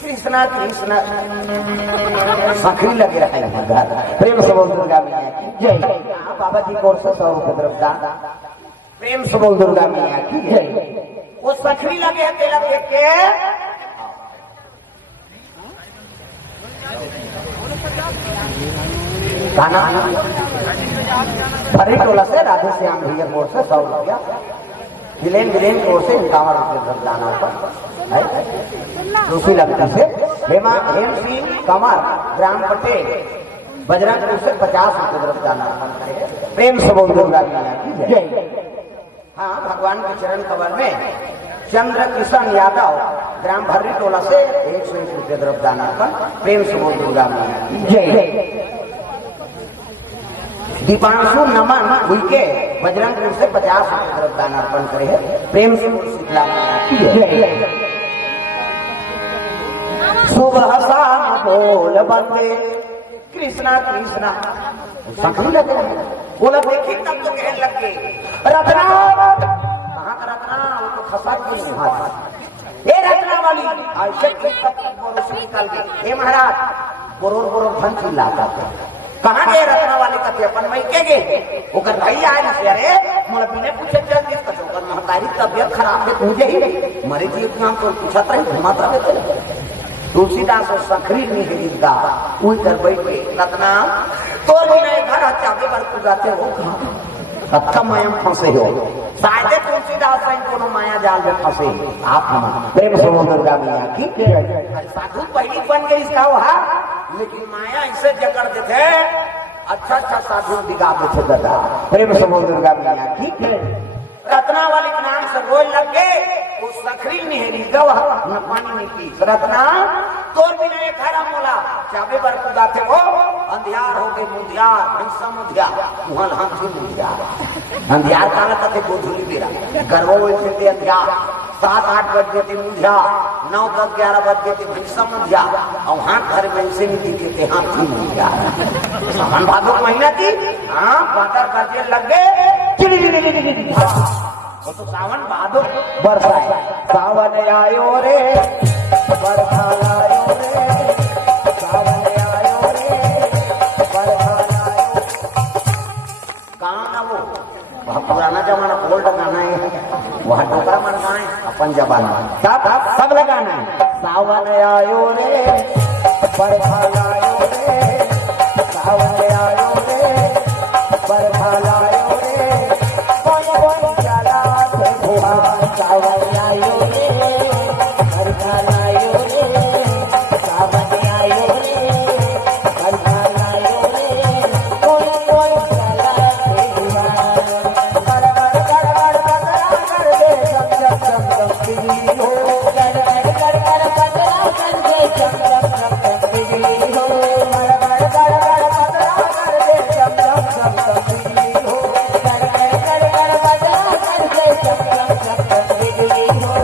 कृष्णा कृष्णा सखरी लगे रहा है प्रेम से बोल दुर्गा मैया की जय बाबा जी को 100 रुपए तरफ दान प्रेम से बोल दुर्गा मैया की जय वो सखरी लगे है तेरा देख के गाना भरी टोला से राधे श्याम भैया कोर से 100 रुपया विलेन कोर से 51 रुपये तरफ दाना दूसरी लगती से हेम सिंह कमर ग्राम पटेल बजरंगपुर से 50 रुपये तरफ जाना प्रेम से बोल दुर्गा मैया की जय हाँ भगवान के चरण कमल में चंद्र किशन यादव ग्राम भर्री टोला से 101 रुपये तरफ जाना प्रेम से बोल दुर्गा मैया की जय दीपांशु नमन हुईके बजरंगपुर से 50 रुपये तरफ दान अर्पण करे है प्रेम से शीतला मैया की जय सुबह शाम बोल बंदे कृष्णा कृष्णा सखरी लगे बोला देखी तब तो कहने लग गए रत्ना कहाँ का रत्ना वो तो खसा की हाथ ये रत्ना वाली ऐसे बोरोसी निकाल गए हे महाराज बोरोर धन चिल्लाता था कहाँ गए रत्ना वाले का अपन मई के गए वो कर भाई आए से अरे मोला बिना पूछे चल तारी तबियत खराब है तुझे ही मरे जी नाम तो पूछा था घुमाता रहते तुलसीदास और सखरी नहीं दा उन कर बैठ के रत्ना तो भी नहीं घर चाबे पर पूजाते हो कथा माया में फंसे हो शायद तुलसीदास को माया जाल में फंसे आप हम प्रेम समुद्र का मिया की साधु पहली बन गई इसका वहा लेकिन माया इसे जकड़ देते अच्छा अच्छा साधु दिखा देते दादा प्रेम समुद्र का मिया की रत्ना वाली नाम से रोज लग गए वो सखरी नहीं गवा न पानी नहीं पी रत्ना तो भी नहीं घर मोला चाबे पर खुदा थे वो अंधियार हो गए मुंधियार हिंसा मुंधियार वहां हम थी मुंधियार अंधियार काला था गोधुली मेरा गर्वो वैसे थे अंधियार 7-8 बज गए थे मुंधियार 9-10-11 बज गए थे हिंसा मुंधियार और वहां घर में से नहीं दिखे थे हाँ थी मुंधियार सावन भादो महीना थी हाँ बादल करते लग गए वो तो सावन भादो बरसा है सावन आयो रे बरसा आयो रे सावन आयो रे बरसा आयो गाना वो वह पुराना जमाना ओल्ड गाना है वह डोकरा मन गाना है अपन जमाना सब लगाना है सावन आयो रे बरसा आयो रे सावन आयो रे बरसा आयो रे सावन आयो रे बरसा आयो रे सावन आयो रे बरसा आयो रे कोई कोई चला के हुआ गड़ गड़ गड़ गड़ पतरा कर दे चम बिजली हो गड़ गड़ गड़ गड़ पतरा कर दे चम बिजली हो गड़ गड़ गड़ गड़ पतरा कर दे चम बिजली हो गड़ गड़ गड़ गड़ पतरा कर दे चम बिजली हो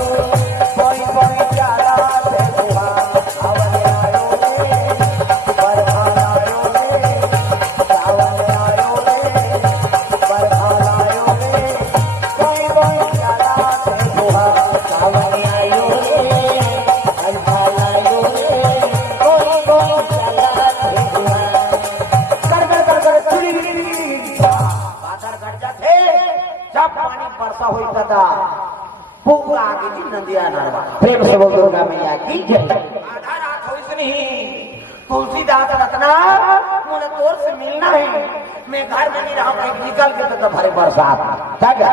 कोई कोई चला के हुआ सावन आयो रे बरसा आयो रे सावन आयो रे बरसा आयो रे कोई कोई चला के हुआ सावन आयो रे बरसा आयो रे कोई कोई चला के हुआ कर कर कर कर बादल गड़ जाते जब पानी बरसा होई तदा पूरा आगे जी नदिया नरवा प्रेम से बोल दुर्गा मैया की जय आधा रात हो इसने तुलसीदास रत्ना मुझे तोर से मिलना है मैं घर में नहीं रहा हूँ निकल के तो भरे बरसात क्या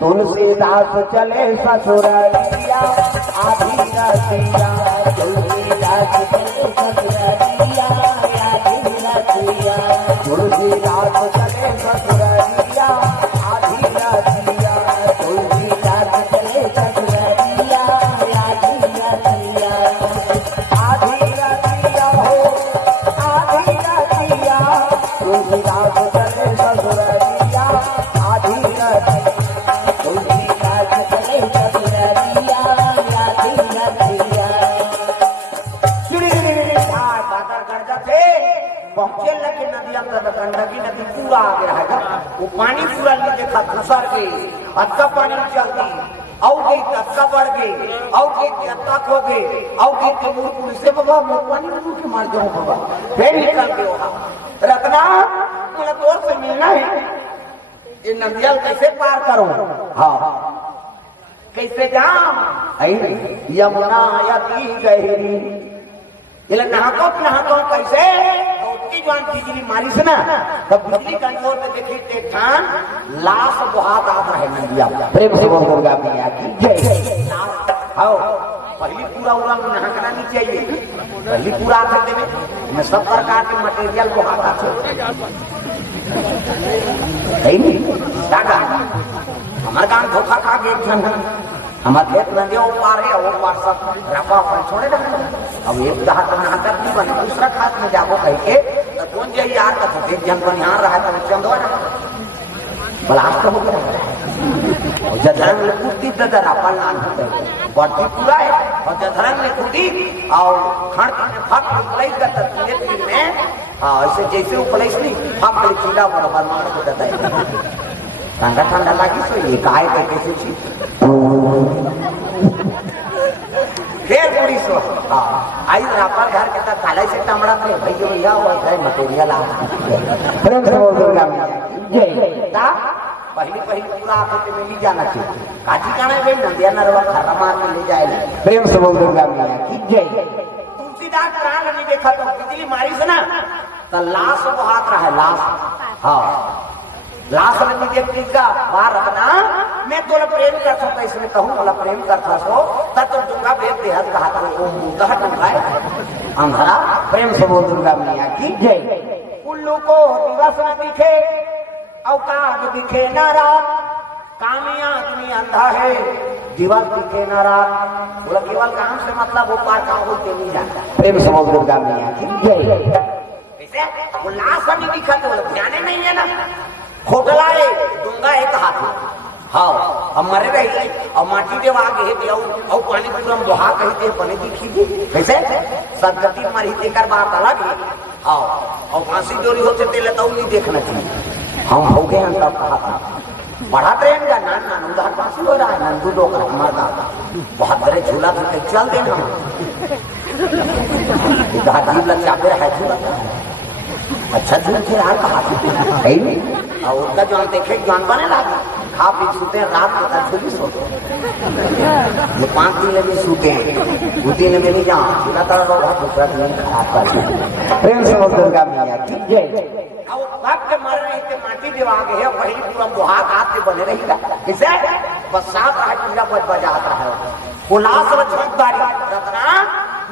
तुलसीदास चले ससुरालिया आधी रतिया तुलसीदास चले ससुरालिया आधी रतिया तुलसीदास चले ससुरालिया आधी रतिया तुलसीदास चले ससुरालिया आधी रतिया आधी रतिया हो आधी रतिया तुलसीदास चले ससुरालिया आधी रतिया तुलसीदास चले ससुरालिया आधी रतिया बादल गड़ जाते पहुंचे लगे नदिया गंडकी नदी पूरा आगे रहेगा वो पानी पूरा नहीं देखा घुसर गई अक्का पानी चलती और गई तक्का बढ़ गई और गई तक्का खो गई और गई तो मुड़ से बाबा मैं पानी में के मार जाऊं बाबा फिर निकल गए वहां रत्ना मुझे तोर से मिलना है ये नदिया कैसे पार करूं हाँ कैसे जाऊं यमुना यती गहरी ये नहातो कैसे जवान बिजली मारी से ना तब बिजली कंट्रोल में देखी थे ठान लाश बहुत आता है नदिया प्रेम से बोल दुर्गा मैया की जय आओ पहली पूरा उड़ा में नहाना नहीं चाहिए पहली पूरा करते में सब प्रकार के मटेरियल को हाथ आते नहीं दादा हमारे गांव धोखा खा के हमारे खेत नदियों पार है वो पार सब रफा पर छोड़े ना अब एक हाथ में नहा कर नहीं बने दूसरा हाथ में जाबो कह के तो कौन जाइए यार का तो एक जन बन यहाँ रहा था चंदवा ना बलास्ट हो गया और जधरंग ने कूदी ददरा पलनान बढ़ती पूरा है और जधरंग ने कूदी और खड़ ने फक प्लेस का तस्वीर में ऐसे जैसे वो प्लेस नहीं फक ले चीला बराबर मार को देता है ठंडा ठंडा लगी सो ये काय कैसे चीज फिर बुरी सो आई रापर घर के साथ काले से टमड़ा थे भैया भैया वो है मटेरियल आ प्रेम से बोल दुर्गा मैया जय ता पहली पूरा आके में ले जाना चाहिए। काटी काना गई नदिया नरवा खरा मार के ले जाए। प्रेम से बोल दुर्गा मैया की जय। तुलसीदास प्राण नहीं देखा तो बिजली मारी से ना तो लाश को हाथ रहा है लाश। हाँ लाश में नहीं देखती का बाहर रखना मैं तोला प्रेम कर सकता इसमें कहूँ तोला प्रेम करता सो तब तो दुर्गा बेद देहत कहा तो मुद्दा टूंगाए अंधारा। प्रेम से बोल दुर्गा मैया की जय। उल्लू को दिवस न दिखे अवकाश दिखे न रात कामी आदमी अंधा है दिवस दिखे न रात। बोला केवल काम से मतलब वो पार काम होते नहीं जाता। प्रेम से बोल दुर्गा मैया की जय। ऐसे वो लाश नहीं दिखा तो जाने नहीं है ना खोटलाए दूंगा एक हाथ। हाँ हम मरे रही और माटी देव आगे है और पानी पूरा बहा कहते पानी दिखी थी कैसे सदगति मरी देकर बात अलग है। हाँ और फांसी जोड़ी होते तेल तो नहीं देखना चाहिए। हम हो गए हैं तब कहा था पढ़ा रहेगा नान नान उधर फांसी हो रहा है नंदू लोग मरदा बहुत बड़े झूला तो चल देना जीव लग जाते रहा झूला अच्छा झूल थे यार कहा और उनका जो हम देखे ज्ञान बने लगा खा पी सूते हैं रात को झूली सोते ये 5 दिन में सूते हैं 2 दिन में नहीं जाओ झूला तरह लोग दूसरा दिन खराब कर। प्रेम से दुर्गा मैया की जय। अब बाप के मर रही थे माटी देवा गए है वही पूरा बुहाक हाथ से बने रहेगा किसे बस साफ रहा पूरा बज बजाता है उल्लास व झोंकदारी रत्ना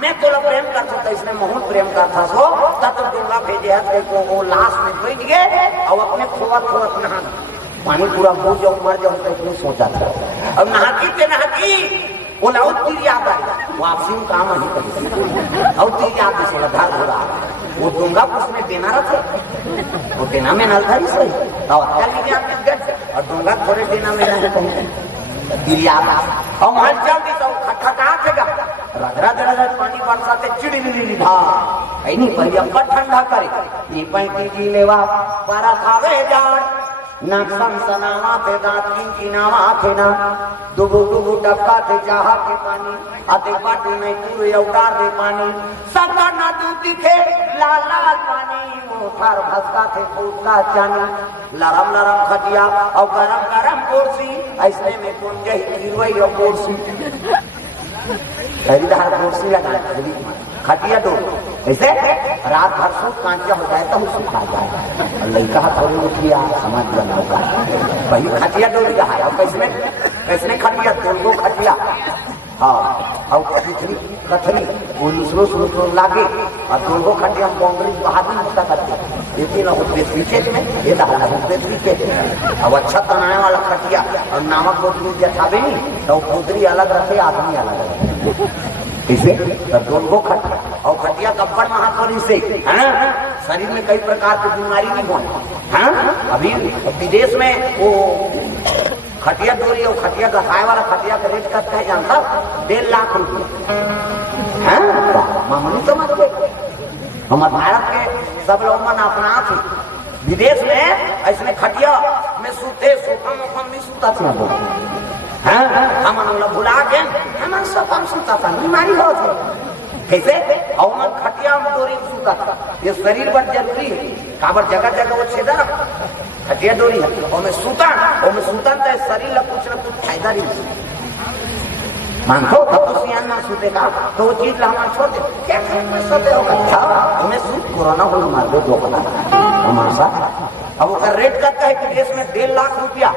मैं तो प्रेम कर सकता इसने बहुत प्रेम करता सो तब तो दूंगा भेजे है को वो लाश में बैठ गए और अपने खोवत नहा पानी पूरा भूल जाओ मर जाओ तो इतनी सोचा था। अब नहाती वो लाउत तीर याद आएगा वापसी में काम नहीं करेगी और तीर याद से लधा हो रहा वो दूंगा उसमें देना रखे वो देना में नलधारी सही और दूंगा थोड़े देना में नहीं और वहां जल्दी तो खटखटा देगा रगड़ा पानी बरसाते चिड़ी धा नहीं पहले अब ठंडा करे ये पैंती जी लेवा पारा खावे जाड़ नाक्सन सनावा थे दांत किनावा थे ना डुबू डब्बा थे चाहा के पानी आते बाटू नहीं पूरे अवतार दे पानी सबका ना दूध दिखे लाल लाल पानी मोठार भसका थे फूटका चानी लरम खटिया और गरम कुर्सी ऐसे में कुंज गिरवई और कुर्सी खरीदार कुर्सी लगा खटिया दो ऐसे रात भर सूट कांचा हो जाए तो सुखा जाए लड़का थोड़ी उठिया समाज बनाओ पहले खटिया डोरी रहा कैसने खटिया दोनों खटिया। हाँ और कथनी वो दूसरों लागे और दोनों खटिया बाउंड्री बाहर नहीं होता करते लेकिन होते पीछे में ये डाला होते पीछे अब अच्छा तनाने वाला खटिया और नामक बोतली जठावे नहीं तो बोतली अलग रखे आदमी अलग रखे इसे दोनों और खटिया कपड़ महापरी से है शरीर में कई प्रकार की बीमारी नहीं होती। अभी विदेश में वो खटिया डोरी और खटिया गसाए वाला खटिया का रेट करता है जानता 1.5 लाख रुपये मामूली समझ गए। हमारे भारत के सब लोग मन अपना थे विदेश में ऐसे खटिया में सूते सोफा मोफा में सूता था हम भुला के हम सब सूता था बीमारी बहुत कैसे और मन खटिया में डोरी सूता था ये शरीर पर जरूरी है काबर जगह वो छेदा ना खटिया डोरी है और सूता तो शरीर कुछ न कुछ फायदा नहीं मानतो तब ना सूते का तो वो चीज हमारा छोड़ दे क्या सोते होगा हमें सूट कोरोना हो मार दो हमारे साथ अब वो रेट करता है कि देश में 1.5 लाख रुपया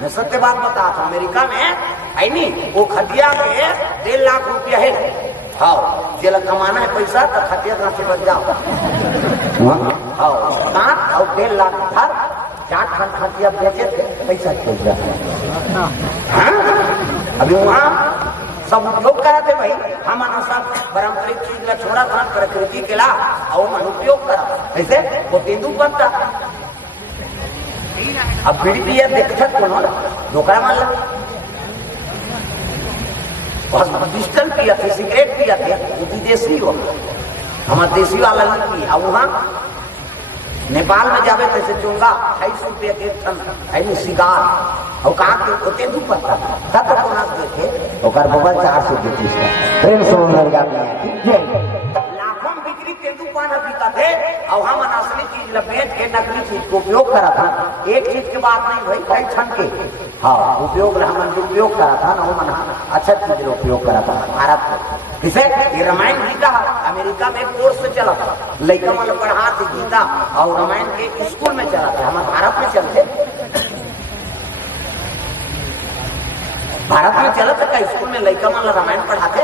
मैं सत्य बात बता था अमेरिका में है नहीं वो खटिया के 1.5 लाख रुपया है। हाँ जेल कमाना है पैसा तो खटिया कहाँ से बच जाओ हाँ और 1.5 लाख भर 4 खंड खटिया बेचे पैसा चल जाए। अभी वहाँ सब उपयोग करा थे भाई हमारा सब पारंपरिक चीज में छोड़ा था प्रकृति के ला और मन उपयोग करा ऐसे वो तेंदु बनता अब बीड़ी पिया देखा कौन धोखा मान लो डिजिटल पिया थे सिगरेट पिया थे वो विदेशी हो हमारा देशी वाला नहीं पिया वहाँ नेपाल में जावे कैसे चूंगा 250 रुपये के टन है सिगार और कहा के होते धूप पड़ता तब तो कोना देखे और बबल 400 देती इसका प्रेम से लाखों बिक्री तेंदु पाना पीता थे और हम असली चीज लपेट के नकली चीज को उपयोग करा था। एक चीज के बात नहीं भाई, कई क्षण के हाँ उपयोग हम उपयोग करा था ना, वो मना अच्छा चीज उपयोग करा था भारत को। किसे ये रामायण गीता अमेरिका में कोर्स से चला था, लड़का मतलब पढ़ा थे गीता और रामायण के स्कूल में चला था। हमारे भारत में चलते, भारत में चला था का स्कूल में लड़का मतलब रामायण पढ़ाते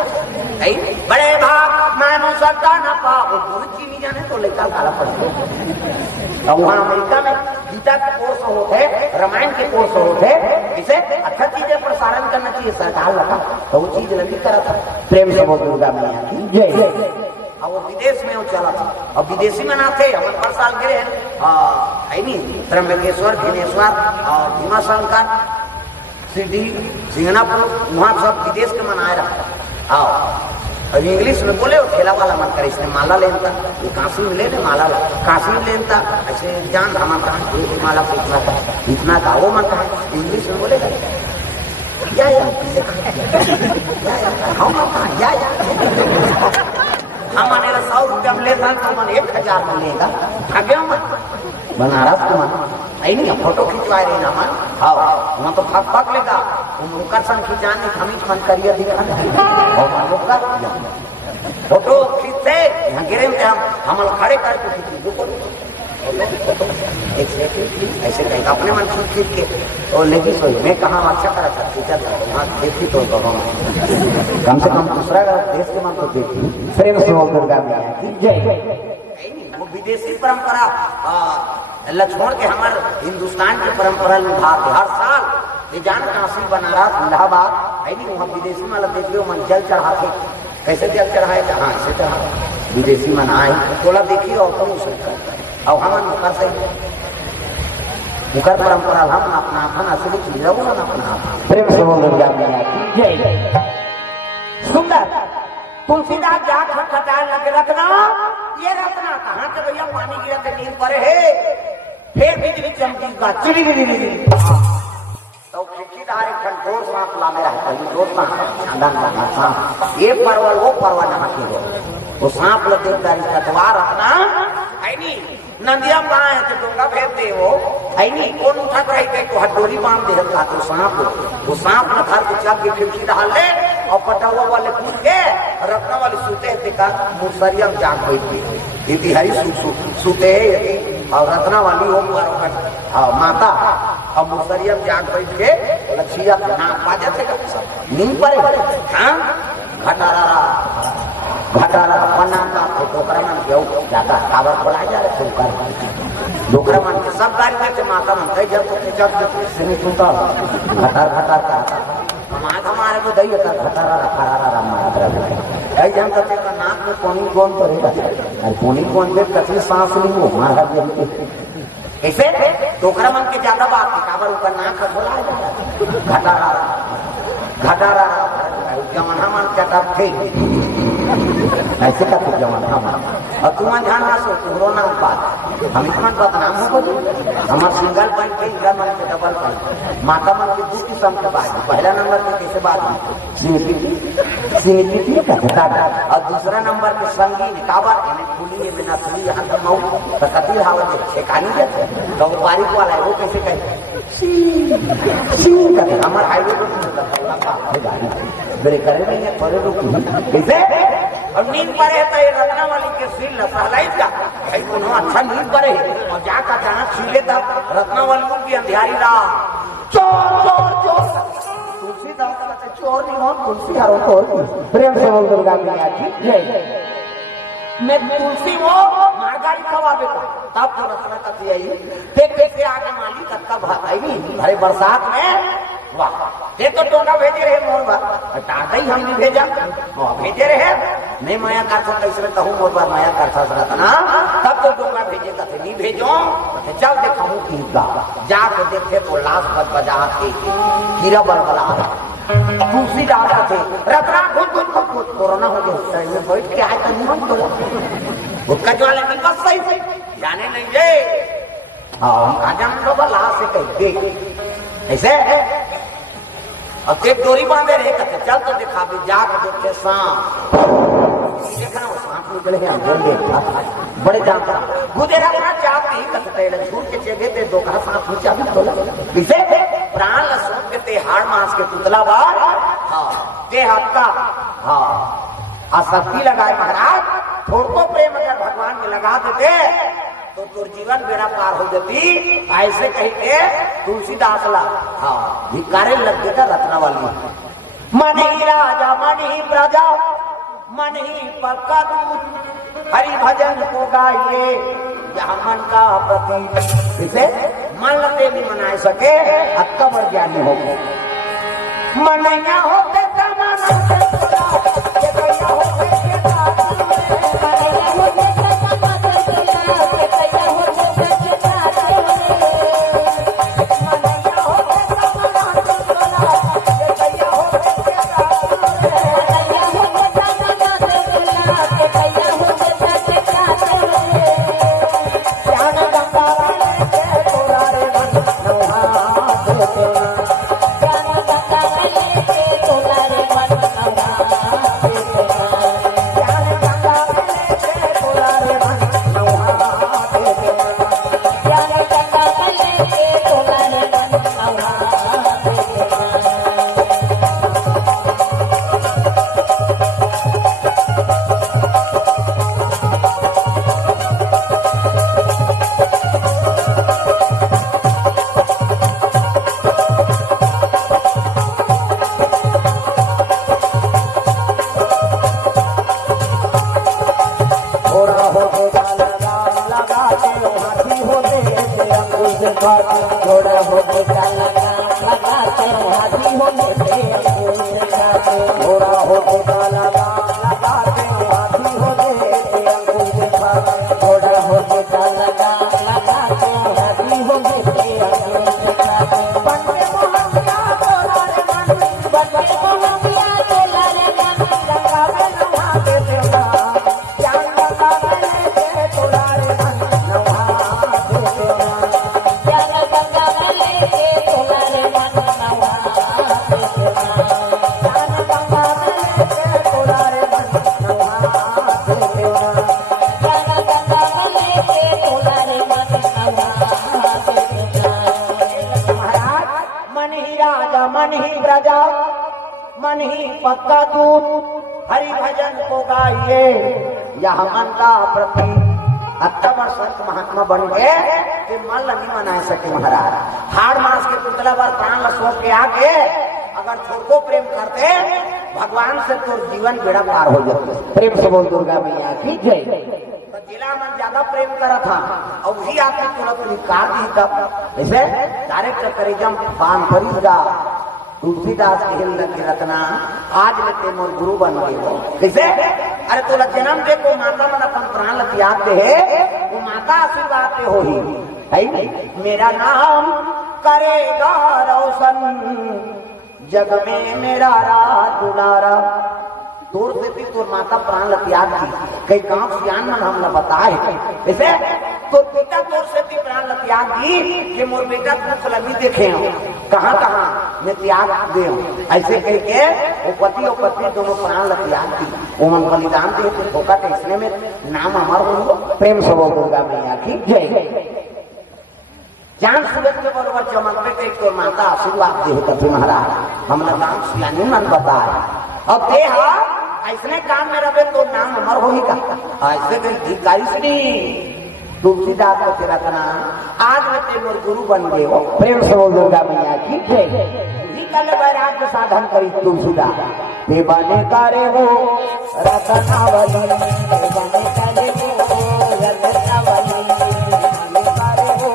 नहीं। बड़े भाग मानो सत्ता न पाओ दूध चीनी जाने तो लड़का काला पढ़ते। और वहाँ अमेरिका में गीता के कोर्स होते, रामायण के कोर्स होते, इसे अच्छा चीजें प्रसारण करना चाहिए सरकार लगा तो वो चीज लगी करा था। प्रेम से बोल दुर्गा मैया की जय। और वो विदेश में वो चला था और विदेशी में ना थे हमारे पर साल गिरे है नहीं त्र्यंबकेश्वर, घिनेश्वर और भीमा शंकर, सिद्धि, सिंगनापुर, वहाँ सब विदेश के मनाए रहा। और इंग्लिश में बोले और ठेला वाला मन करे इसने माला लेता, ये काशी में ले माला काशी में लेता ऐसे जान हम माला को इतना था वो मन कहा इंग्लिश में बोलेगा या हम 100 रुपया में लेता तो मन 1000 में लेगा ठगे मन बनारस को मन नहीं फोटो खिंचवाए रहे ना मन। हाँ वहाँ तो फक लेगा उनका संग खिंचाने हम ही मन करिए दिखा फोटो खींचते यहाँ गिरे थे हम खड़े करके ऐसे कहेगा अपने मन खींच के और लेगी सोई मैं कहा अच्छा करा था खींचा था वहाँ देखी तो कम से कम दूसरा देश के मन को देखी। प्रेम से दुर्गा मैया की जय। वो विदेशी परंपरा लक्ष्मण के हमारे हिंदुस्तान की परंपरा में भाग हर साल ये जान काशी बनारस इलाहाबाद है नहीं वहाँ विदेशी मतलब देखिए मन जल चढ़ाते कैसे जल चढ़ाए हाँ ऐसे चढ़ा विदेशी मन आए थोड़ा देखिए और कम और हम मुखर से मुखर परंपरा हम अपना अपन असली चीज अपना प्रेम से बोल दुर्गा मैया की जय। सुंदर तुलसीदास जा खटाल लगे रत्ना, ये रत्ना कहाँ के भैया पानी गिरा के नींद पड़े है फिर बिजली चमकी का चिड़ी तो खिड़कीदार एक घंटोर सांप ला मेरा है दो सांप ये परवल वो परवल नहा के वो सांप लग देखता कटवा रखना है नहीं नंदिया कहाँ है तो डोंगा भेज दे वो है नहीं कौन उठा कर गई तो हथौड़ी बांध दे रखा तो सांप वो सांप न घर को चल के खिड़की डाल ले और पटौवा वाले कूद के रत्ना वाले सूते थे मुसरिया जाग बैठी यदि हरी सूते और रत्ना वाली वो माता और मुसरिया जाग बैठ के लक्ष्या पा जाते नींद पड़े हाँ घटारा पन्ना का डोकरा मन के जाता काबर खोला जा रहे डोकरा मन के सब गाड़ी में माता मन कई जब सुनता घटार का हमारे को दही होता घटारा मारा जन कहते का नाक में पानी कौन पड़ेगा और पानी कौन दे कतली सांस ली वो मारा कैसे डोकरा मन के ज्यादा बात काबर ऊपर नाक खोला घटारा जमना मन चटक थे ऐसे का तो जमाना और तुम ध्यान रखो तुमरो ना बात हम इतना बदनाम हो गए हमारे सिंगल पॉइंट के इधर मन के डबल पॉइंट माता मन की दूसरी सम के बाद पहला नंबर पे कैसे बात सिंगलिटी का घटा और दूसरा नंबर पे संगीत काबर इन्हें फूली में नसली यहाँ तक मऊ तो कति हावत ठेकानी है तो वो बारीक वाला है वो कैसे कहे हमारे हाईवे को ब्रेकर नहीं है थोड़े रुक कैसे और नींद पड़े तो ये रत्ना वाली के सिर लसलाई का भाई कोनो अच्छा नींद पड़े और जाकर अचानक सीले तक रत्ना वाली की अंधियारी रहा चोर तुलसी दास चोर नहीं हो तुलसी हरो चोर प्रेम से बोल दुर्गा मैया की जय। मैं तुलसी वो मारगाड़ी खवा बेटा तब तो रत्ना कथी आई देख कैसे आगे माली कत्ता भात आई नहीं भाई बरसात में वाह ये तो टोका भेजे रहे मोर बात टाटा ही हम नहीं भेजा भेजे रहे नहीं माया करता कैसे कहूँ मोर बात माया करता रत्ना तब तो टोका भेजे थे नहीं भेजो चल देखा हूँ की जाके देखे तो लाश बजा के कीड़ा बलबला दूसरी डाल थे रत्ना खुद कोरोना हो गया में बैठ के आए तो उसका जो लेकिन बस सही से जाने नहीं जे हाँ लाश से कहीं देख ऐसे अब एक डोरी बांधे रहे कहते चल तो दिखा भी जाकर देखे देखना वो सांप निकले हैं बोल दे बड़े जानता गुदेरा ना चाप नहीं करते ले झूठ के जगह पे दो कहा सांप नीचा भी बोला इसे प्राण लसूट के ते हाड़ मांस के तुतला बार हां ते हत्ता हां आसक्ति लगाए महाराज थोड़ तो प्रेम अगर भगवान में लगा देते तो तुर जीवन बेड़ा पार हो जाती ऐसे कही के तुलसीदास ला हाँ भिकारे लग देता रत्ना वाली मन ही राजा मन ही प्रजा मन ही पक्का दूत हरि भजन को गाइए यहाँ मन का प्रतीक इसे मन लगे भी मनाए सके अक्बर ज्ञानी हो मन होते थोड़ा हो बेटा लगा चलो हाथी होने से थोड़ा हो बेटा लगा चलो हाथी होने से थोड़ा हो बेटा लगा चलो हाथी होने से बंदे मोहम्मदिया तोला रे मन बंदे मोहम्मदिया तोला रे मन गंगा में नहा के देवा ज्ञान गंगा में तोला रे मन नहा के देवा मन ही प्रजा मन ही पक्का दूत हरि भजन को गाइए यह मन का प्रति अक्बर संत महात्मा बन गए कि मन नहीं मना सके महाराज हाड़ मांस के पुतला पर प्राण लसो के आके अगर छोटो प्रेम करते भगवान से तो जीवन बेड़ा पार हो जाते प्रेम से बोल दुर्गा मैया की जय तो जिला मन ज्यादा प्रेम करा था और वही आपने तुरंत निकाल दी तब ऐसे डायरेक्ट करेजम पान फरीदा तुलसीदास के लगे रत्ना आज लेते मोर गुरु बन गए कैसे अरे तोला जन्म दे को माता मन अपन प्राण त्याग दे वो माता आशीर्वाद दे हो ही मेरा नाम करेगा रोशन जग में मेरा राज दुलारा तोर देती तोर माता प्राण त्याग दी कई गांव सियान मन हमला बताए ऐसे तो बेटा तोर से प्राण त्याग दी कि मोर बेटा कुछ लगी देखे कहाँ कहाँ मैं त्याग दे ऐसे कह के वो पति और पत्नी दोनों प्राण त्याग दी वो मन बलिदान दे तो धोखा इसने में नाम अमर हो प्रेम से बोल दुर्गा मैया की जय जान सूरज के बरोबर चमकते थे तो माता आशीर्वाद दे होता महाराज हमला नाम सियानी मन बताए अब देहा ऐसने काम में रहे तो नाम अमर हो ही का ऐसे धिकारी से नहीं तुलसीदास को तेरा करना आज में ते मोर गुरु बन गए हो प्रेम से बोल दुर्गा मैया की जय निकल बैराग के साधन करी तुलसीदास ते बने कारे हो रतनावली ते बने कारे हो रतनावली बने कारे हो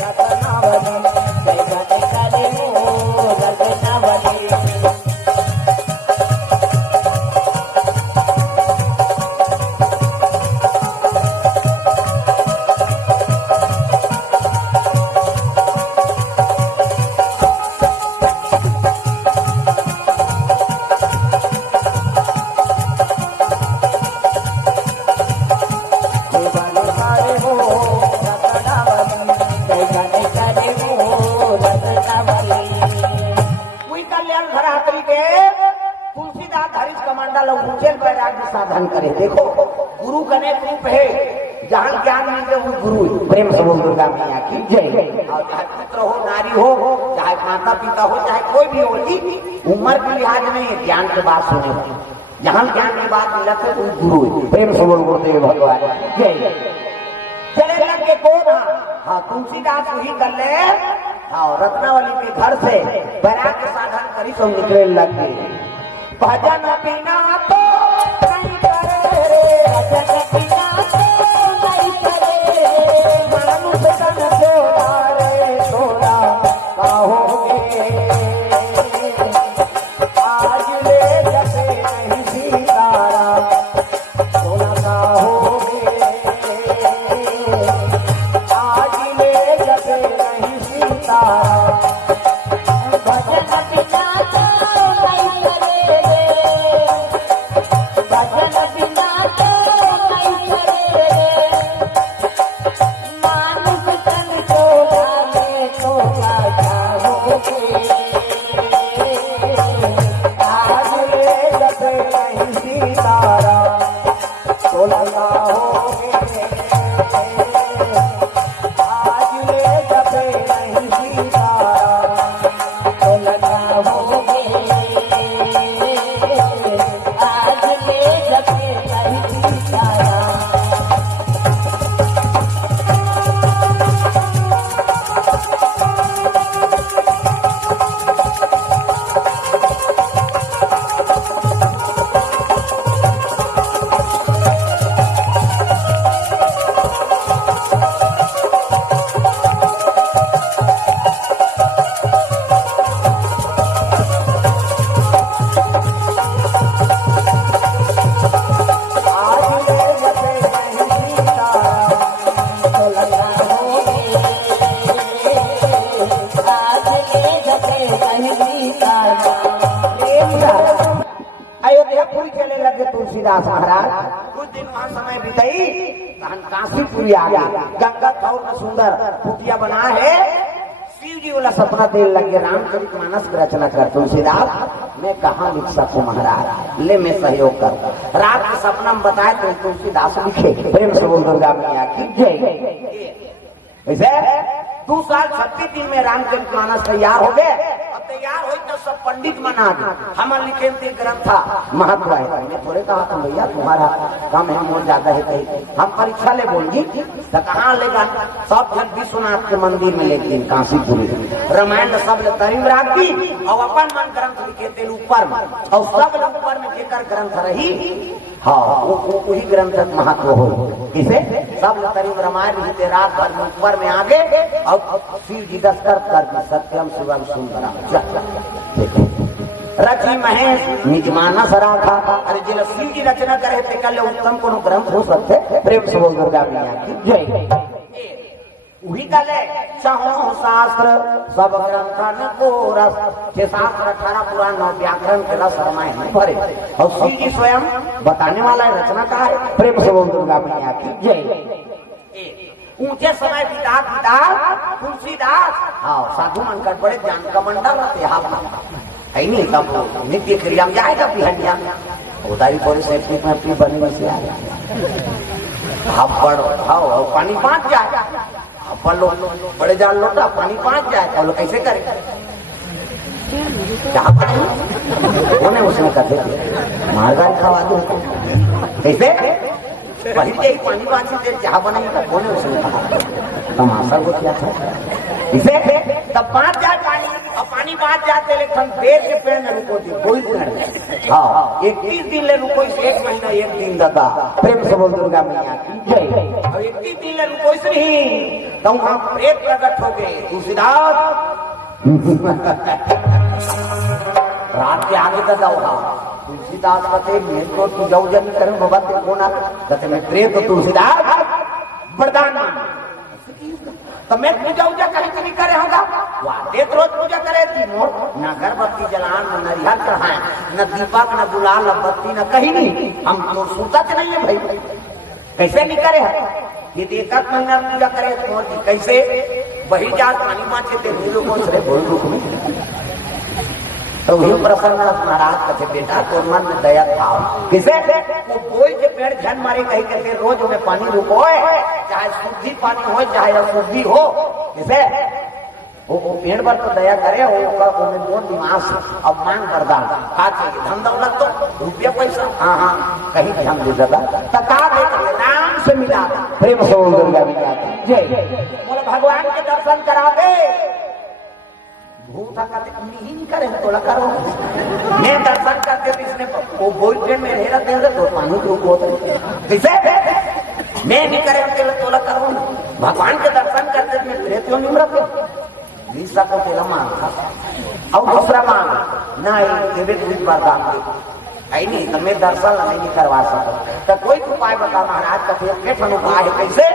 रतनावली ते बने कारे हो रतनावली तुलसीदास हरीश कमांडा लोग उज्जैन वैराग्य साधन करे। देखो गुरु कने रूप है, जहाँ ज्ञान मिलते वो गुरु। प्रेम से बोल दुर्गा मैया की जय। और चाहे पुत्र हो, नारी हो, चाहे माता पिता हो, चाहे कोई भी हो, उम्र के लिहाज में ज्ञान के बात सुने, जहाँ ज्ञान की बात मिला तो वो गुरु। प्रेम से बोल गुरुदेव भगवान जय। चले लग के कौन? हाँ तुलसीदास वही कर ले। हाँ रत्नावली के घर से वैराग्य साधन करी सब निकले लग गए। भजन बिना तो नहीं करे रे, भजन बिना तो नहीं करे, मानुष तन छोड़ा रे छोड़ा कहोगे, आज ले जपे नहीं सीतारा छोड़ा कहोगे, आज ले जपे नहीं सीतारा। भजन बिना तो नहीं करे, भजन बिना तो नहीं करे, मानुष तन छोड़ा ले छोड़ा जाओगे, आज ले जपे नहीं सीतारा छोड़ा कहोगे, आज ले जपे नहीं सीतारा छोड़ा कहोगे। आज ले जपे नहीं सीतारा। आज ले जपे नहीं सीतारा छोड़ा कहोगे। आज ले जपे नहीं सीतारा। अयोध्यापुरी चले लगे तुलसीदास महाराज। कुछ दिन वहाँ समय बिताई, काशीपुरी आ गया। गंगा थौर का सुंदर कुटिया बना है। शिव जी वाला सपना देने लगे, रामचरितमानस की रचना कर तुलसीदास। मैं कहाँ लिख सकूं महाराज, ले मैं सहयोग कर। रात के सपना में बताए तो तुलसीदास लिखे। प्रेम से बोल दुर्गा मैया की जय। वैसे 2 साल 36 दिन में रामचरितमानस तैयार हो गए। अब तैयार हो तो सब पंडित मना गए। हम लिखे थे ग्रंथ था महत्व है। मैंने थोड़े कहा था भैया तुम्हारा काम है मोल ज्यादा है, कहीं हम परीक्षा ले बोलेंगे तो कहाँ लेगा। सब जब विश्वनाथ के मंदिर में लेते हैं काशीपुरी। रामायण सब ले तरीब राखी और अपन मन ग्रंथ लिखे थे ऊपर में, और सब लोग ऊपर में जेकर ग्रंथ रही। हाँ वही ग्रंथ महत्व हो। इसे सब करीब रामायण लिखते रात भर में ऊपर में आगे, और शिव जी दस्तखत कर दी सत्यम शिवम सुंदरम रचि महेश निज मानस राखा। अरे जिला शिव जी रचना करे थे कल उत्तम कोनो ग्रंथ हो सकते। प्रेम से बोल दुर्गा मैया की जय। वही कले चाहो शास्त्र सब ग्रंथन को रस, के शास्त्र 18 पुराण 9 व्याकरण के रस रामायण भरे। और शिव जी स्वयं बताने वाला है, रचना का है। प्रेम से बोल दुर्गा मैया की जय। ऊंचे समय पिता पिता तुलसीदास। हाँ साधु मनकर बड़े ज्ञान का मंडल रहते है नहीं। तब नित्य क्रिया में जाएगा पिहनिया उदारी पर से में अपनी बनी से आ आप पढ़ो खाओ पानी पाँच जाए। आप पढ़ लो बड़े जान लोटा पानी पाँच जाए तो लोग कैसे करें। क्या उन्हें उसने कहते थे मारगाई खवा दो कैसे पहले यही पानी पाँच देर चाह बनाई था। उन्हें उसने कहा तमाशा को क्या था इसे तब 5 जाए पानी और पानी 5 जाते लेकिन देर के पेड़ में रुको थी कोई दिन। हाँ 31 दिन ले रुको, 1 महीना 1 दिन दादा। प्रेम से बोल दुर्गा मैया की जय। और 31 दिन ले रुको नहीं तो वहाँ प्रेत प्रकट हो गए। तुलसीदास रात के आगे दादा तुलसीदास कहते मैं तो तू जाऊ जन करूँ बाबा तेरे को ना कहते मैं प्रेत तुलसीदास वरदान तो मैं पूजा उजा कहीं नहीं करे होगा। देख रोज पूजा करे थी मोर न अगरबत्ती जलान न नरियल चढ़ाए न दीपक न गुलाल न बत्ती न कहीं नहीं। हम तो सूता नहीं है भाई कैसे नहीं करे है। ये देखा महीना पूजा करे मोर की कैसे बही जा पानी माचे थे बोल रुक में तो वही प्रसन्न महाराज कहे बेटा तो मन में दया था किसे वो कोई के पेड़ झन मारे कहीं करके रोज में पानी रुकोए चाहे शुद्धि पानी हो चाहे अशुद्धि हो किसे वो पेड़ पर तो दया करे वो दिमाग से अब मांग वरदान का चाहिए धन दौलत तो रुपया पैसा हाँ हाँ कहीं ध्यान दे देता तका देते नाम से मिला प्रेम से दुर्गा मिला जय बोले भगवान के दर्शन करा दे भूता करते नहीं करे थोड़ा करो मैं दर्शन करते तो इसने वो बॉयफ्रेंड में रह रहे थे तो पानी के ऊपर किसे मैं नहीं करे अकेले थोड़ा करो भगवान के दर्शन करते मैं फिर क्यों नहीं रखे ईसा को तेरा मांग था और दूसरा मांग नहीं देवे कुछ वरदान दे नहीं तो मैं दर्शन नहीं करवा सकता तो कोई उपाय बता महाराज का फिर उपाय है कैसे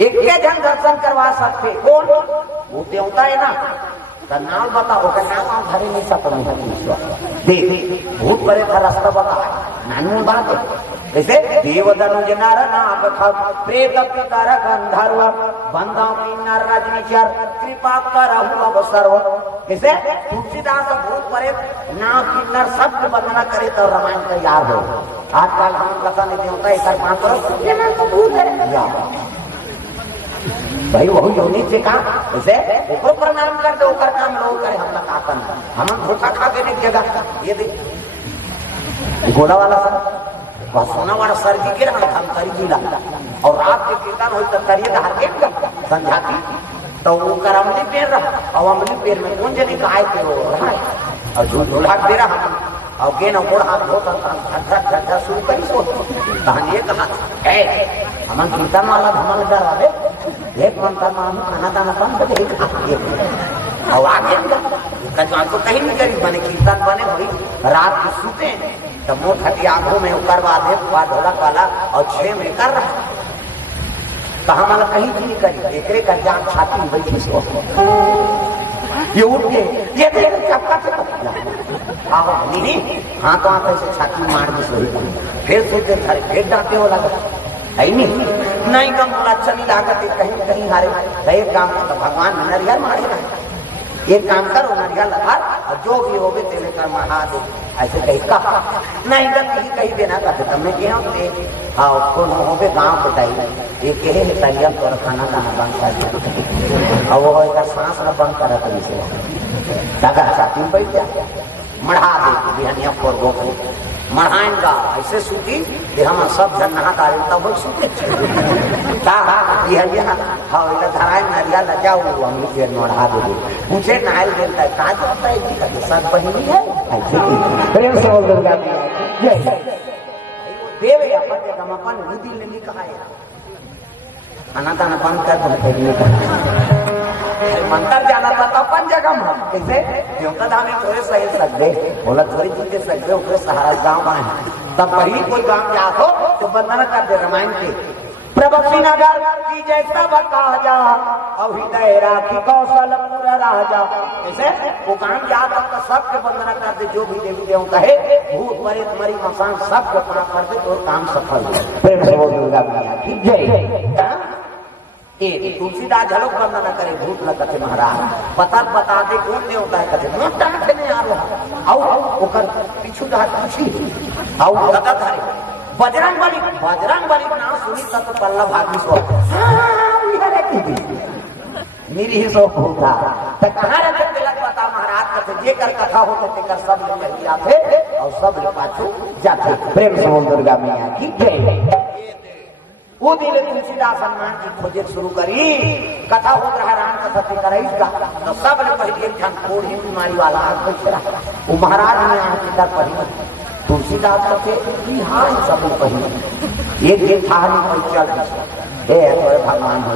एक जन दर्शन करवा सकते कौन वो देवता है ना तो नाम बताओ का नाम आप धरे नहीं सकते देख भूत परे था रास्ता बता नानू बात जैसे देवदनुज नर नाम प्रेत पितर गंधर्व बंदा किन्नर रजनीचर कृपा करहु अब सर्व जैसे तुलसीदास भूत परे नाम किन्नर सब वर्णना करे तो रामायण तैयार हो आजकल हम पता नहीं देवता एक पांच करो भूत है भाई वही योनि से कहा जैसे ऊपर प्रणाम कर दो कर काम लोग करे हम का करना हम धोखा खा के एक जगह ये देख घोड़ा वाला सर सोना वाला सर की गिर हम करी जिला और रात के कीर्तन हो तो करिए धार के संझाती तो वो कर अमली पेड़ रहा और अमली पेड़ में कौन जने गाय के रो रहा है और जो ढोला दे रहा और गे ना गोड़ हाथ धोता झटझट शुरू करी सो कहानी ये कहा हम कीर्तन वाला धमल डर आवे एक मंत्र में खाना दाना बंद और आगे तो कहीं नहीं करी बने कीर्तन बने हुई रात की सूते तो मोट हटी आंखों में करवा दे ढोलक वाला और 6 में कर रहा कहा माला कहीं भी नहीं करी एकरे का जान छाती में बैठी सो ये उठ के ये चपका से नहीं हाँ तो आंख ऐसे छाती मार के सोई फिर सोते फिर डांटे हो लगा है नहीं कम अच्छा नहीं लागत कहीं कहीं हारे एक काम तो भगवान नरियल मारेगा एक काम करो नरियल लगा और जो भी होगे तेरे कर महादेव ऐसे कहीं कहा नहीं कहीं कहीं देना करते तुमने क्या हाँ कौन होगे गाँव बताइए एक तरिया तो खाना खाना बंद कर दिया और वो एक सांस न बंद करा तो इसे तक छाती में बैठ जाए मढ़ा दे बिहनिया फोर गो मढ़ाएंगा ऐसे सूती कि हम सब जन नहा तारे तब वो सूते हाँ धराए नरिया लगा हुआ हम लोग मढ़ा दे पूछे नायल देता है कहा जाता है सब बहिनी है प्रेम से बोल दुर्गा देव अपन निधि ने लिखा है खाना दाना बंद कर मंदिर जाना था तो अपन जगह कैसे देवता धामे थोड़े सही सकते बोला थोड़ी चीजें सकते हो सहारा गाँव आए तब वही कोई गाँव जा हो तो बंदना कर दे रामायण के प्रभु नगर की जैसा बता जा अभिदय राखी कौशलपुर राजा कैसे वो गाँव जा तो सबके वंदना कर दे जो भी देवी देवता है भूत प्रेत मरी मसान सबको अपना कर दे तो काम सफल प्रेम से बोल दुर्गा मैया की जय तुलसीदास झलक वंदना करे भूत न कथे महाराज पता बता दे कौन नहीं होता है कथे मोटा नहीं आ रहा आओ ओकर पीछू डाट पूछी आओ कथा धारे बजरंग बली ना सुनी तब पल्ला भागी सो मेरी ही सो होता तो कहां रहते तिलक बता महाराज कथे जे कर कथा हो तो कर सब लोग कही आते और सब लोग पाछू जाते प्रेम से बोल दुर्गा मैया की जय वो दिले तुलसीदास हनुमान की खोजे शुरू करी कथा हो रहा राम कथा से कराईगा तो सब ने पहले एक ठन कोड़ बीमारी वाला आग रहा वो महाराज ने आके कर पढ़ी तुलसीदास कहते हाँ सब पढ़ी एक दिन था नहीं चल हे भगवान हो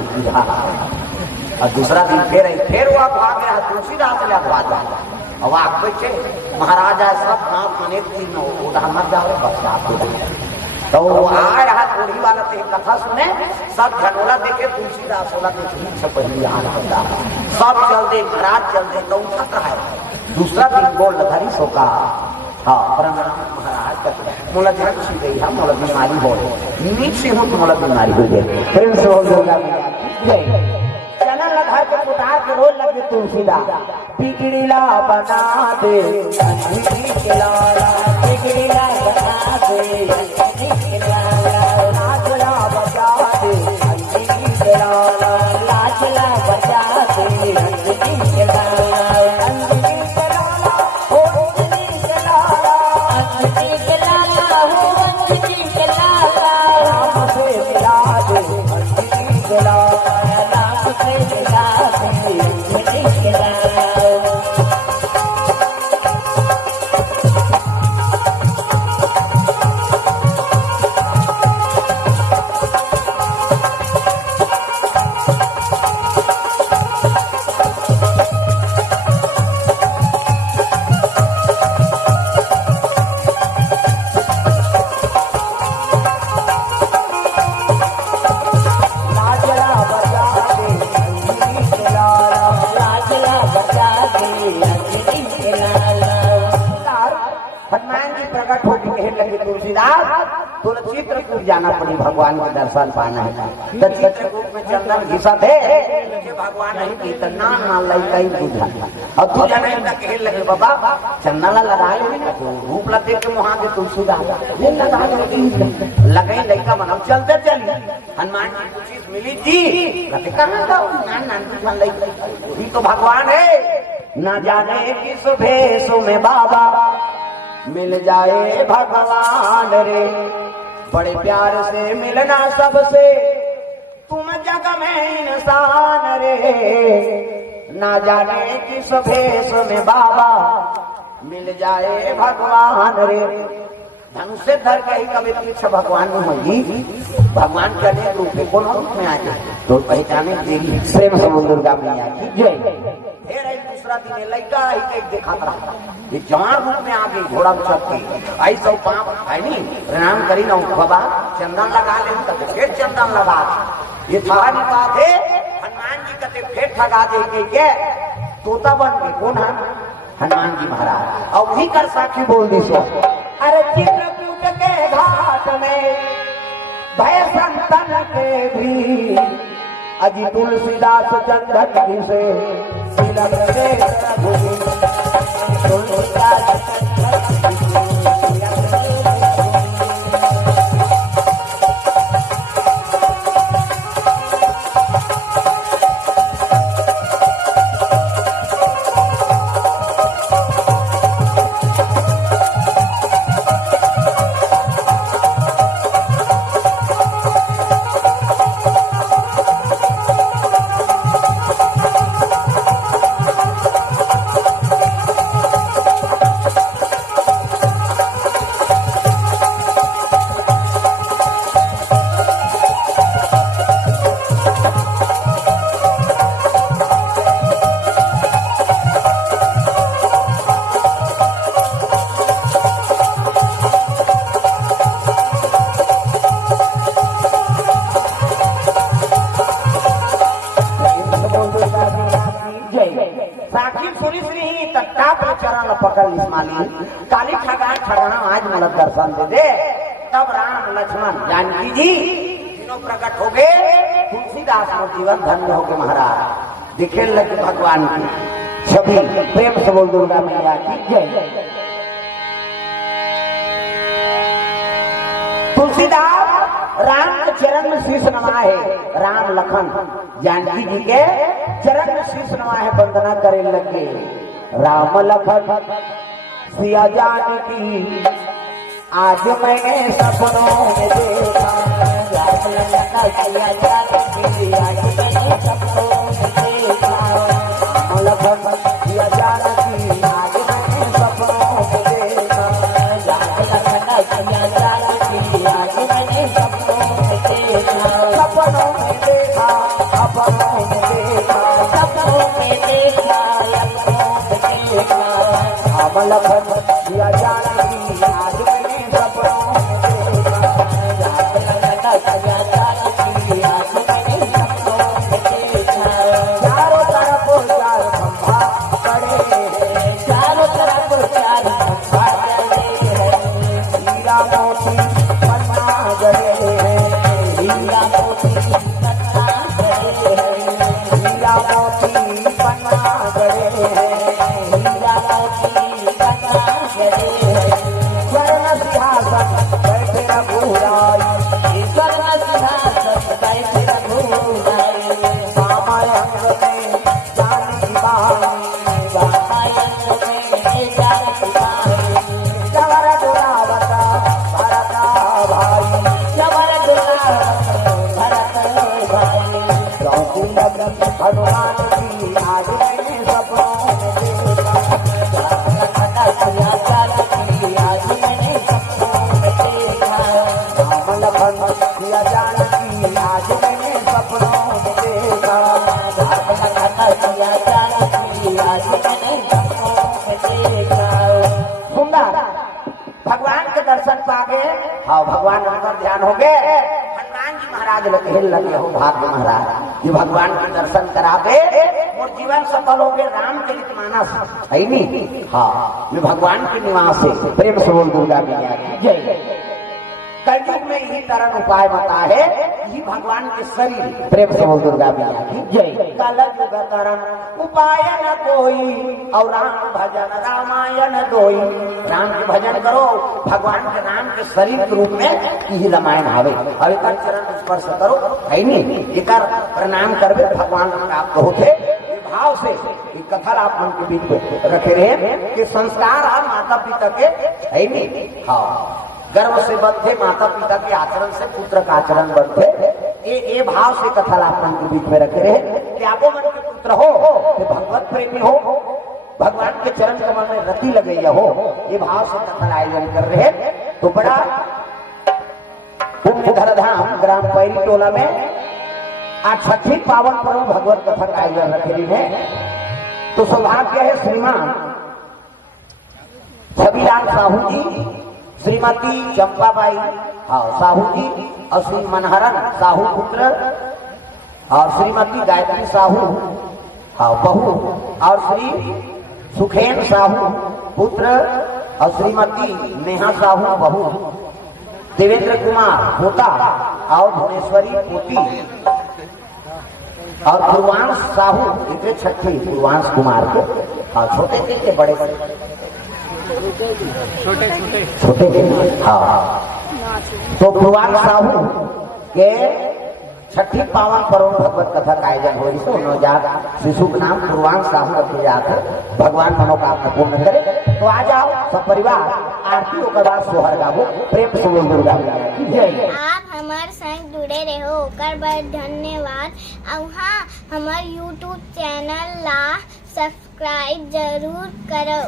और दूसरा दिन फिर वो भाग गया तुलसीदास ले भाग अब आप बच्चे महाराजा सब नाम अनेक दिन उधर मत जाओ बस आप तो वो आ रहा कोढ़ी वाला से कथा सुने सब झनोला देखे तुलसीदास वाला देखे से पहले आ रहा सब चल दे महाराज चल दे तो उठा है दूसरा दिन बोल धरी सोका हाँ प्रणाम महाराज मोला झट सी गई है मोला बीमारी हो नीच से हो मोला बीमारी हो गई प्रेम से हो गया चना लगा के उतार के रोल लगे तुलसीदास बिगड़ीला बना दे अंजनी के लाला, बिगड़ीला बना दे अंजनी के लाला, लाचला बजा दे अंजनी के लाला, लाचला बजा दे अंजनी के लाला, अंजनी के लाला हो अंजनी के लाला, अंजनी के लाला हो अंजनी के लाला, राम से मिला दे अंजनी के लाला, राम से मिला दे अंजनी के लाला। हनुमान जी प्रकट होकर कहने लगे तुलसीदास तुम चित्रकूट जाना पड़ी भगवान का दर्शन पाना है। तो चित्रकूट में चंदन घिसा थे भगवान नहीं की तो ना लगा ही बुझा और तू जाना कहने लगे बाबा चंदन लगा ले तो रूप ला देख के वहां के तुलसीदास लगे लड़का बनम चलते चली हनुमान जी को चीज मिली जी कहते कहाँ जाओ ये तो भगवान है। न जाने किस भेष में बाबा मिल जाए भगवान रे, बड़े प्यार से मिलना सबसे तुम जग में इंसान रे, ना जाने किस भेष में बाबा मिल जाए भगवान रे। धनुष से धर के ही कभी पीछे भगवान में होगी भगवान के अनेक रूप में कौन रूप में आ जाए तो पहचाने देगी प्रेम समुद्र का मैया की जय। फिर एक दूसरा दिन लड़का ही एक देखा था ये जवान रूप में आ गई घोड़ा चढ़ के आई सब पाप है नहीं प्रणाम करी ना बाबा चंदन लगा ले फिर चंदन लगा ये था नहीं बात है। हनुमान जी कहते फिर ठगा दे के तोता बन गए कौन है हनुमान जी महाराज और वही कर साक्षी बोल दी सो अरे चित्रकूट के घाट में भय संतन के भी अजी तुलसीदास चंदन से तिलक से तुलसीदास पकड़ इस्माली काली ठगा ठगाना आज मतलब दर्शन दे दे तब राम लक्ष्मण जानकी जी तीनों प्रकट हो गए तुलसीदास और जीवन धन्य हो गए महाराज दिखे लगे भगवान की छवि प्रेम से बोल दुर्गा मैया की जय। तुलसीदास राम के चरण में शीश नवाए राम लखन जानकी जी के चरण में शीश नवाए वंदना करे लगे राम लखन सिया जानकी आज मैंने सपनों में देखा राम लखन सिया जानकी आज मैंने सपनों में देखा राम लखन सिया जानकी आज मैंने सपनों में देखा राम लखन सिया जानकी आज मैंने सपनों में देखा सपनों में देखा सपनों में देखा सपनों में देखा लखन दिया जानकी आज मैंने सपनों में देखा आज मैंने सपनों में देखा चारों तरफ चार खंभा खड़े हैं चारों तरफ चार खंभा खड़े हैं हीरा मोती पन्ना गड़े हैं हीरा मोती पन्ना गड़े हैं हीरा मोती पन्ना गड़े हैं देखा सुंदर भगवान के दर्शन पाके हाँ भगवान अंदर ध्यान हो गए। हनुमान जी महाराज लोग हिल लगे हो भाग्य महाराज ये भगवान के दर्शन करावे और जीवन सफल हो गए। रामचरितमानस है नहीं हाँ ये भगवान के निवास है। प्रेम से बोल दुर्गा मैया की जय। कलयुग में यही तरह उपाय बता है यही भगवान के शरीर। प्रेम से बोल दुर्गा मैया की जय। कलयुग तरन उपाय न कोई और राम भजन रामायण दोई। राम के भजन करो भगवान के नाम के शरीर के रूप में यही रामायण हवे। अब एक चरण स्पर्श करो है नहीं एक प्रणाम करवे भगवान प्राप्त होते भाव से कथल आप मन के बीच में रखे रहे कि संस्कार आप माता पिता के है नहीं हाँ गर्व से बंधे माता पिता के आचरण से पुत्र का आचरण बनते। ये भाव से कथल आप मन के बीच में रखे रहे कि आपो मन के पुत्र हो कि भगवत प्रेमी हो भगवान के चरण कमल में रति लगे हो ये भाव से कथल आयोजन कर रहे। तो बड़ा पुण्य धरधाम ग्राम पैरी टोला में आज छठी पावन पर्व भगवत कथा का आयोजन रखे है। तो सौभाग्य है श्रीमान छविलाल साहू जी श्रीमती चंपाबाई हाँ साहू जी और श्री मनहरन साहू पुत्र और श्रीमती गायत्री साहू हाँ बहू और श्री सुखेन साहू पुत्र और श्रीमती नेहा साहू बहू देवेंद्र कुमार पोता और भुवनेश्वरी पोती और पूर्वांश साहू इतने छठी पूर्वांश कुमार के हाँ छोटे थे बड़े बड़े छोटे हाँ तो पूर्वांश साहू के छठी पावन पर्व भगवत कथा का आयोजन हो इसको नवजात शिशु का नाम पूर्वांश साहू रखे जाते भगवान मनोकामना पूर्ण करे। तो आ जाओ सब परिवार आरती के बाद सोहर गाबो प्रेम से बोल दुर्गा मैया की जय। आप हमारे संग जुड़े रहो ओकर बर धन्यवाद। और हाँ हमारे YouTube चैनल ला सब्सक्राइब जरूर करो।